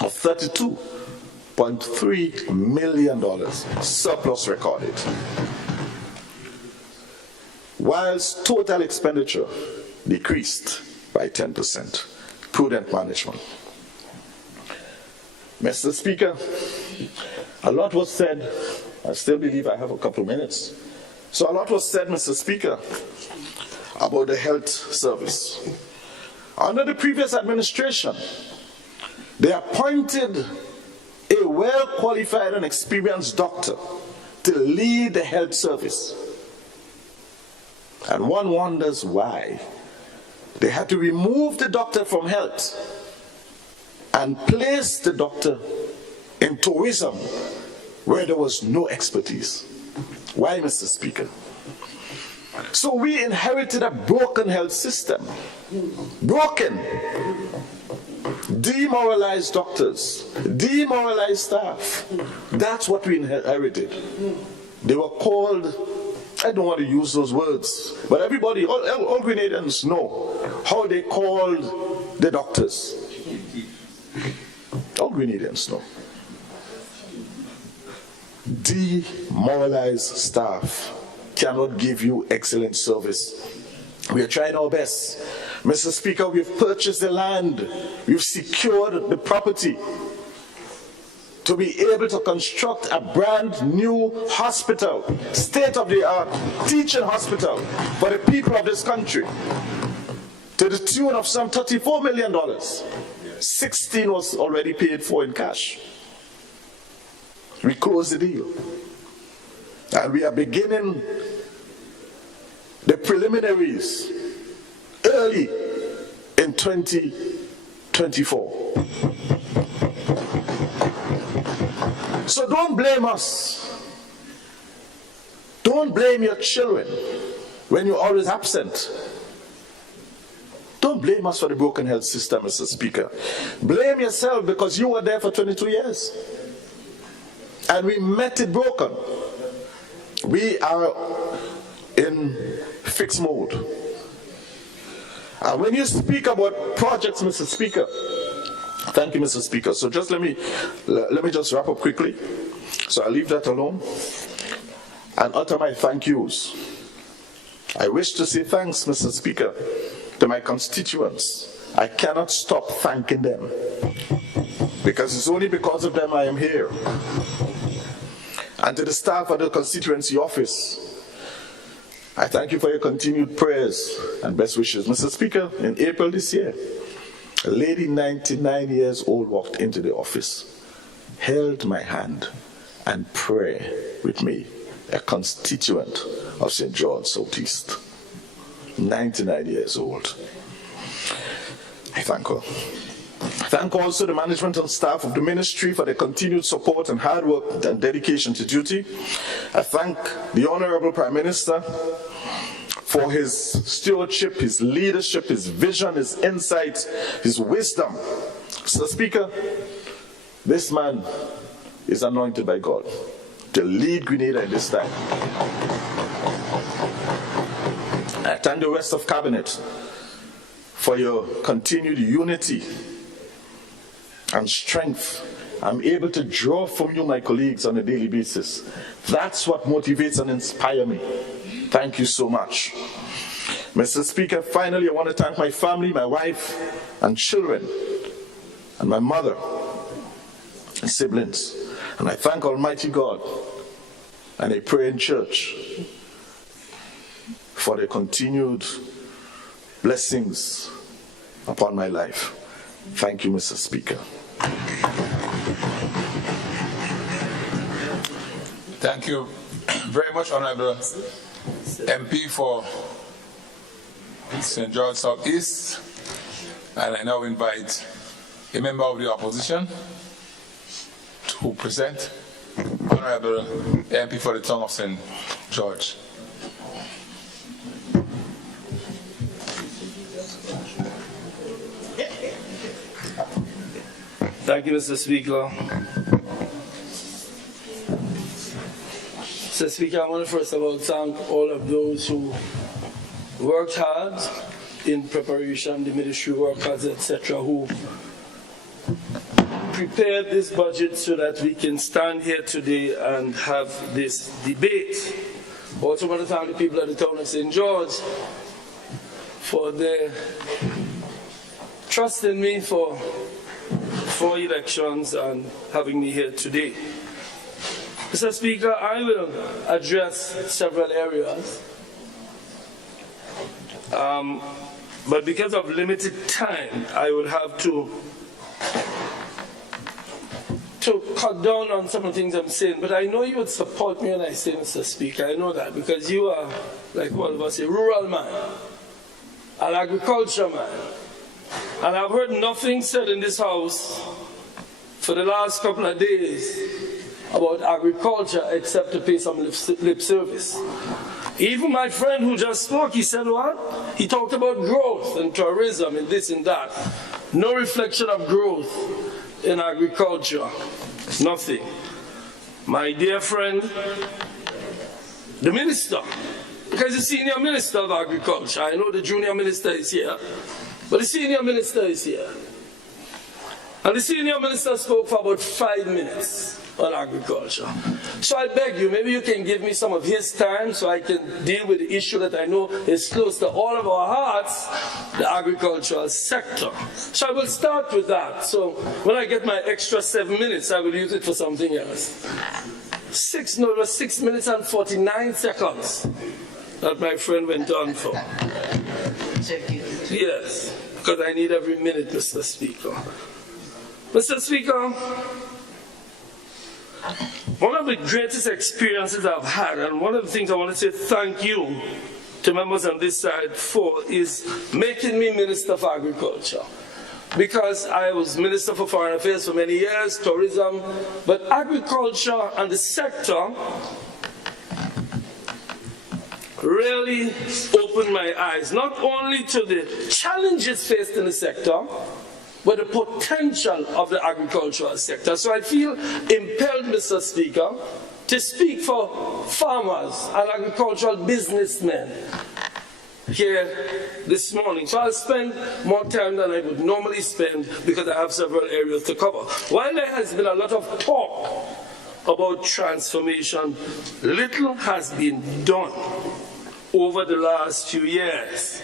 of $32.3 million surplus recorded. Whilst total expenditure decreased by 10%. Prudent management. Mr. Speaker, a lot was said. I still believe I have a couple minutes. So a lot was said, Mr. Speaker, about the health service. Under the previous administration, they appointed a well-qualified and experienced doctor to lead the health service. And one wonders why. They had to remove the doctor from health and place the doctor in tourism where there was no expertise. Why, Mr. Speaker? So we inherited a broken health system. Broken. Demoralized doctors. Demoralized staff. That's what we inherited. They were called, I don't want to use those words, but everybody, all Grenadians know how they called the doctors. All Grenadians know. Demoralized staff cannot give you excellent service. We are trying our best. Mr. Speaker, we've purchased the land. We've secured the property to be able to construct a brand new hospital, state-of-the-art teaching hospital for the people of this country, to the tune of some $34 million. 16 was already paid for in cash. We closed the deal. And we are beginning the preliminaries early in 2024. So don't blame us. Don't blame your children when you're always absent. Don't blame us for the broken health system, Mr. Speaker. Blame yourself because you were there for 22 years. And we met it broken. We are in fixed mode. And when you speak about projects, Mr. Speaker, thank you, Mr. Speaker. So just let me just wrap up quickly. So I'll leave that alone and utter my thank yous. I wish to say thanks, Mr. Speaker, to my constituents. I cannot stop thanking them because it's only because of them I am here. And to the staff at the constituency office, I thank you for your continued prayers and best wishes. Mr. Speaker, in April this year, a lady 99 years old walked into the office, held my hand and prayed with me, a constituent of St. George Southeast. 99 years old. I thank her. I thank also the management and staff of the ministry for their continued support and hard work and dedication to duty. I thank the Honorable Prime Minister for his stewardship, his leadership, his vision, his insight, his wisdom. Mr. Speaker, this man is anointed by God to lead Grenada in this time. I thank the rest of Cabinet for your continued unity and strength. I'm able to draw from you, my colleagues, on a daily basis. That's what motivates and inspires me. Thank you so much. Mr. Speaker, finally, I want to thank my family, my wife and children, and my mother and siblings. And I thank Almighty God, and I pray in church for the continued blessings upon my life. Thank you, Mr. Speaker. Thank you very much, Honorable MP for St. George South East. And I now invite a member of the opposition to present, Honorable MP for the Tongue of St. George. Thank you, Mr. Speaker. Mr. Speaker, I want to first of all thank all of those who worked hard in preparation, the ministry workers, etc., who prepared this budget so that we can stand here today and have this debate. I also want to thank the people of the town of St. George for their trust in me for 4 elections and having me here today. Mr. Speaker, I will address several areas, but because of limited time, I will have to cut down on some of the things I'm saying. But I know you would support me when I say, Mr. Speaker, I know that, because you are, like all of us, a rural man, an agriculture man. And I've heard nothing said in this house for the last couple of days about agriculture except to pay some lip service. Even my friend who just spoke, he said what? He talked about growth and tourism and this and that. No reflection of growth in agriculture. Nothing. My dear friend, the minister, because the senior minister of agriculture, I know the junior minister is here, but the senior minister is here. And the senior minister spoke for about 5 minutes on agriculture. So I beg you, maybe you can give me some of his time so I can deal with the issue that I know is close to all of our hearts, the agricultural sector. So I will start with that. So when I get my extra 7 minutes, I will use it for something else. It was 6 minutes and 49 seconds that my friend went on for. Yes, because I need every minute, Mr. Speaker. Mr. Speaker, one of the greatest experiences I've had, and one of the things I want to say thank you to members on this side for, is making me Minister for Agriculture. Because I was Minister for Foreign Affairs for many years, tourism, but agriculture and the sector really opened my eyes, not only to the challenges faced in the sector, but the potential of the agricultural sector. So I feel impelled, Mr. Speaker, to speak for farmers and agricultural businessmen here this morning. So I'll spend more time than I would normally spend because I have several areas to cover. While there has been a lot of talk about transformation, little has been done over the last few years.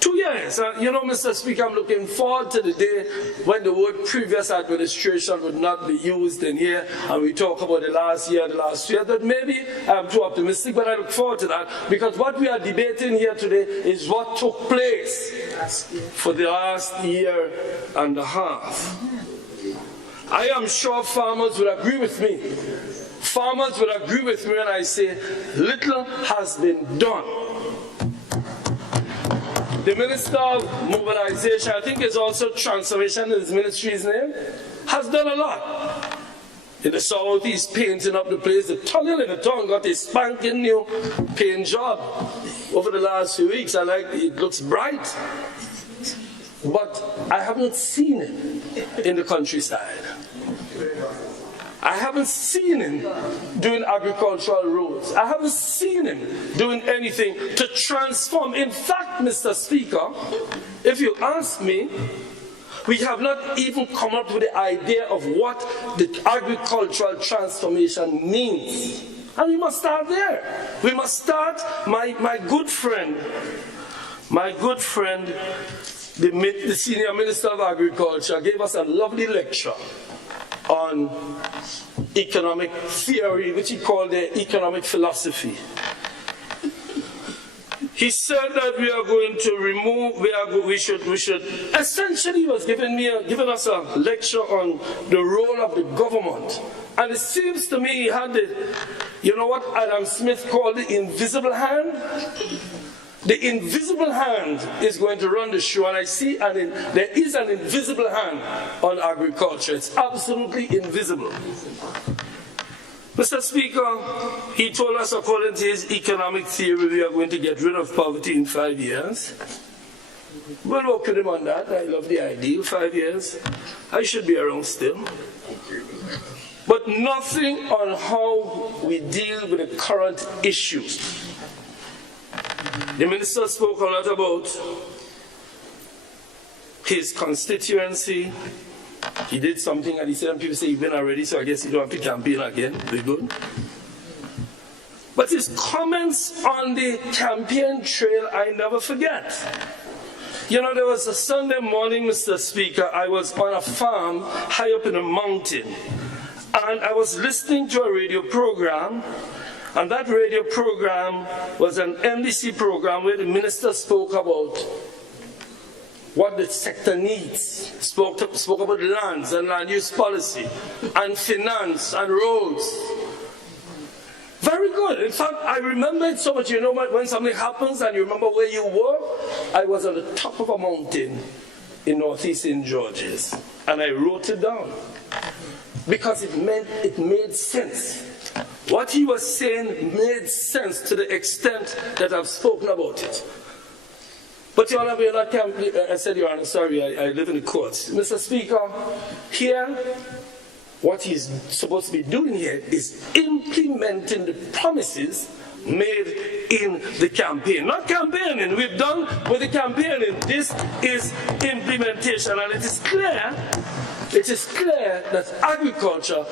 2 years. You know, Mr. Speaker, I'm looking forward to the day when the word previous administration would not be used in here and we talk about the last year, the last 2 years. But maybe I'm too optimistic, but I look forward to that because what we are debating here today is what took place for the last year and a half. I am sure farmers will agree with me. Farmers will agree with me when I say little has been done. The Minister of Mobilization, I think is also transformation in his ministry's name, has done a lot. In the south, he's painting up the place. The tunnel in the town got a spanking new paint job over the last few weeks. I like it, looks bright. But I haven't seen it in the countryside. I haven't seen him doing agricultural roads. I haven't seen him doing anything to transform. In fact, Mr. Speaker, if you ask me, we have not even come up with the idea of what the agricultural transformation means. And we must start there. We must start, my good friend, the Senior Minister of Agriculture gave us a lovely lecture on economic theory, which he called the economic philosophy. He said that we are going to remove, we should, essentially he was giving us a lecture on the role of the government. And it seems to me he had you know what Adam Smith called the invisible hand? The invisible hand is going to run the show, and I see there is an invisible hand on agriculture. It's absolutely invisible. Mr. Speaker, he told us, according to his economic theory, we are going to get rid of poverty in 5 years. We'll work with him on that. I love the ideal, 5 years. I should be around still. But nothing on how we deal with the current issues. The minister spoke a lot about his constituency. He did something and he said, and people say he win already, so I guess you don't have to campaign again. Very good. But his comments on the campaign trail, I never forget. You know, there was a Sunday morning, Mr. Speaker, I was on a farm high up in a mountain. And I was listening to a radio program. And that radio program was an NBC program where the minister spoke about what the sector needs, spoke about lands and land use policy, and finance and roads. Very good. In fact, I remember it so much. You know, when something happens and you remember where you were, I was on the top of a mountain in northeastern Georges, and I wrote it down because it made sense. What he was saying made sense to the extent that I've spoken about it. But Your Honor, we are not I said, Your Honor, sorry, I live in the courts. Mr. Speaker, here, what he's supposed to be doing here is implementing the promises made in the campaign. Not campaigning, we've done with the campaigning. This is implementation, and it is clear that agriculture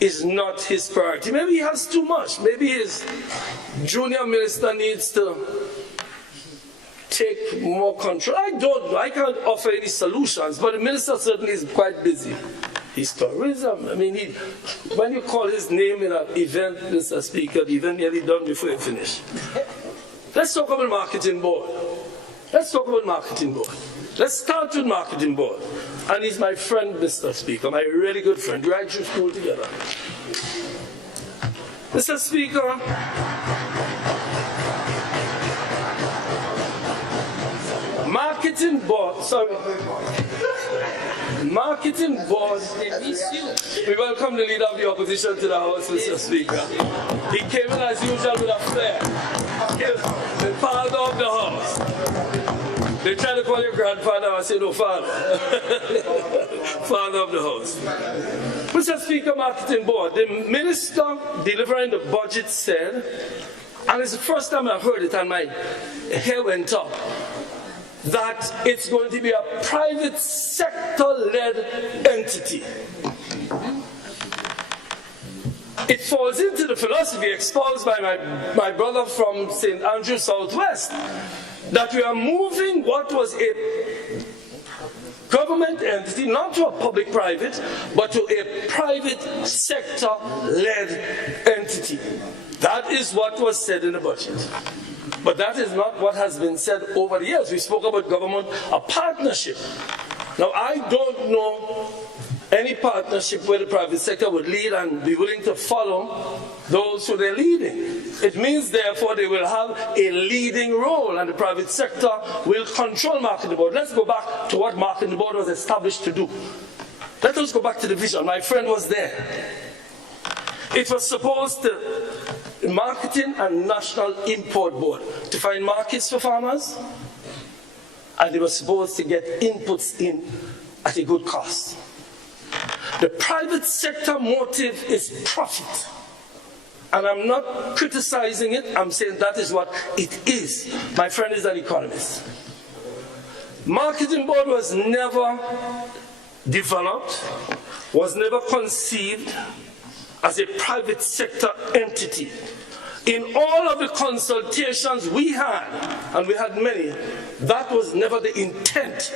is not his priority. Maybe he has too much. Maybe his junior minister needs to take more control. I don't know. I can't offer any solutions, but the minister certainly is quite busy. His tourism, I mean, when you call his name in an event, Mr. Speaker, the event nearly done before you finish. Let's talk about marketing board. Let's start with marketing board. And he's my friend, Mr. Speaker, my really good friend. We went to school together. Mr. Speaker, marketing board, we welcome the leader of the opposition to the House, Mr. Speaker. He came in as usual with a flair. The father of the House. They try to call you grandfather, I say no, father. Father of the House. Mr. Speaker, marketing board, the minister delivering the budget said, and it's the first time I've heard it and my hair went up, that it's going to be a private sector-led entity. It falls into the philosophy exposed by my brother from St. Andrew Southwest, that we are moving what was a government entity, not to a public-private, but to a private sector-led entity. That is what was said in the budget. But that is not what has been said over the years. We spoke about government, a partnership. Now, I don't know any partnership where the private sector would lead and be willing to follow those who they're leading. It means, therefore, they will have a leading role and the private sector will control marketing board. Let's go back to what marketing board was established to do. Let us go back to the vision. My friend was there. It was supposed to Marketing and National Import Board to find markets for farmers, and they were supposed to get inputs in at a good cost. The private sector motive is profit. And I'm not criticizing it, I'm saying that is what it is. My friend is an economist. Marketing board was never developed, was never conceived as a private sector entity. In all of the consultations we had, and we had many, that was never the intent.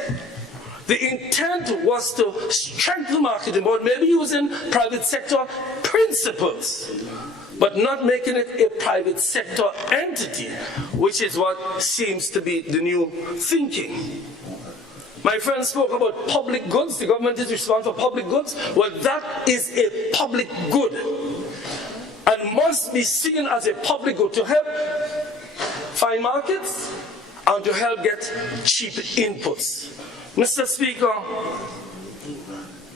The intent was to strengthen the marketing board, maybe using private sector principles, but not making it a private sector entity, which is what seems to be the new thinking. My friend spoke about public goods. The government is responsible for public goods. Well, that is a public good and must be seen as a public good to help find markets and to help get cheap inputs. Mr. Speaker,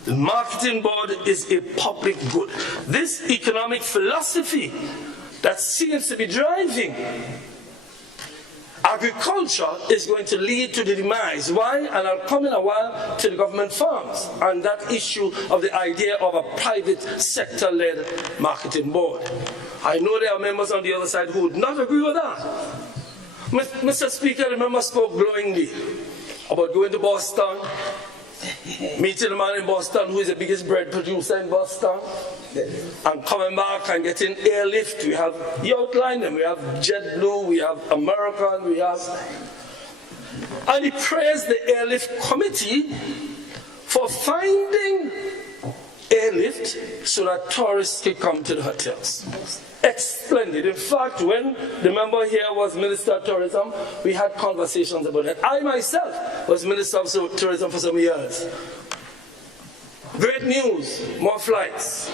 the marketing board is a public good. This economic philosophy that seems to be driving agriculture is going to lead to the demise. Why? And I'll come in a while to the government farms and that issue of the idea of a private sector-led marketing board. I know there are members on the other side who would not agree with that. Mr. Speaker, the member spoke glowingly about going to Boston, meeting a man in Boston who is the biggest bread producer in Boston, and coming back and getting airlift. We have, you outlined them, we have JetBlue, we have American, we have... And he praised the airlift committee for finding airlift so that tourists could come to the hotels. Splendid. In fact, when the member here was Minister of Tourism, we had conversations about it. I myself was Minister of Tourism for some years. Great news, more flights.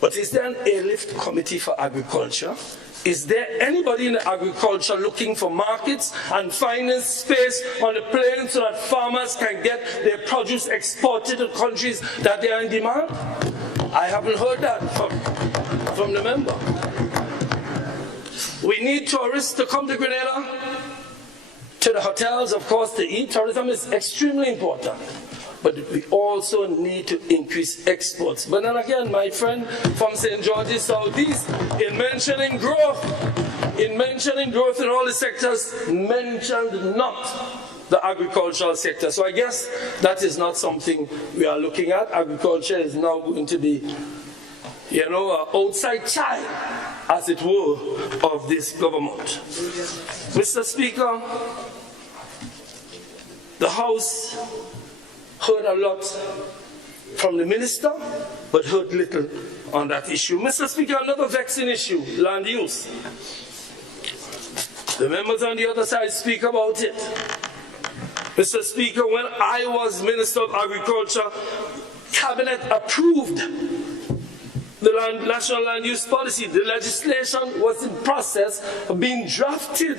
But is there an airlift committee for agriculture? Is there anybody in agriculture looking for markets and finding space on the plain so that farmers can get their produce exported to countries that they are in demand? I haven't heard that from the member. We need tourists to come to Grenada, to the hotels, of course, to eat. Tourism is extremely important. But we also need to increase exports. But then again, my friend from St. George's Southeast, in mentioning growth in all the sectors, mentioned not the agricultural sector. So I guess that is not something we are looking at. Agriculture is now going to be, an outside child, as it were, of this government. Mr. Speaker, the House heard a lot from the minister, but heard little on that issue. Mr. Speaker, another vexing issue, land use. The members on the other side speak about it. Mr. Speaker, when I was Minister of Agriculture, Cabinet approved the National Land Use Policy. The legislation was in process of being drafted.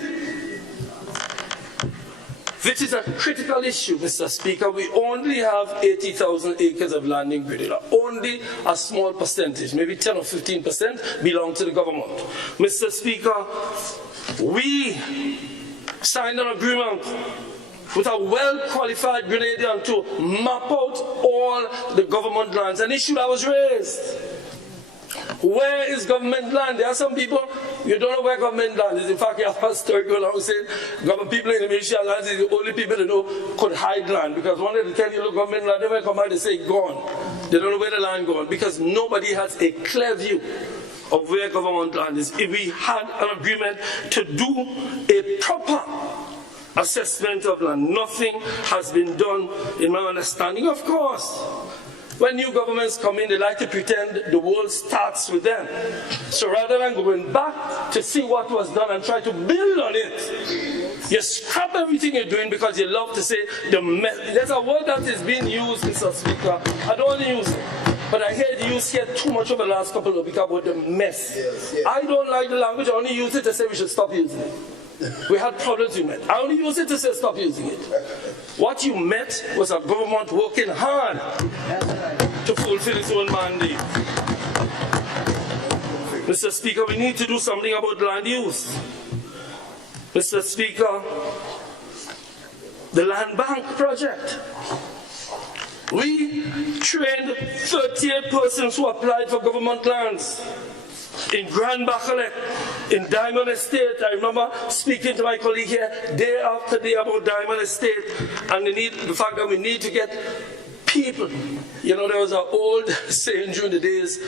Which is a critical issue, Mr. Speaker. We only have 80,000 acres of land in Grenada. Only a small percentage, maybe 10 or 15%, belong to the government. Mr. Speaker, we signed an agreement with a well-qualified Grenadian to map out all the government lands, an issue that was raised. Where is government land? There are some people, you don't know where government land is. In fact, you have a story going on saying government people in the militia lands is the only people that know could hide land. Because when they tell you, look, government land, they might come back and say, gone. They don't know where the land gone. Because nobody has a clear view of where government land is. If we had an agreement to do a proper assessment of land, nothing has been done in my understanding. Of course, when new governments come in, they like to pretend the world starts with them. So rather than going back to see what was done and try to build on it, you scrap everything you're doing because you love to say the mess. There's a word that is being used, Mr. Speaker. I don't want to use it, but I hear it used here too much over the last couple of weeks about the mess. I don't like the language. I only use it to say we should stop using it. We had problems with it. I only use it to say stop using it. What you met was a government working hard to fulfill its own mandate. Mr. Speaker, we need to do something about land use. Mr. Speaker, the land bank project. We trained 38 persons who applied for government lands in Grand Bacalet, in Diamond Estate. I remember speaking to my colleague here day after day about Diamond Estate and the fact that we need to get people. You know, there was an old saying during the days,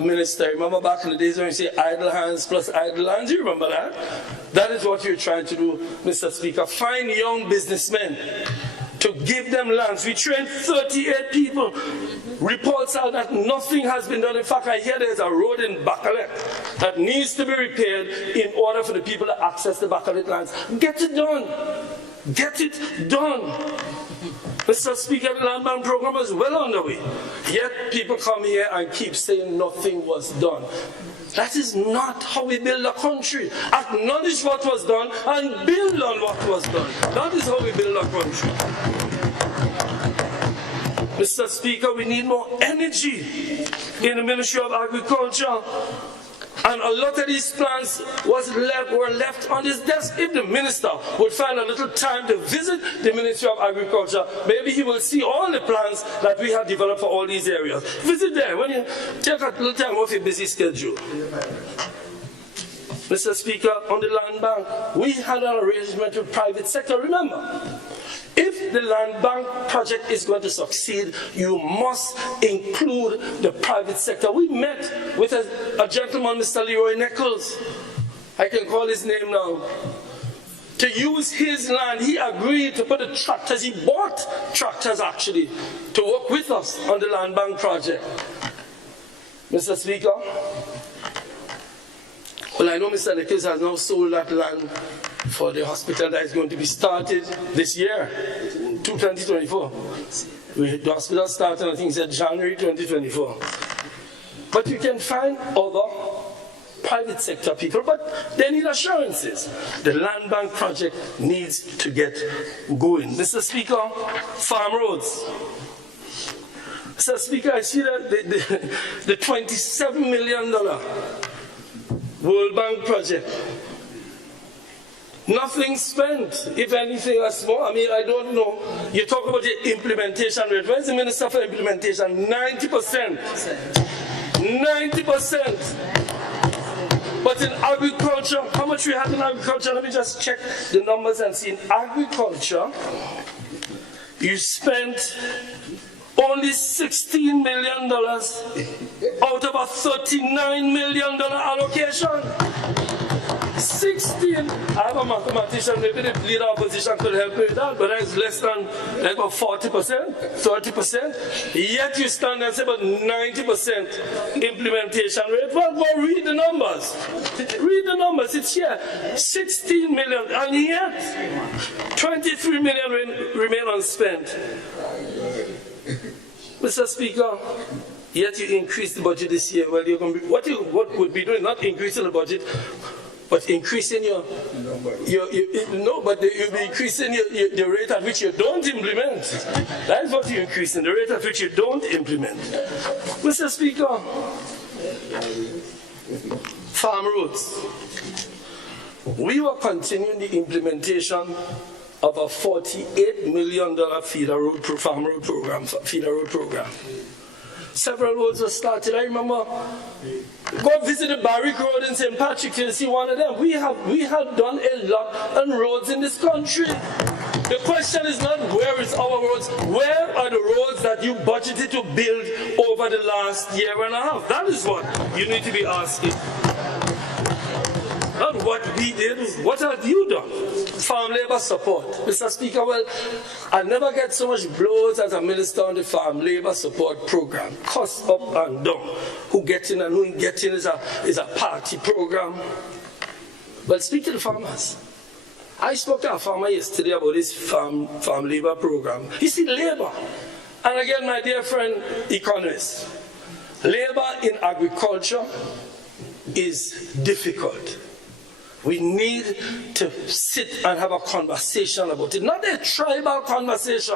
Minister, I remember back in the days when you say idle hands plus idle hands, you remember that? That is what you're trying to do, Mr. Speaker. Find young businessmen to give them lands. We trained 38 people. Reports are that nothing has been done. In fact, I hear there's a road in Bacalet that needs to be repaired in order for the people to access the Bacalet lands. Get it done. Get it done. Mr. Speaker, the land bank program is well underway. Yet people come here and keep saying nothing was done. That is not how we build a country. Acknowledge what was done and build on what was done. That is how we build a country. Mr. Speaker, we need more energy in the Ministry of Agriculture. And a lot of these plans were left on his desk. If the minister would find a little time to visit the Ministry of Agriculture, maybe he will see all the plans that we have developed for all these areas. Visit there when you take a little time off your busy schedule. Mr. Speaker, on the land bank, we had an arrangement with private sector. Remember, if the land bank project is going to succeed, you must include the private sector. We met with a gentleman, Mr. Leroy Nichols. I can call his name now. To use his land, he agreed to put the tractors, he bought tractors actually, to work with us on the land bank project. Mr. Speaker, well, I know Mr. Nichols has now sold that land for the hospital that is going to be started this year, 2024. The hospital started, I think, said January 2024. But you can find other private sector people, but they need assurances. The land bank project needs to get going. Mr. Speaker, farm roads. Mr. Speaker, I see that the $27 million World Bank project. Nothing spent, if anything, a small. I mean, I don't know. You talk about the implementation rate. Where's the Minister for Implementation? 90%. 90%. But in agriculture, how much we have in agriculture? Let me just check the numbers and see. In agriculture, you spent only $16 million out of a $39 million allocation. 16. I have a mathematician, maybe the leader opposition could help me with that, but that's less than like about 40%, 30%. Yet you stand and say about 90% implementation rate. Well, read the numbers. Read the numbers. It's here. 16 million, and yet 23 million remain unspent. Mr. Speaker, yet you increase the budget this year. Well, you're going to be, what would be doing, not increasing the budget, but increasing you'll be increasing the rate at which you don't implement. That's what you're increasing, the rate at which you don't implement. Mr. Speaker, farm roads. We were continuing the implementation of a $48 million feeder road farm road program, feeder road program. Several roads were started. I remember go visit the Barrick Road in St. Patrick to see one of them. We have done a lot on roads in this country. The question is not where is our roads, where are the roads that you budgeted to build over the last year and a half? That is what you need to be asking. Not what we did, what have you done? Farm labor support. Mr. Speaker, well, I never get so much blows as a minister on the farm labor support program. Cost up and down. Who gets in and who ain't getting is a party program. But speak to the farmers. I spoke to a farmer yesterday about this farm labor program. He said labor. And again, my dear friend, economist, labor in agriculture is difficult. We need to sit and have a conversation about it. Not a tribal conversation.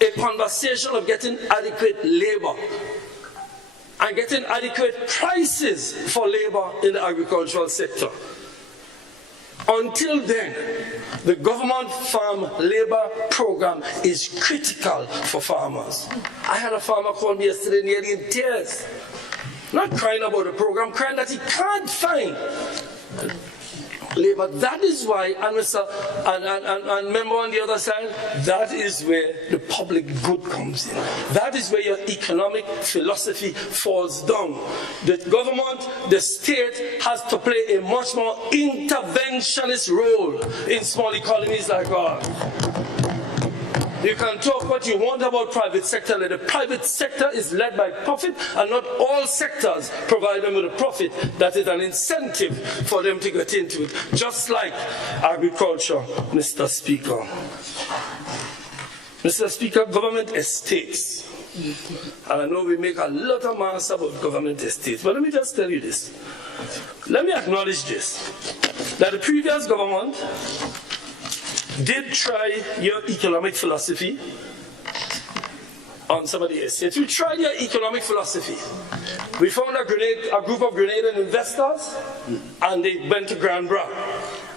A conversation of getting adequate labor and getting adequate prices for labor in the agricultural sector. Until then, the government farm labor program is critical for farmers. I had a farmer call me yesterday nearly in tears. Not crying about the program, crying that he can't find labor. That is why, and member on the other side, that is where the public good comes in. That is where your economic philosophy falls down. The government, the state has to play a much more interventionist role in small economies like ours. You can talk what you want about private sector. The private sector is led by profit, and not all sectors provide them with a profit that is an incentive for them to get into it. Just like agriculture, Mr. Speaker. Mr. Speaker, government estates. And I know we make a lot of mass about government estates, but let me just tell you this. Let me acknowledge this, that the previous government did try your economic philosophy on some of the estates. We tried your economic philosophy. We found a group of Grenadian investors, and they went to Grand Bras.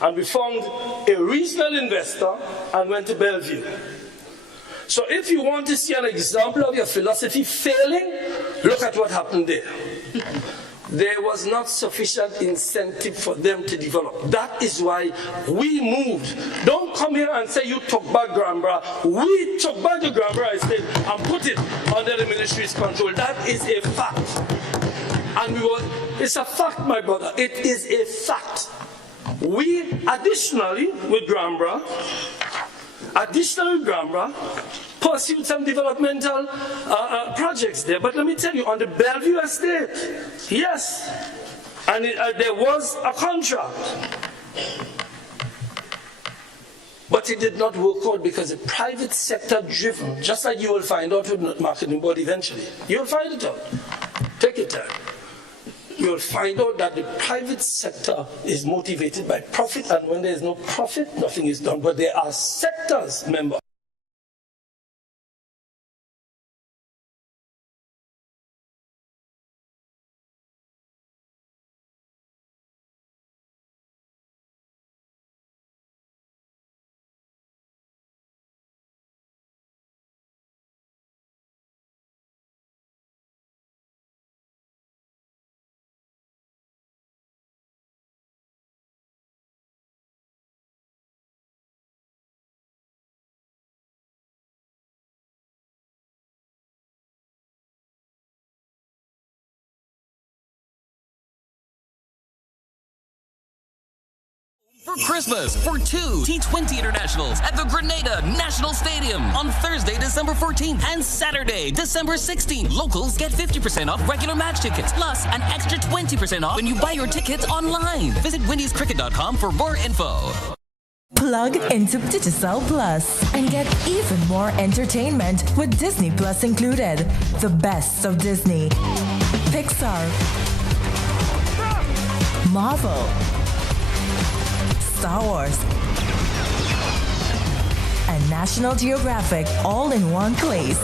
And we found a regional investor and went to Bellevue. So if you want to see an example of your philosophy failing, look at what happened there. There was not sufficient incentive for them to develop. That is why we moved. Don't come here and say you took back Grand Bras. We took back the Grand Bras estate and put it under the ministry's control. That is a fact. And it's a fact, my brother. It is a fact. We additionally with Grand Bras, pursued some developmental projects there. But let me tell you, on the Bellevue estate, yes, and there was a contract. But it did not work out because the private sector driven, just like you will find out with marketing board eventually. You'll find it out. Take your time. You'll find out that the private sector is motivated by profit, and when there is no profit, nothing is done. But there are sectors, member. For Christmas, for two T20 internationals at the Grenada National Stadium on Thursday, December 14th and Saturday, December 16th. Locals get 50% off regular match tickets, plus an extra 20% off when you buy your tickets online. Visit WindiesCricket.com for more info. Plug into Digicel Plus and get even more entertainment with Disney Plus included. The best of Disney, Pixar, Marvel, Star Wars, and National Geographic all in one place.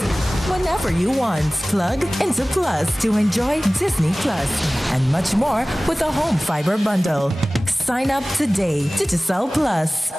Whenever you want, plug into Plus to enjoy Disney Plus and much more with a home fiber bundle. Sign up today. Digicel Plus.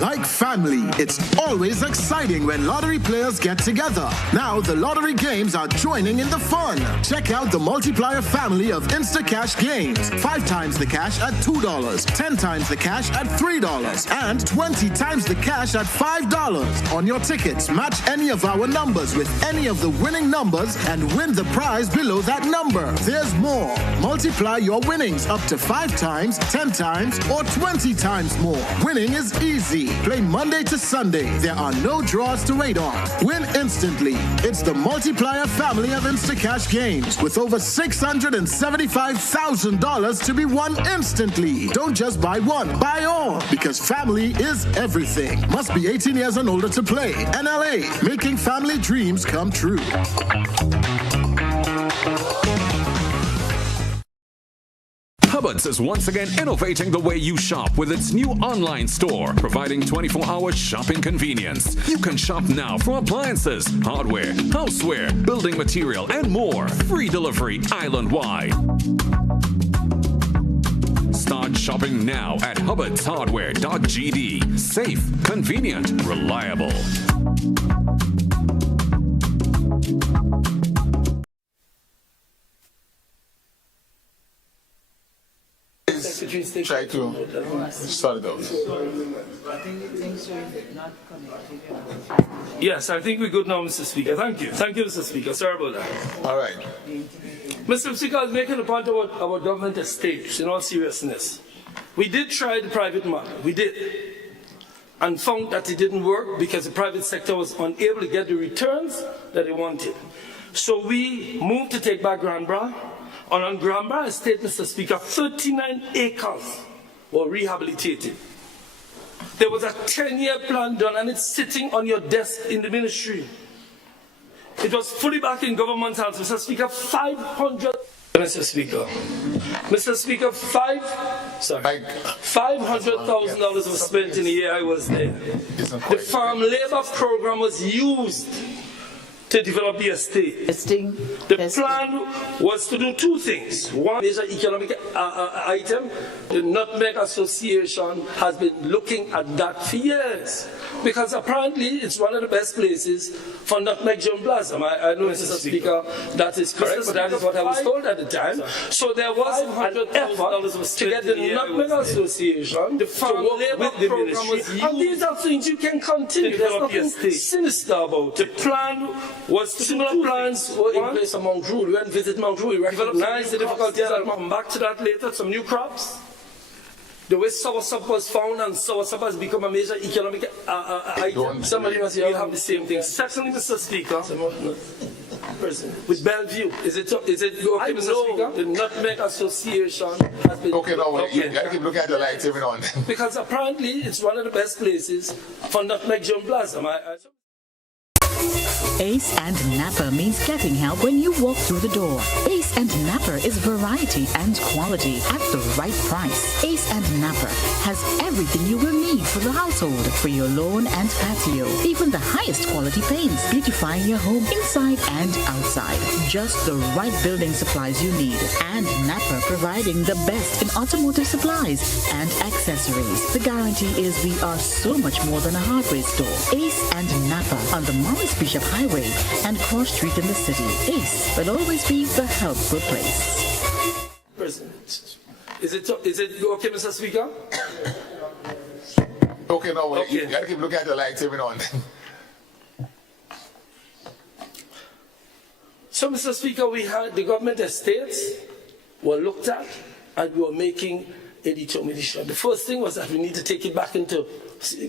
Like family, it's always exciting when lottery players get together. Now the lottery games are joining in the fun. Check out the multiplier family of Instacash games. 5 times the cash at $2, 10 times the cash at $3, and 20 times the cash at $5. On your tickets, match any of our numbers with any of the winning numbers and win the prize below that number. There's more. Multiply your winnings up to 5 times, 10 times, or 20 times more. Winning is easy. Play Monday to Sunday. There are no draws to wait on. Win instantly. It's the multiplier family of Instacash games with over $675,000 to be won instantly. Don't just buy one, buy all, because family is everything. Must be 18 years and older to play. NLA, making family dreams come true. Hubbards is once again innovating the way you shop with its new online store, providing 24-hour shopping convenience. You can shop now for appliances, hardware, houseware, building material, and more. Free delivery island-wide. Start shopping shopping now at HubbardsHardware.gd. Safe, convenient, reliable. Try to sort it out. Yes, I think we're good now, Mr. Speaker. Thank you. Thank you, Mr. Speaker. Sorry about that. All right. Mr. Speaker, I was making a point about government estates, in all seriousness. We did try the private model. We did. And found that it didn't work because the private sector was unable to get the returns that they wanted. So we moved to take back Granbra. And on Granbra Estate, Mr. Speaker, 39 acres were rehabilitated. There was a 10-year plan done, and it's sitting on your desk in the ministry. It was fully back in government hands, Mr. Speaker. 500. Mr. Speaker, Mr. Speaker, $500,000 was spent in the year I was there. The farm labor program was used to develop the estate. The plan was to do two things. One major economic item, the Nutmeg Association has been looking at that for years. Because apparently it's one of the best places for nutmeg germplasm. I know, Mr. Speaker, that is correct, but that is what I was told at the time. So there was an effort to get the Nutmeg Association, the farm labor program was used, and these are things you can continue. There's nothing sinister about it. The plan was similar plans were in place on Mount Rule. We went to visit Mount Rule. We recognized the difficulties. I'll come back to that later. Some new crops. The way soursop was found, and soursop has become a major economic item. Somebody must have the same thing. Secondly, Mr. Speaker, with Bellevue, is it okay, Mr. Speaker? The Nutmeg Association has been... Okay, no, you got to keep looking at the lights every now and then. Because apparently it's one of the best places for nutmeg germplasm. Ace and Napa means getting help when you walk through the door. Ace and Napa is variety and quality at the right price. Ace and Napa has everything you will need for the household, for your lawn and patio. Even the highest quality paints, beautifying your home inside and outside. Just the right building supplies you need. And Napa providing the best in automotive supplies and accessories. The guarantee is we are so much more than a hardware store. Ace and Napa on the Morris Bishop Highway and Cross Street in the city. Ace will always be the helpful place. President, is it okay, Mr. Speaker? Okay, no, you got to keep looking at the lights every now and then. So, Mr. Speaker, we had the government estates were looked at, and we were making a determination. The first thing was that we need to take it back into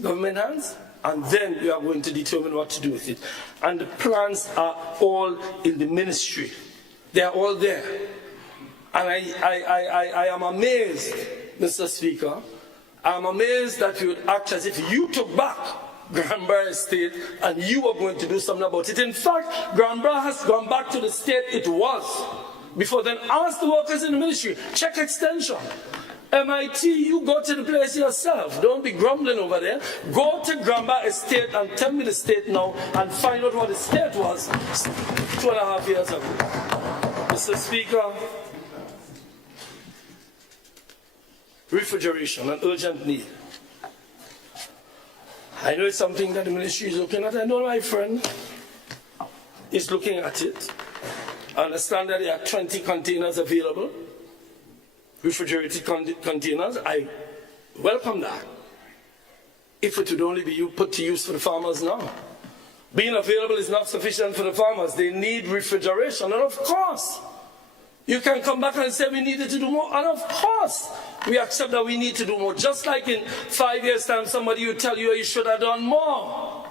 government hands, and then we are going to determine what to do with it. And the plans are all in the ministry. They are all there. And I am amazed, Mr. Speaker, I'm amazed that you would act as if you took back Granbra Estate and you were going to do something about it. In fact, Granbra has gone back to the state it was. Before then, ask the workers in the ministry, check extension. MIT, you go to the place yourself. Don't be grumbling over there. Go to Granbra Estate and tell me the state now and find out what the state was 2.5 years ago. Mr. Speaker, refrigeration, an urgent need. I know it's something that the ministry is looking at. I know my friend is looking at it. I understand that there are 20 containers available. Refrigerated containers, I welcome that. If it would only be put to use for the farmers now. Being available is not sufficient for the farmers. They need refrigeration. And of course, you can come back and say we needed to do more. And of course, we accept that we need to do more. Just like in 5 years' time, somebody will tell you you should have done more.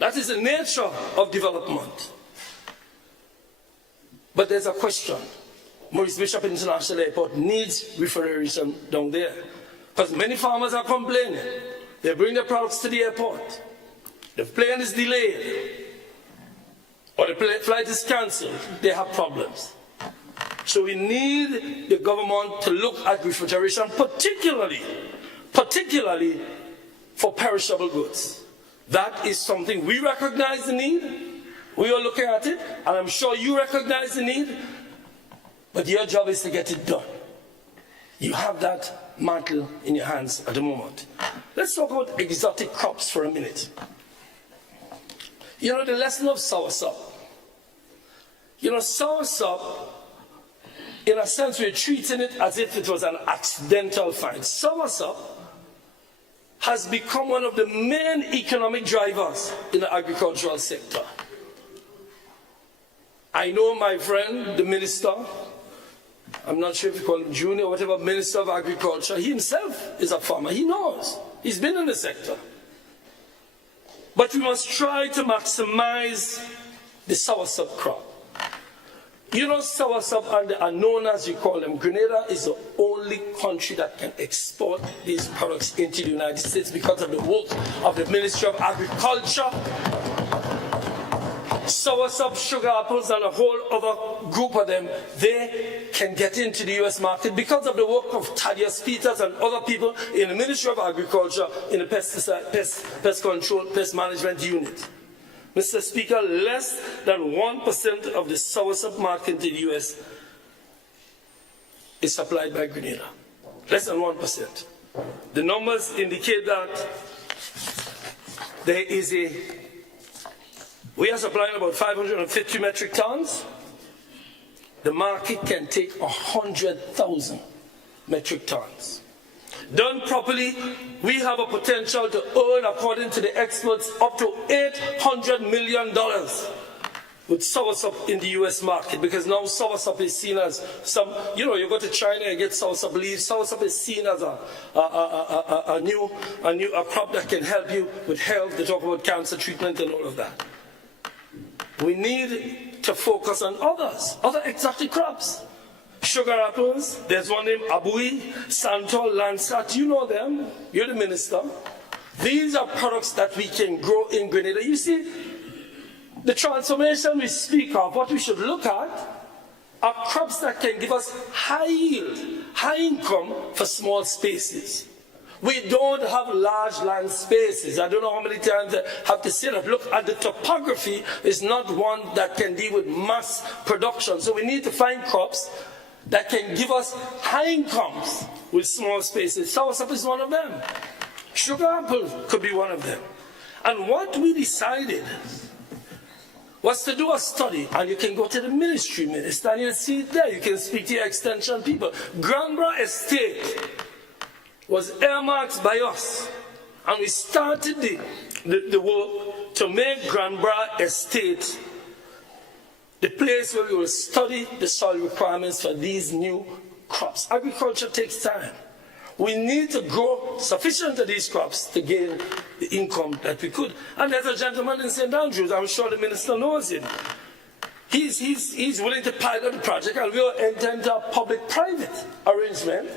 That is the nature of development. But there's a question. Maurice Bishop International Airport needs refrigeration down there. Because many farmers are complaining. They bring their products to the airport. The plane is delayed. Or the flight is cancelled. They have problems. So we need the government to look at refrigeration, particularly for perishable goods. That is something we recognize the need. We are looking at it, and I'm sure you recognize the need. But your job is to get it done. You have that mantle in your hands at the moment. Let's talk about exotic crops for a minute. You know, the lesson of soursop. You know, soursop, in a sense, we're treating it as if it was an accidental find. Soursop has become one of the main economic drivers in the agricultural sector. I know my friend, the minister, I'm not sure if you call him Junior, whatever, Minister of Agriculture, he himself is a farmer. He knows. He's been in the sector. But we must try to maximize the soursop crop. You know, soursop and the Anonas, you call them, Grenada is the only country that can export these products into the United States because of the work of the Ministry of Agriculture. Soursop, sugar apples, and a whole other group of them, they can get into the U.S. market because of the work of Thaddeus Peters and other people in the Ministry of Agriculture in the pest control, pest management unit. Mr. Speaker, less than 1% of the soursop market in the U.S. is supplied by Grenada. Less than 1%. The numbers indicate that there is we are supplying about 550 metric tons. The market can take 100,000 metric tons. Done properly, we have a potential to earn, according to the experts, up to $800 million with soursop in the U.S. market, because now soursop is seen as some, you know, you go to China and get soursop leaves. Soursop is seen as a new crop that can help you with health. They talk about cancer treatment and all of that. We need to focus on other exotic crops. Sugar apples, there's one named Abui, Santol, Landsat, you know them, you're the minister. These are products that we can grow in Grenada. You see, the transformation we speak of, what we should look at, are crops that can give us high yield, high income for small spaces. We don't have large land spaces. I don't know how many times I have to say that. Look, at the topography is not one that can deal with mass production. So we need to find crops that can give us high incomes with small spaces. Soursop is one of them. Sugar apple could be one of them. And what we decided was to do a study, and you can go to the ministry, minister, and you'll see it there. You can speak to your extension people. Granborough Estate was earmarked by us, and we started the work to make Granborough Estate the place where we will study the soil requirements for these new crops. Agriculture takes time. We need to grow sufficient of these crops to gain the income that we could. And there's a gentleman in St. Andrews, I'm sure the minister knows him. He's willing to pilot the project, and we will enter into a public-private arrangement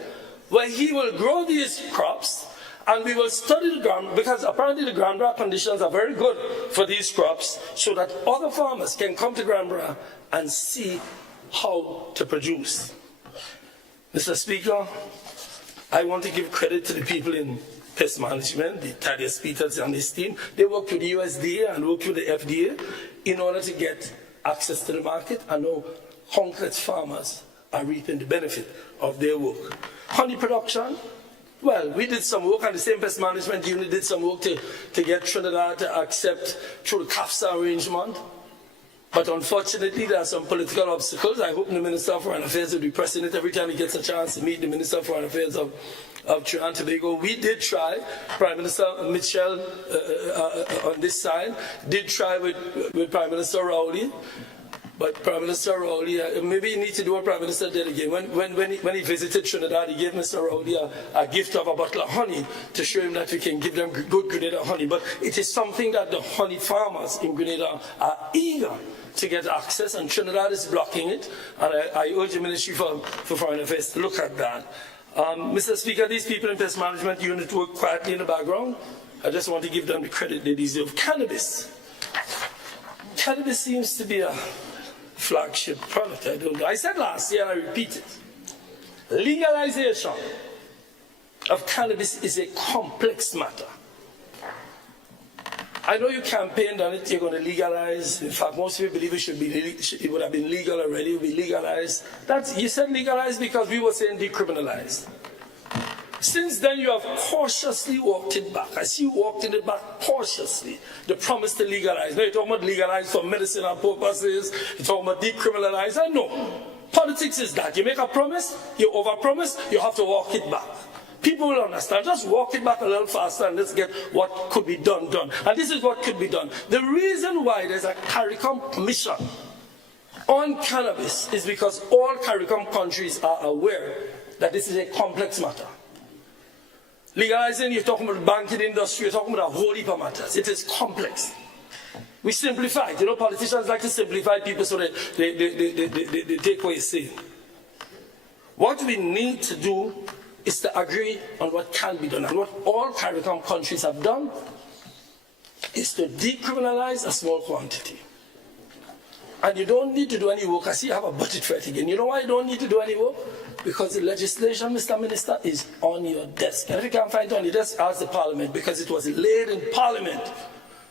where he will grow these crops, and we will study the ground, because apparently the Granborough conditions are very good for these crops, so that other farmers can come to Granborough and see how to produce. Mr. Speaker, I want to give credit to the people in pest management, the Thaddeus Peters and his team. They work with the USDA and work with the FDA in order to get access to the market, and now countless farmers are reaping the benefit of their work. Honey production, well, we did some work, and the same pest management unit did some work to get Trinidad to accept through the CAFSA arrangement. But unfortunately, there are some political obstacles. I hope the Minister of Foreign Affairs will be pressing it every time he gets a chance to meet the Minister of Foreign Affairs of Trinidad and Tobago. We did try, Prime Minister Mitchell on this side, did try with Prime Minister Rowley. But Prime Minister Rowley, maybe you need to do what Prime Minister did again. When he visited Trinidad, he gave Mr. Rowley a gift of a bottle of honey to show him that we can give them good Grenada honey. But it is something that the honey farmers in Grenada are eager to get access, and Trinidad is blocking it. And I urge the Ministry for Foreign Affairs to look at that. Mr. Speaker, these people in Pest Management Unit work quietly in the background. I just want to give them the credit they deserve. Cannabis. Cannabis seems to be a flagship product. I don't know. I said last year, and I repeat it. Legalization of cannabis is a complex matter. I know you campaigned on it, you're going to legalize. In fact, most people believe it would have been legal already, it would be legalized. You said legalized because we were saying decriminalized. Since then, you have cautiously walked it back. I see you walked it back cautiously. The promise to legalize. Now you're talking about legalize for medicinal purposes, you're talking about decriminalize. I know. Politics is that. You make a promise, you overpromise, you have to walk it back. People will understand. Just walk it back a little faster and let's get what could be done. And this is what could be done. The reason why there's a CARICOM commission on cannabis is because all CARICOM countries are aware that this is a complex matter. Legalizing, you're talking about the banking industry, you're talking about a whole heap of matters. It is complex. We simplify it. You know, politicians like to simplify people so they take what you say. What we need to do is to agree on what can be done. And what all CARICOM countries have done is to decriminalize a small quantity. And you don't need to do any work. I see you have a budget for it again. You know why you don't need to do any work? Because the legislation, Mr. Minister, is on your desk. And if you can't find it on your desk, ask the Parliament, because it was laid in Parliament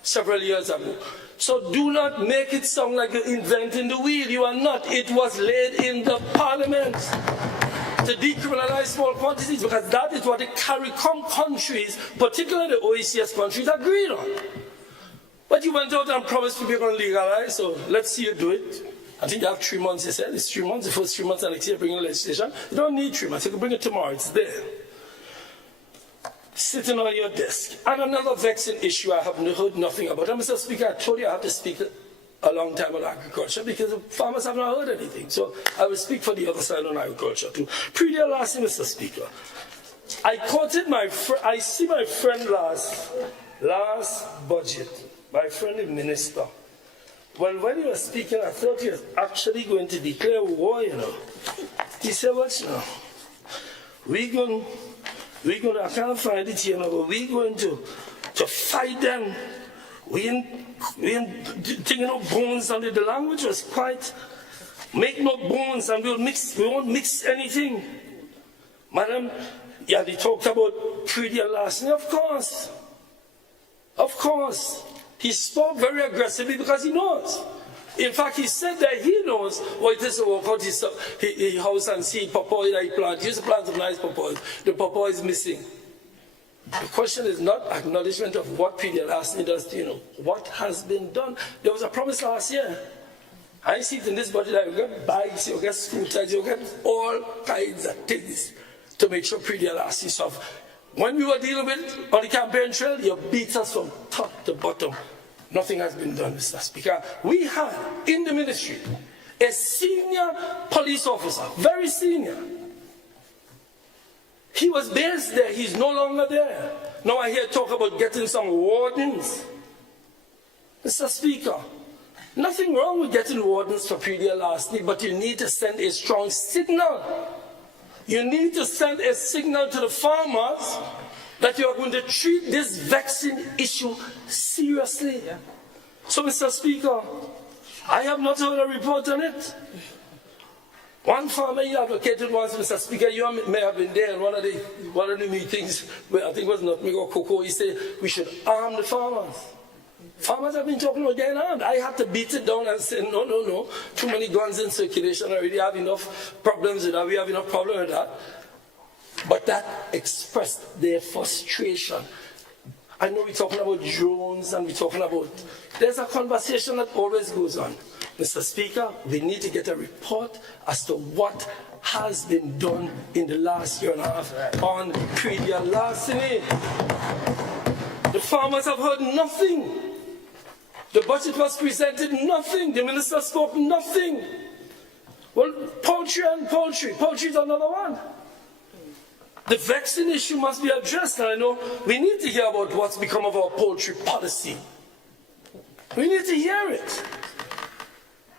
several years ago. So do not make it sound like you're inventing the wheel. You are not. It was laid in the Parliament to decriminalize small quantities, because that is what the CARICOM countries, particularly the OECS countries, agreed on. But you went out and promised people you're going to legalize, so let's see you do it. I think you have 3 months, you said. It's 3 months, the first 3 months, and next year bringing legislation. You don't need 3 months. You can bring it tomorrow. It's there. Sitting on your desk. And another vexing issue I have heard nothing about. And Mr. Speaker, I told you I have to speak a long time on agriculture because the farmers have not heard anything. So I will speak for the other side on agriculture too. Pretty last, Mr. Speaker. I quoted I see my friend last budget, my friend the minister. Well, when he was speaking, I thought he was actually going to declare war, you know. He said, "What, you know? We're going to, I can't find it here now, but we're going to fight them. We ain't taking no bones under." The language was quite, make no bones and we won't mix anything. Madam, yeah, they talked about pretty and last night. Of course. He spoke very aggressively because he knows. In fact, he said that he knows what it is to walk out his house and see papaw that he planted. He used to plant some nice papaws. The papaw is missing. The question is not acknowledgement of what PDLRC does to, you know, what has been done. There was a promise last year. I see it in this budget that you get bikes, you get scooters, you get all kinds of things to make sure PDLRC solve. When we were dealing with it on the campaign trail, you beat us from top to bottom. Nothing has been done, Mr. Speaker. We had in the ministry a senior police officer, very senior. He was based there, he's no longer there. Now I hear talk about getting some wardens. Mr. Speaker, nothing wrong with getting wardens for PDLRC, but you need to send a strong signal. You need to send a signal to the farmers that you are going to treat this vaccine issue seriously. So, Mr. Speaker, I have not heard a report on it. One farmer he advocated once, Mr. Speaker, you may have been there in one of the meetings, where I think it was Nutmeg or Cocoa, he said we should arm the farmers. Farmers have been talking about getting armed. I had to beat it down and say, no, too many guns in circulation already, have enough problems with that, we have enough problems with that. But that expressed their frustration. I know we're talking about drones and we're talking about, there's a conversation that always goes on. Mr. Speaker, we need to get a report as to what has been done in the last year and a half on Predia larceny. The farmers have heard nothing. The budget was presented, nothing. The minister spoke, nothing. Well, poultry is another one. The vaccine issue must be addressed, and I know we need to hear about what's become of our poultry policy. We need to hear it.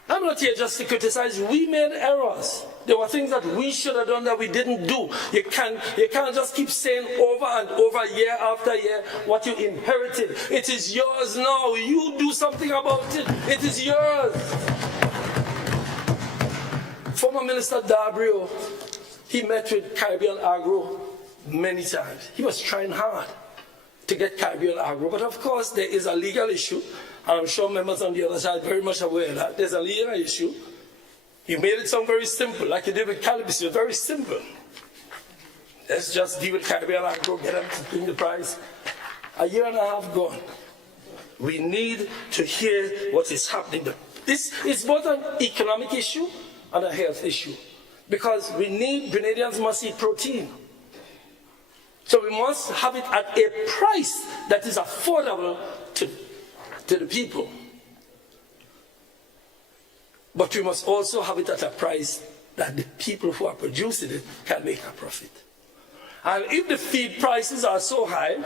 I'm not here just to criticize. We made errors. There were things that we should have done that we didn't do. You can't just keep saying over and over, year after year, what you inherited. It is yours now. You do something about it. It is yours. Former Minister Dabrio, he met with Caribbean Agro many times. He was trying hard to get Caribbean agro. But of course, there is a legal issue, and I'm sure members on the other side are very much aware of that. There's a legal issue. You made it sound very simple, like you did with cannabis. It's very simple. Let's just deal with Caribbean agro, get them to bring the price. A year and a half gone. We need to hear what is happening. This is both an economic issue and a health issue, because Grenadians must eat protein. So we must have it at a price that is affordable to the people. But we must also have it at a price that the people who are producing it can make a profit. And if the feed prices are so high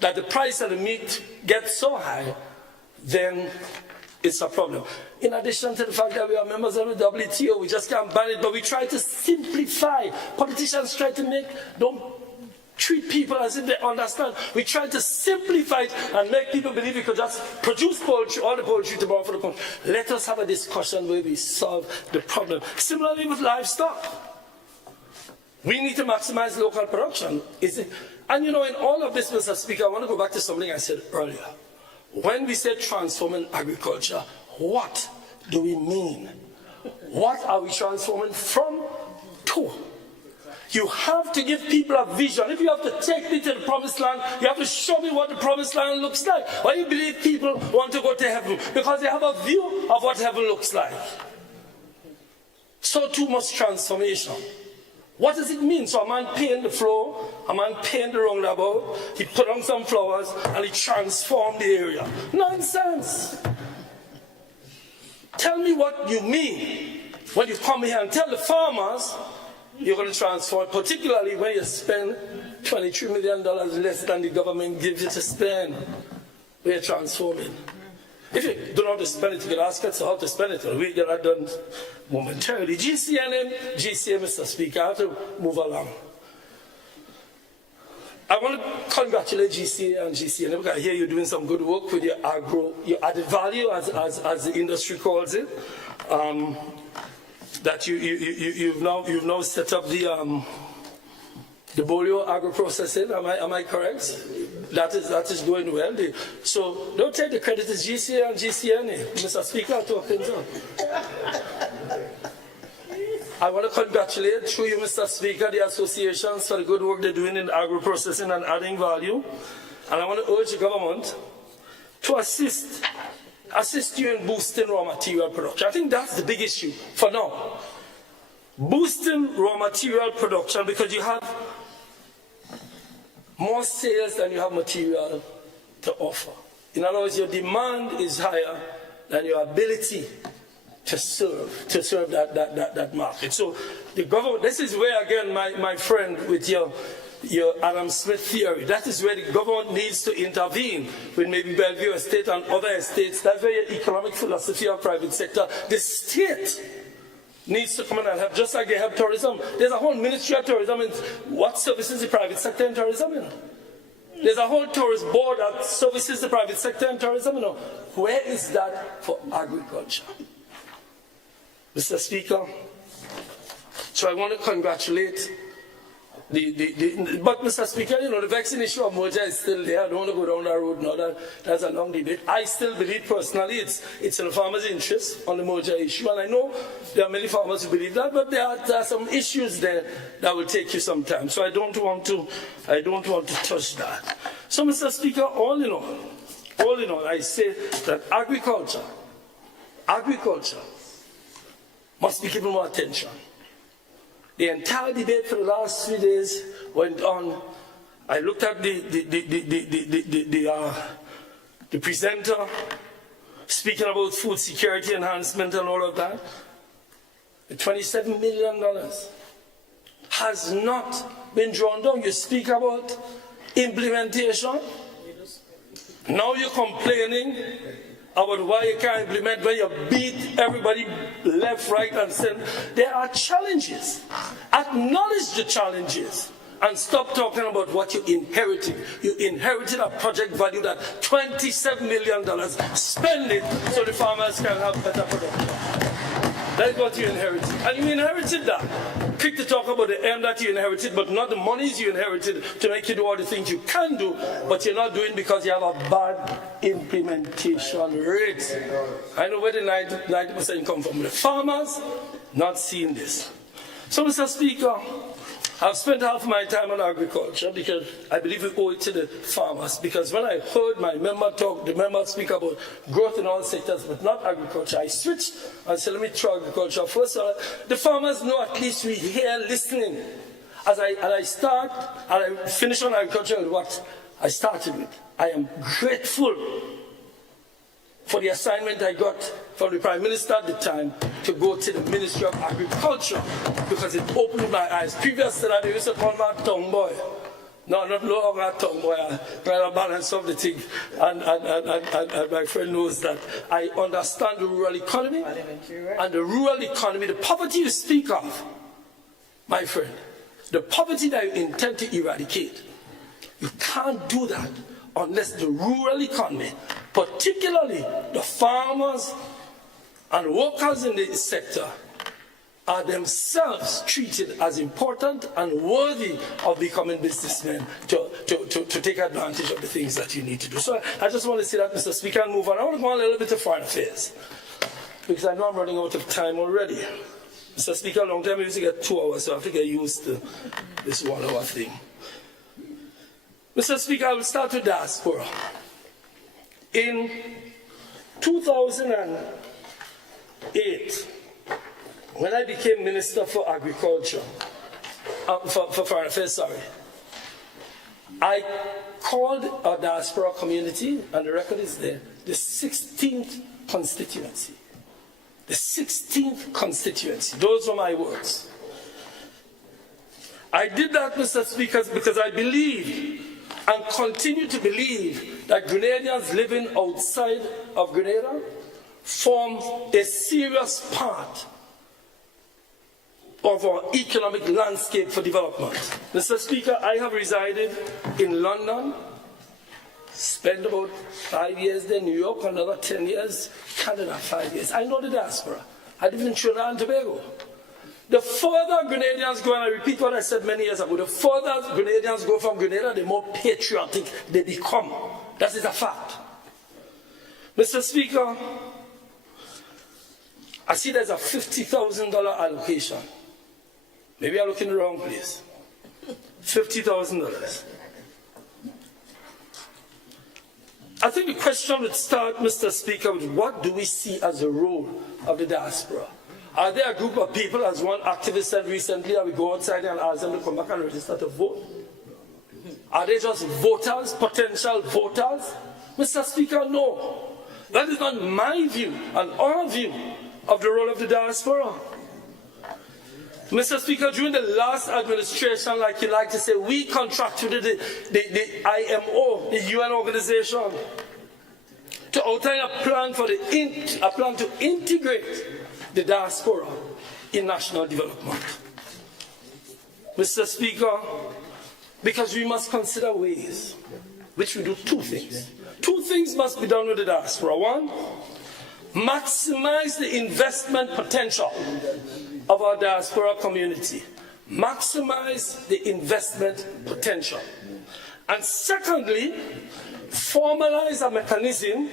that the price of the meat gets so high, then it's a problem. In addition to the fact that we are members of the WTO, we just can't ban it, but we try to simplify. Politicians try to don't treat people as if they understand. We try to simplify it and make people believe we could just produce poultry, all the poultry tomorrow for the country. Let us have a discussion where we solve the problem. Similarly with livestock. We need to maximize local production. And you know, in all of this, Mr. Speaker, I want to go back to something I said earlier. When we say transforming agriculture, what do we mean? What are we transforming from to? You have to give people a vision. If you have to take me to the promised land, you have to show me what the promised land looks like. Why do you believe people want to go to heaven? Because they have a view of what heaven looks like. So too much transformation. What does it mean? So a man paint the floor, a man paint the roundabout, he put on some flowers and he transformed the area. Nonsense. Tell me what you mean when you come here and tell the farmers you're going to transform, particularly when you spend $23 million less than the government gives you to spend. We're transforming. If you don't know how to spend it, you can ask us how to spend it. We'll get that done momentarily. GCM, Mr. Speaker, I have to move along. I want to congratulate GCA and GCN because I hear you're doing some good work with your your added value, as the industry calls it. That you've now set up the Bolio agro processing. Am I correct? That is going well. So don't take the credit. It's GCA and GCN. Mr. Speaker, talking to. I want to congratulate, through you, Mr. Speaker, the associations for the good work they're doing in agro processing and adding value. And I want to urge the government to assist you in boosting raw material production. I think that's the big issue for now. Boosting raw material production, because you have more sales than you have material to offer. In other words, your demand is higher than your ability to serve that market. So the government, this is where, again, my friend, with your Adam Smith theory, that is where the government needs to intervene with maybe Bellevue Estate and other estates. That's where your economic philosophy of private sector, the state needs to come in and help, just like they help tourism. There's a whole ministry of tourism, and what services the private sector in tourism? There's a whole tourist board that services the private sector in tourism. Where is that for agriculture? Mr. Speaker, so I want to congratulate but Mr. Speaker, the vaccine issue of Moja is still there. I don't want to go down that road now. That's a long debate. I still believe personally it's in the farmers' interest on the Moja issue, and I know there are many farmers who believe that, but there are some issues there that will take you some time. So I don't want to touch that. So, Mr. Speaker, all in all, I say that agriculture must be given more attention. The entire debate for the last 3 days went on. I looked at the presenter speaking about food security enhancement and all of that. The $27 million has not been drawn down. You speak about implementation. Now you're complaining about why you can't implement when you beat everybody left, right, and center. There are challenges. Acknowledge the challenges and stop talking about what you inherited. You inherited a project valued at $27 million. Spend it so the farmers can have better production. That's what you inherited. And you inherited that. quick to talk about the M that you inherited, but not the monies you inherited to make you do all the things you can do, but you're not doing because you have a bad implementation rate. I know where the 90% come from. The farmers not seeing this. So, Mr. Speaker, I've spent half my time on agriculture because I believe we owe it to the farmers. Because when I heard my member talk, the member speak about growth in all sectors, but not agriculture, I switched and said, let me try agriculture. First of all, the farmers know at least we here listening. As I start, and I finish on agriculture with what I started with. I am grateful for the assignment I got from the Prime Minister at the time to go to the Ministry of Agriculture because it opened my eyes. Previous to that, they used to call me a tongue boy. No, not no longer a tongue boy. I try to balance of the thing. And my friend knows that I understand the rural economy. And the rural economy, the poverty you speak of, my friend, the poverty that you intend to eradicate, you can't do that unless the rural economy, particularly the farmers and workers in the sector, are themselves treated as important and worthy of becoming businessmen to take advantage of the things that you need to do. So I just want to say that, Mr. Speaker, and move on. I want to go on a little bit to foreign affairs, because I know I'm running out of time already. Mr. Speaker, a long time I used to get 2 hours, so I have to get used to this 1 hour thing. Mr. Speaker, I will start with diaspora. In 2008, when I became Minister for Agriculture, for Foreign Affairs, I called our diaspora community, and the record is there, the 16th constituency. The 16th constituency. Those were my words. I did that, Mr. Speaker, because I believe and continue to believe that Grenadians living outside of Grenada form a serious part of our economic landscape for development. Mr. Speaker, I have resided in London, spent about 5 years there, New York, another 10 years, Canada, 5 years. I know the diaspora. I live in Trinidad and Tobago. The further Grenadians go, and I repeat what I said many years ago, the further Grenadians go from Grenada, the more patriotic they become. That is a fact. Mr. Speaker, I see there's a $50,000 allocation. Maybe I look in the wrong place. $50,000. I think the question would start, Mr. Speaker, with what do we see as the role of the diaspora? Are there a group of people, as one activist said recently, that we go outside and ask them to come back and register to vote? Are they just voters, potential voters? Mr. Speaker, no. That is not my view and our view of the role of the diaspora. Mr. Speaker, during the last administration, like you like to say, we contracted with the IMO, the UN organization, to outline a plan to integrate the diaspora in national development. Mr. Speaker, because we must consider ways which we do two things. Two things must be done with the diaspora. One, maximize the investment potential of our diaspora community. Maximize the investment potential. And secondly, formalize a mechanism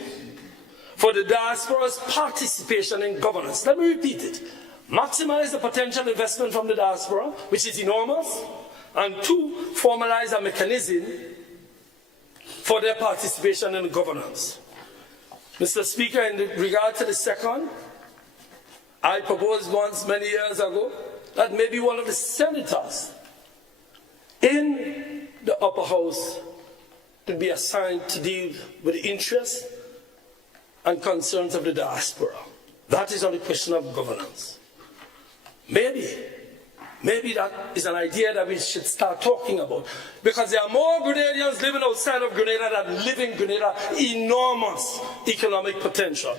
for the diaspora's participation in governance. Let me repeat it. Maximize the potential investment from the diaspora, which is enormous. And two, formalize a mechanism for their participation in governance. Mr. Speaker, in regard to the second, I proposed once many years ago that maybe one of the senators in the upper house to be assigned to deal with the interests and concerns of the diaspora. That is on the question of governance. Maybe that is an idea that we should start talking about, because there are more Grenadians living outside of Grenada than live in Grenada. Enormous economic potential.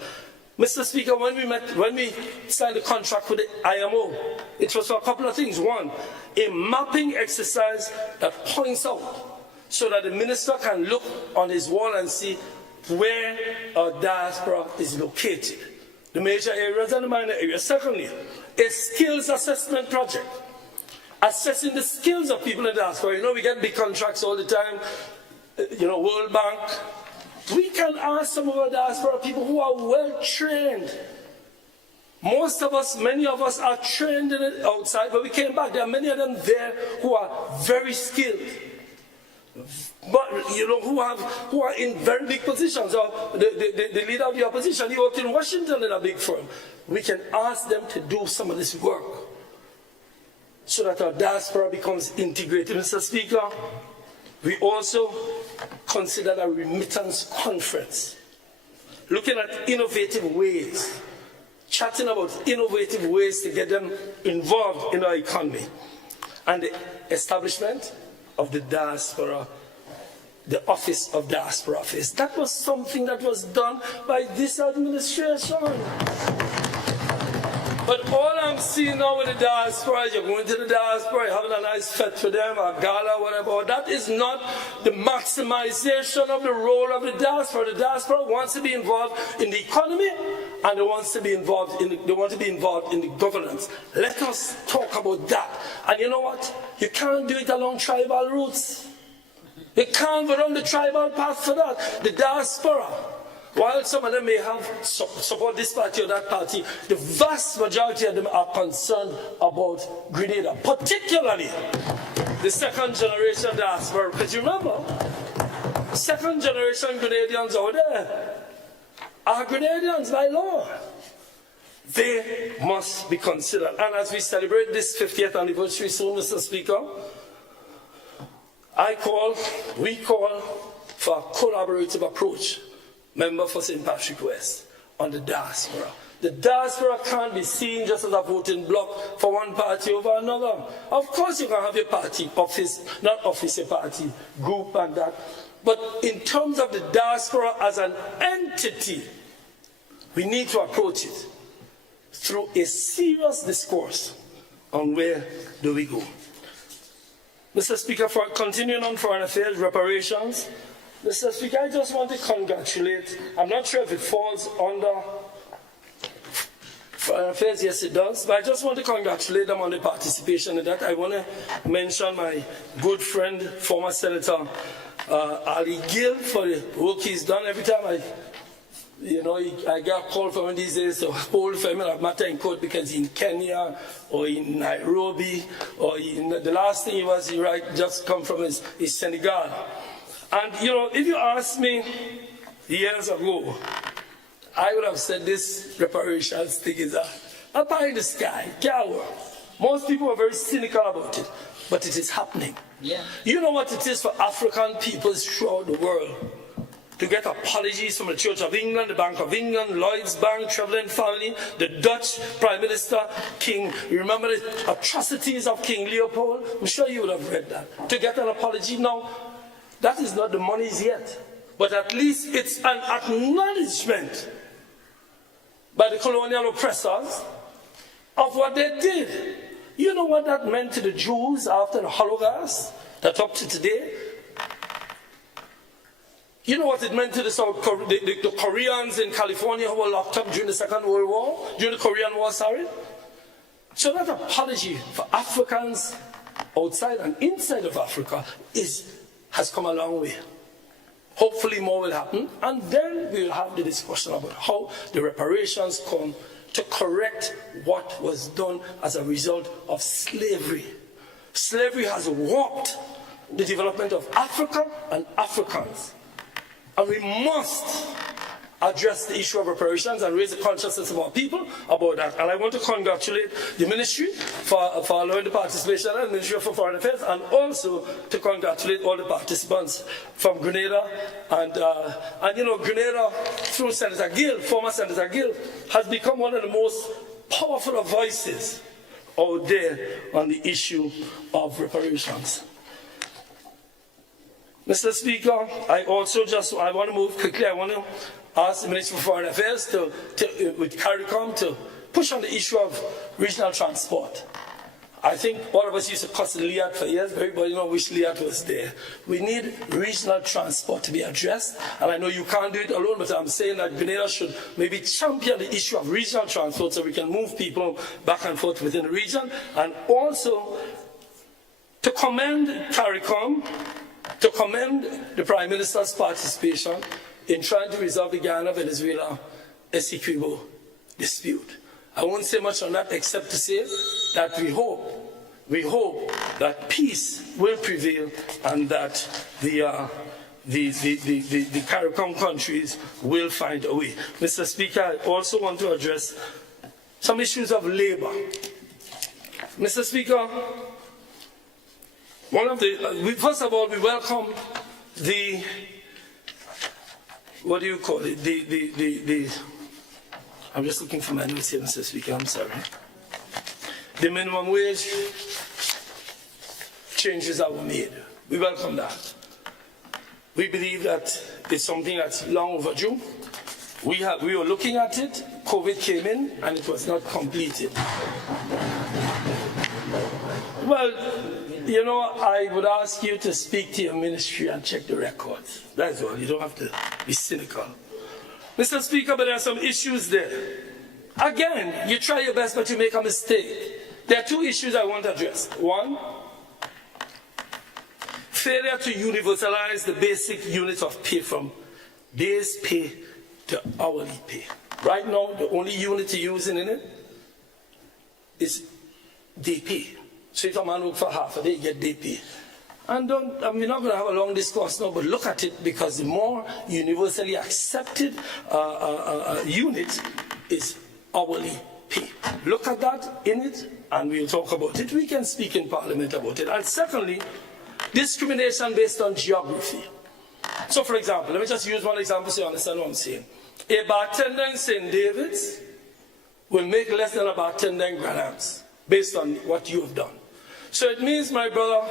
Mr. Speaker, when we signed the contract with the IMO, it was for a couple of things. One, a mapping exercise that points out so that the minister can look on his wall and see where our diaspora is located, the major areas and the minor areas. Secondly, a skills assessment project assessing the skills of people in the diaspora. You know, we get big contracts all the time, you know, World Bank. We can ask some of our diaspora people who are well trained. Most of us, many of us are trained in it outside, but we came back. There are many of them there who are very skilled, but you know, who are in very big positions. So the leader of the opposition, he worked in Washington in a big firm. We can ask them to do some of this work so that our diaspora becomes integrated. Mr. Speaker, we also considered a remittance conference, looking at innovative ways, chatting about innovative ways to get them involved in our economy, and the establishment of the diaspora, the Office of Diaspora Affairs. That was something that was done by this administration. But all I'm seeing now with the diaspora is you're going to the diaspora, you're having a nice fete for them, a gala, whatever. That is not the maximization of the role of the diaspora. The diaspora wants to be involved in the economy, and they want to be involved in the governance. Let us talk about that. And you know what? You can't do it along tribal routes. You can't go down the tribal path for that. The diaspora, while some of them may have support this party or that party, the vast majority of them are concerned about Grenada, particularly the second generation diaspora. Because you remember, second generation Grenadians out there are Grenadians by law. They must be considered. And as we celebrate this 50th anniversary soon, Mr. Speaker, we call for a collaborative approach, member for St. Patrick West, on the diaspora. The diaspora can't be seen just as a voting bloc for one party over another. Of course you can have your party office, not office, a party group and that. But in terms of the diaspora as an entity, we need to approach it through a serious discourse on where do we go. Mr. Speaker, for continuing on foreign affairs, reparations, Mr. Speaker, I just want to congratulate, I'm not sure if it falls under foreign affairs, yes it does, but I just want to congratulate them on the participation in that. I want to mention my good friend, former Senator Ali Gill, for the work he's done. Every time I get a call from him these days to hold for him in a matter in court because he's in Kenya or in Nairobi, or the last thing he just come from is Senegal. And if you asked me years ago, I would have said this reparations thing is a pie in the sky, can't work. Most people are very cynical about it, but it is happening. Yeah. You know what it is for African peoples throughout the world to get apologies from the Church of England, the Bank of England, Lloyd's Bank, Travelling Family, the Dutch Prime Minister, King. You remember the atrocities of King Leopold? I'm sure you would have read that. To get an apology now, that is not the monies yet, but at least it's an acknowledgement by the colonial oppressors of what they did. You know what that meant to the Jews after the Holocaust, that up to today? You know what it meant to the Koreans in California who were locked up during the Second World War, during the Korean War, sorry? So that apology for Africans outside and inside of Africa has come a long way. Hopefully more will happen, and then we will have the discussion about how the reparations come to correct what was done as a result of slavery. Slavery has warped the development of Africa and Africans. And we must address the issue of reparations and raise the consciousness of our people about that. And I want to congratulate the ministry for allowing the participation, and the Ministry for Foreign Affairs, and also to congratulate all the participants from Grenada. And Grenada, through Senator Gill, former Senator Gill, has become one of the most powerful voices out there on the issue of reparations. Mr. Speaker, I want to move quickly. I want to ask the Minister for Foreign Affairs with CARICOM to push on the issue of regional transport. I think all of us used to cuss Liat for years, but everybody wish Liat was there. We need regional transport to be addressed, and I know you can't do it alone, but I'm saying that Grenada should maybe champion the issue of regional transport so we can move people back and forth within the region, and also to commend CARICOM, to commend the Prime Minister's participation in trying to resolve the Guyana-Venezuela Essequibo dispute. I won't say much on that except to say that we hope that peace will prevail and that the CARICOM countries will find a way. Mr. Speaker, I also want to address some issues of labor. Mr. Speaker, first of all, we welcome the, what do you call it, I'm just looking for my notes here, Mr. Speaker, I'm sorry. The minimum wage changes that were made. We welcome that. We believe that it's something that's long overdue. We were looking at it, COVID came in, and it was not completed. Well, you know, I would ask you to speak to your ministry and check the records. That's all. You don't have to be cynical. Mr. Speaker, but there are some issues there. Again, you try your best, but you make a mistake. There are two issues I want to address. One, failure to universalize the basic units of pay from base pay to hourly pay. Right now, the only unit you're using in it is day pay. So if a man works for half a day, you get day pay. And we're not going to have a long discourse now, but look at it, because the more universally accepted unit is hourly pay. Look at that in it, and we'll talk about it. We can speak in Parliament about it. And secondly, discrimination based on geography. So, for example, let me just use one example so you understand what I'm saying. A bartender in St. David's will make less than a bartender in Grand Anse, based on what you have done. So it means, my brother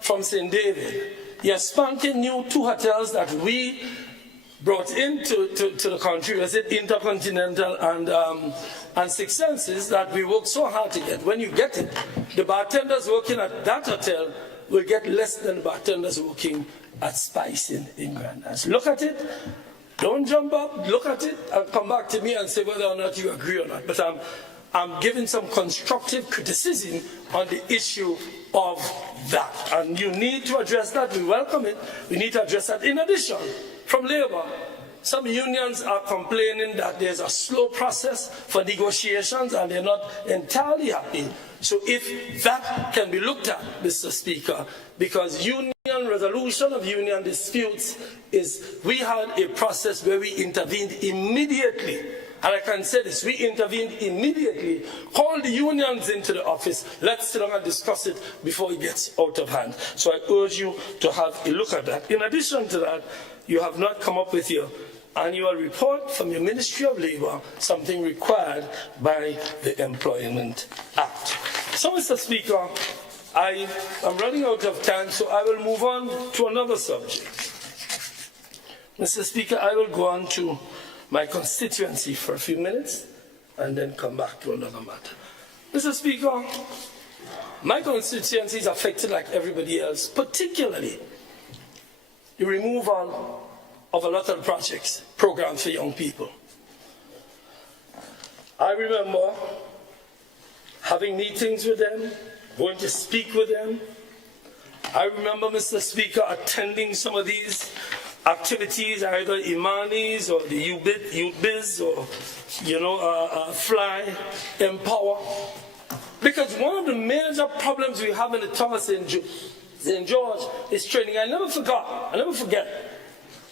from St. David, you're spanking new 2 hotels that we brought into the country, was it Intercontinental and Six Senses, that we worked so hard to get. When you get it, the bartenders working at that hotel will get less than bartenders working at Spice in Grand Anse. Look at it. Don't jump up. Look at it and come back to me and say whether or not you agree or not. But I'm giving some constructive criticism on the issue of that. And you need to address that. We welcome it. We need to address that. In addition, from Labour, some unions are complaining that there's a slow process for negotiations and they're not entirely happy. So if that can be looked at, Mr. Speaker, because union resolution of union disputes is, we had a process where we intervened immediately. And I can say this, we intervened immediately, called the unions into the office, let's sit down and discuss it before it gets out of hand. So I urge you to have a look at that. In addition to that, you have not come up with your annual report from your Ministry of Labour, something required by the Employment Act. So, Mr. Speaker, I am running out of time, so I will move on to another subject. Mr. Speaker, I will go on to my constituency for a few minutes and then come back to another matter. Mr. Speaker, my constituency is affected like everybody else, particularly the removal of a lot of projects, programs for young people. I remember having meetings with them, going to speak with them. I remember, Mr. Speaker, attending some of these activities, either Imani's or the Youth Biz or, Fly, Empower. Because one of the major problems we have in the town of St. George is training. I never forget.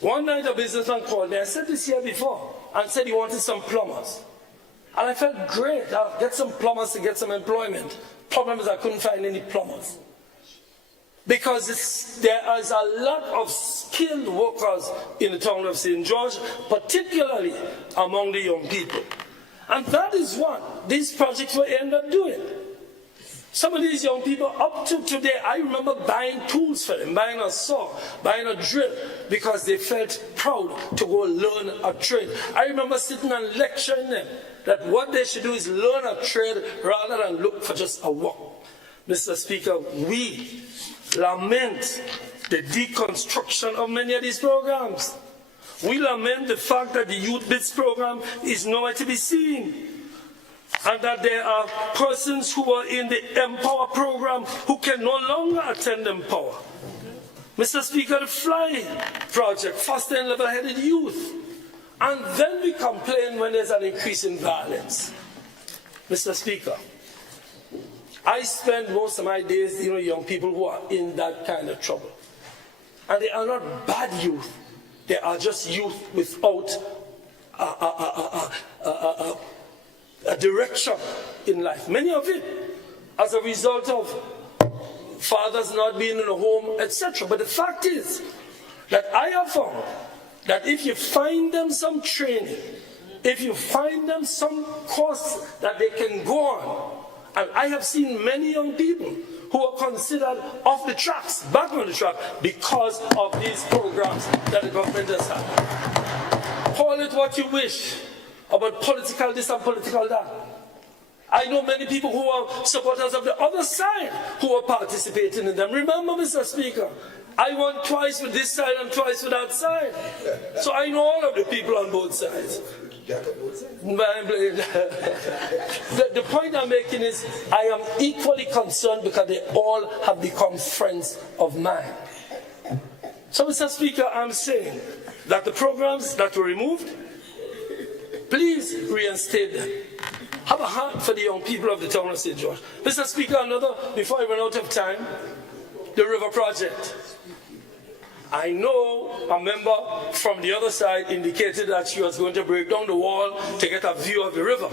One night a businessman called me, I said this here before, and said he wanted some plumbers. And I felt great, I'll get some plumbers to get some employment. Problem is I couldn't find any plumbers. Because there is a lot of skilled workers in the town of St. George, particularly among the young people. And that is what these projects will end up doing. Some of these young people, up to today, I remember buying tools for them, buying a saw, buying a drill, because they felt proud to go learn a trade. I remember sitting and lecturing them that what they should do is learn a trade rather than look for just a work. Mr. Speaker, we lament the deconstruction of many of these programs. We lament the fact that the Youth Biz program is nowhere to be seen. and that there are persons who are in the Empower program who can no longer attend Empower. Mr. Speaker, the FLY project, fostering level-headed youth. And then we complain when there's an increase in violence. Mr. Speaker, I spend most of my days dealing with young people who are in that kind of trouble. And they are not bad youth. They are just youth without a direction in life. Many of it as a result of fathers not being in the home, etc. But the fact is that I have found that if you find them some training, if you find them some course that they can go on, and I have seen many young people who are considered off the tracks, back on the track, because of these programs that the government has had. Call it what you wish about political this and political that. I know many people who are supporters of the other side who are participating in them. Remember, Mr. Speaker, I won twice with this side and twice with that side. So I know all of the people on both sides. The point I'm making is I am equally concerned because they all have become friends of mine. So, Mr. Speaker, I'm saying that the programs that were removed, please reinstate them. Have a heart for the young people of the town of St. George. Mr. Speaker, another, before I run out of time, the River Project. I know a member from the other side indicated that she was going to break down the wall to get a view of the river.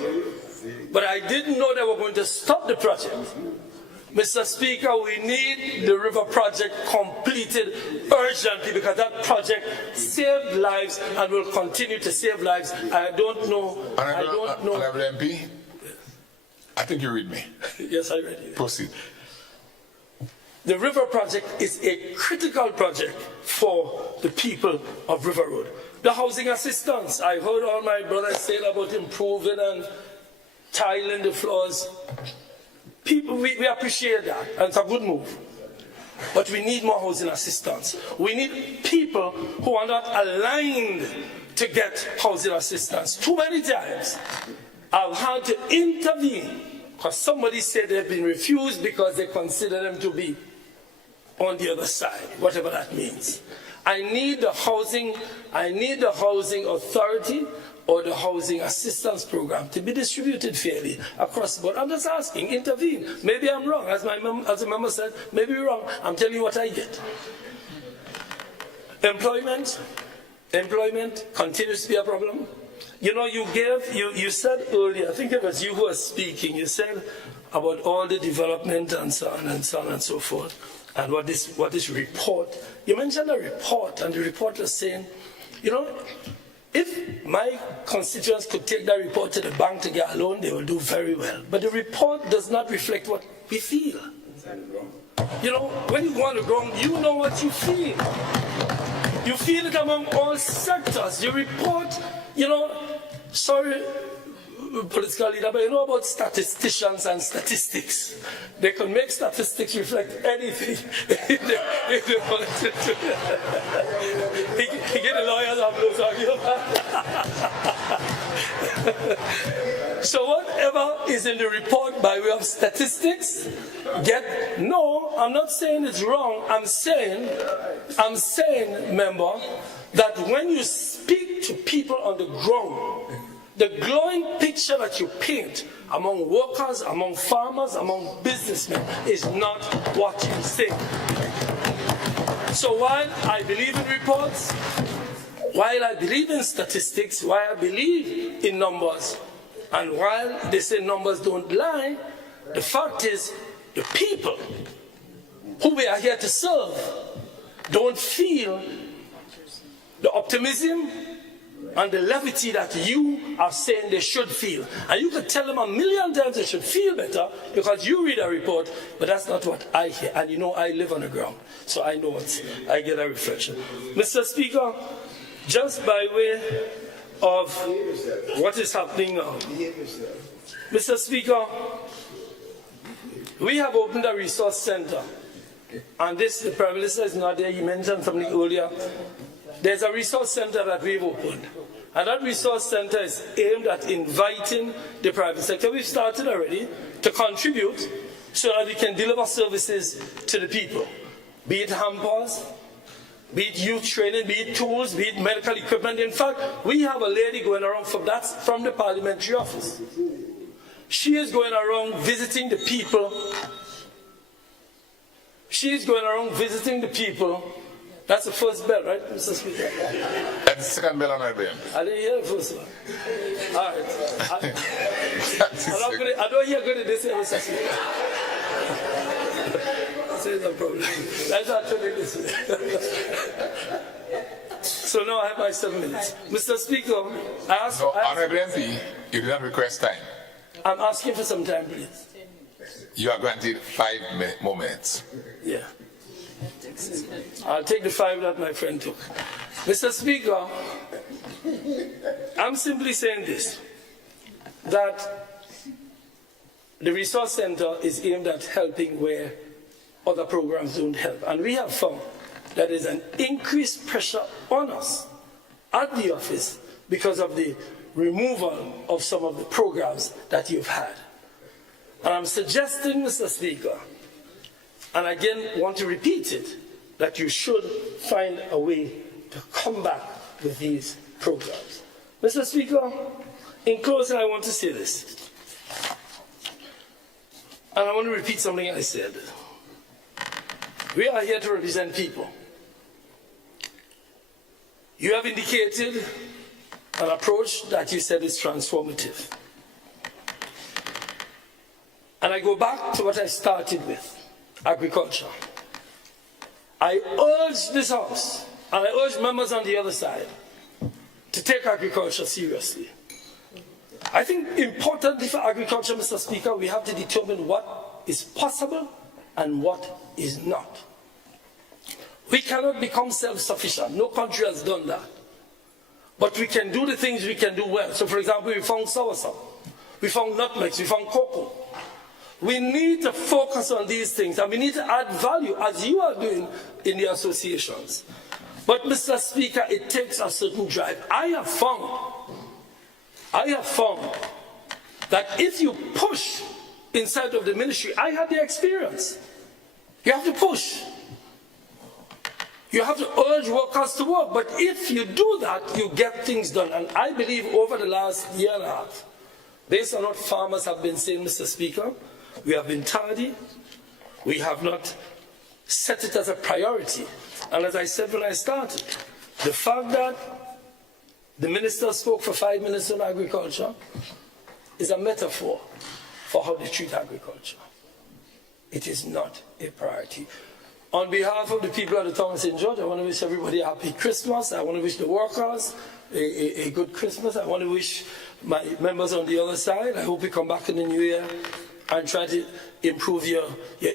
But I didn't know they were going to stop the project. Mr. Speaker, we need the River Project completed urgently because that project saved lives and will continue to save lives. I don't know. Honorable MP, I think you read me. Yes, I read you. Proceed. The River Project is a critical project for the people of River Road. The housing assistance, I heard all my brothers say about improving and tiling the floors. People, we appreciate that, and it's a good move. But we need more housing assistance. We need people who are not aligned to get housing assistance. Too many times, I've had to intervene because somebody said they've been refused because they consider them to be on the other side, whatever that means. I need the housing authority or the housing assistance program to be distributed fairly across the board. I'm just asking, intervene. Maybe I'm wrong. As the member said, maybe we're wrong. I'm telling you what I get. Employment continues to be a problem. You know, you said earlier, I think it was you who was speaking, you said about all the development and so on and so on and so forth. And what this report, you mentioned a report, and the report was saying, you know, if my constituents could take that report to the bank to get a loan, they will do very well. But the report does not reflect what we feel. You know, when you go on the ground, you know what you feel. You feel it among all sectors. The report, you know, sorry, political leader, but you know about statisticians and statistics. They can make statistics reflect anything. He get the lawyers up those arguments. So whatever is in the report by way of statistics, no, I'm not saying it's wrong. I'm saying, member, that when you speak to people on the ground, the glowing picture that you paint among workers, among farmers, among businessmen is not what you say. So while I believe in reports, while I believe in statistics, while I believe in numbers, and while they say numbers don't lie, the fact is the people who we are here to serve don't feel the optimism and the levity that you are saying they should feel. And you could tell them a million times they should feel better because you read a report, but that's not what I hear. And you know I live on the ground, so I know I get a reflection. Mr. Speaker, just by way of what is happening now, Mr. Speaker, we have opened a resource center. And this, the Prime Minister is not there, he mentioned something earlier. There's a resource center that we've opened. And that resource center is aimed at inviting the private sector. We've started already to contribute so that we can deliver services to the people. Be it hampers, be it youth training, be it tools, be it medical equipment. In fact, we have a lady going around from the parliamentary office. She is going around visiting the people. She is going around visiting the people. That's the first bell, right, Mr. Speaker? That's the second bell on our brain. I didn't hear the first one. All right. I don't hear good at this, Mr. Speaker. There's no problem. That's actually this. So now I have my 7 minutes. Mr. Speaker, I ask... No, Honorable MP, you did not request time. I'm asking for some time, please. You are granted 5 more minutes. Yeah. I'll take the 5 that my friend took. Mr. Speaker, I'm simply saying this, that the resource center is aimed at helping where other programs don't help. And we have found that there's an increased pressure on us at the office because of the removal of some of the programs that you've had. And I'm suggesting, Mr. Speaker, and again want to repeat it, that you should find a way to come back with these programs. Mr. Speaker, in closing, I want to say this. And I want to repeat something I said. We are here to represent people. You have indicated an approach that you said is transformative. And I go back to what I started with, agriculture. I urge this House, and I urge members on the other side, to take agriculture seriously. I think importantly for agriculture, Mr. Speaker, we have to determine what is possible and what is not. We cannot become self-sufficient. No country has done that. But we can do the things we can do well. So, for example, we found soursop, we found nutmegs, we found cocoa. We need to focus on these things, and we need to add value, as you are doing in the associations. But, Mr. Speaker, it takes a certain drive. I have found that if you push inside of the ministry, I had the experience. You have to push. You have to urge workers to work. But if you do that, you get things done. And I believe over the last year and a half, based on what farmers have been saying, Mr. Speaker, we have been tardy. We have not set it as a priority. And as I said when I started, the fact that the minister spoke for 5 minutes on agriculture is a metaphor for how they treat agriculture. It is not a priority. On behalf of the people of the town of St. George, I want to wish everybody a happy Christmas. I want to wish the workers a good Christmas. I want to wish my members on the other side, I hope we come back in the new year and try to improve your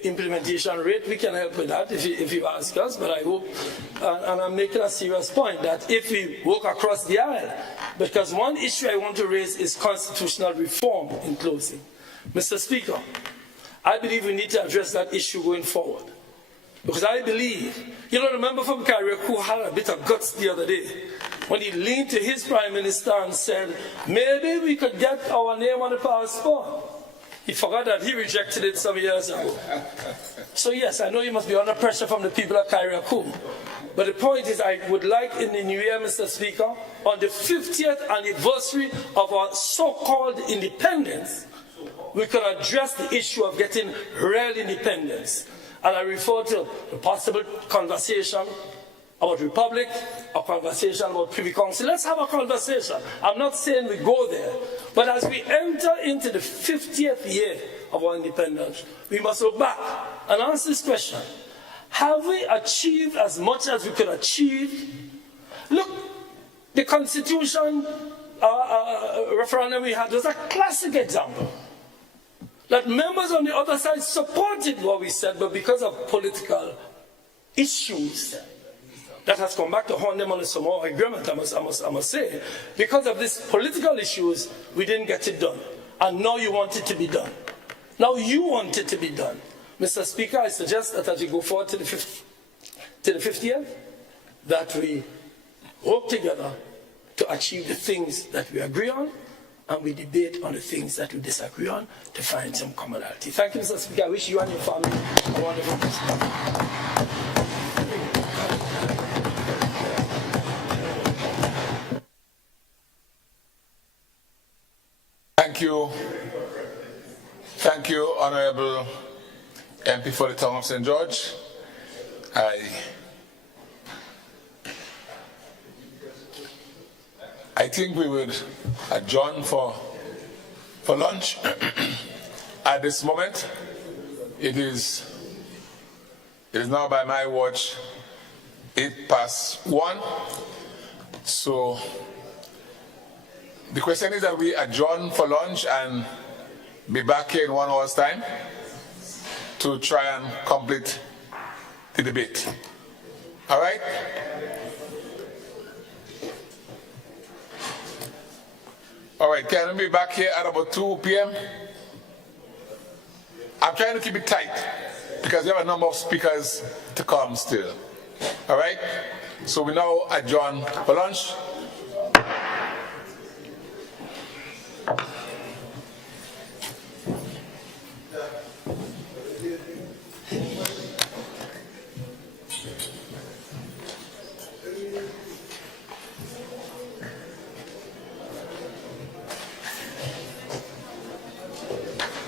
implementation rate. We can help with that if you ask us, but I hope, and I'm making a serious point, that if we walk across the aisle, because one issue I want to raise is constitutional reform in closing. Mr. Speaker, I believe we need to address that issue going forward. Because I believe, the member from Carriacou had a bit of guts the other day when he leaned to his Prime Minister and said, maybe we could get our name on the passport. He forgot that he rejected it some years ago. So yes, I know you must be under pressure from the people of Carriacou. But the point is, I would like in the new year, Mr. Speaker, on the 50th anniversary of our so-called independence, we could address the issue of getting real independence. And I refer to the possible conversation about Republic, a conversation about Privy Council. Let's have a conversation. I'm not saying we go there. But as we enter into the 50th year of our independence, we must look back and answer this question. Have we achieved as much as we could achieve? Look, the Constitution referendum we had was a classic example. That members on the other side supported what we said, but because of political issues, that has come back to haunt them on the Samoa agreement, I must say. Because of these political issues, we didn't get it done. And now you want it to be done. Now you want it to be done. Mr. Speaker, I suggest that as we go forward to the 50th, that we work together to achieve the things that we agree on, and we debate on the things that we disagree on to find some commonality. Thank you, Mr. Speaker. I wish you and your family a wonderful Christmas. Thank you, Honorable MP for the Town of St. George. I think we would adjourn for lunch. At this moment, it is now by my watch 1:08. So the question is that we adjourn for lunch and be back here in 1 hour's time to try and complete the debate. All right? All right, can we be back here at about 2 p.m.? I'm trying to keep it tight because we have a number of speakers to come still. All right? So we now adjourn for lunch.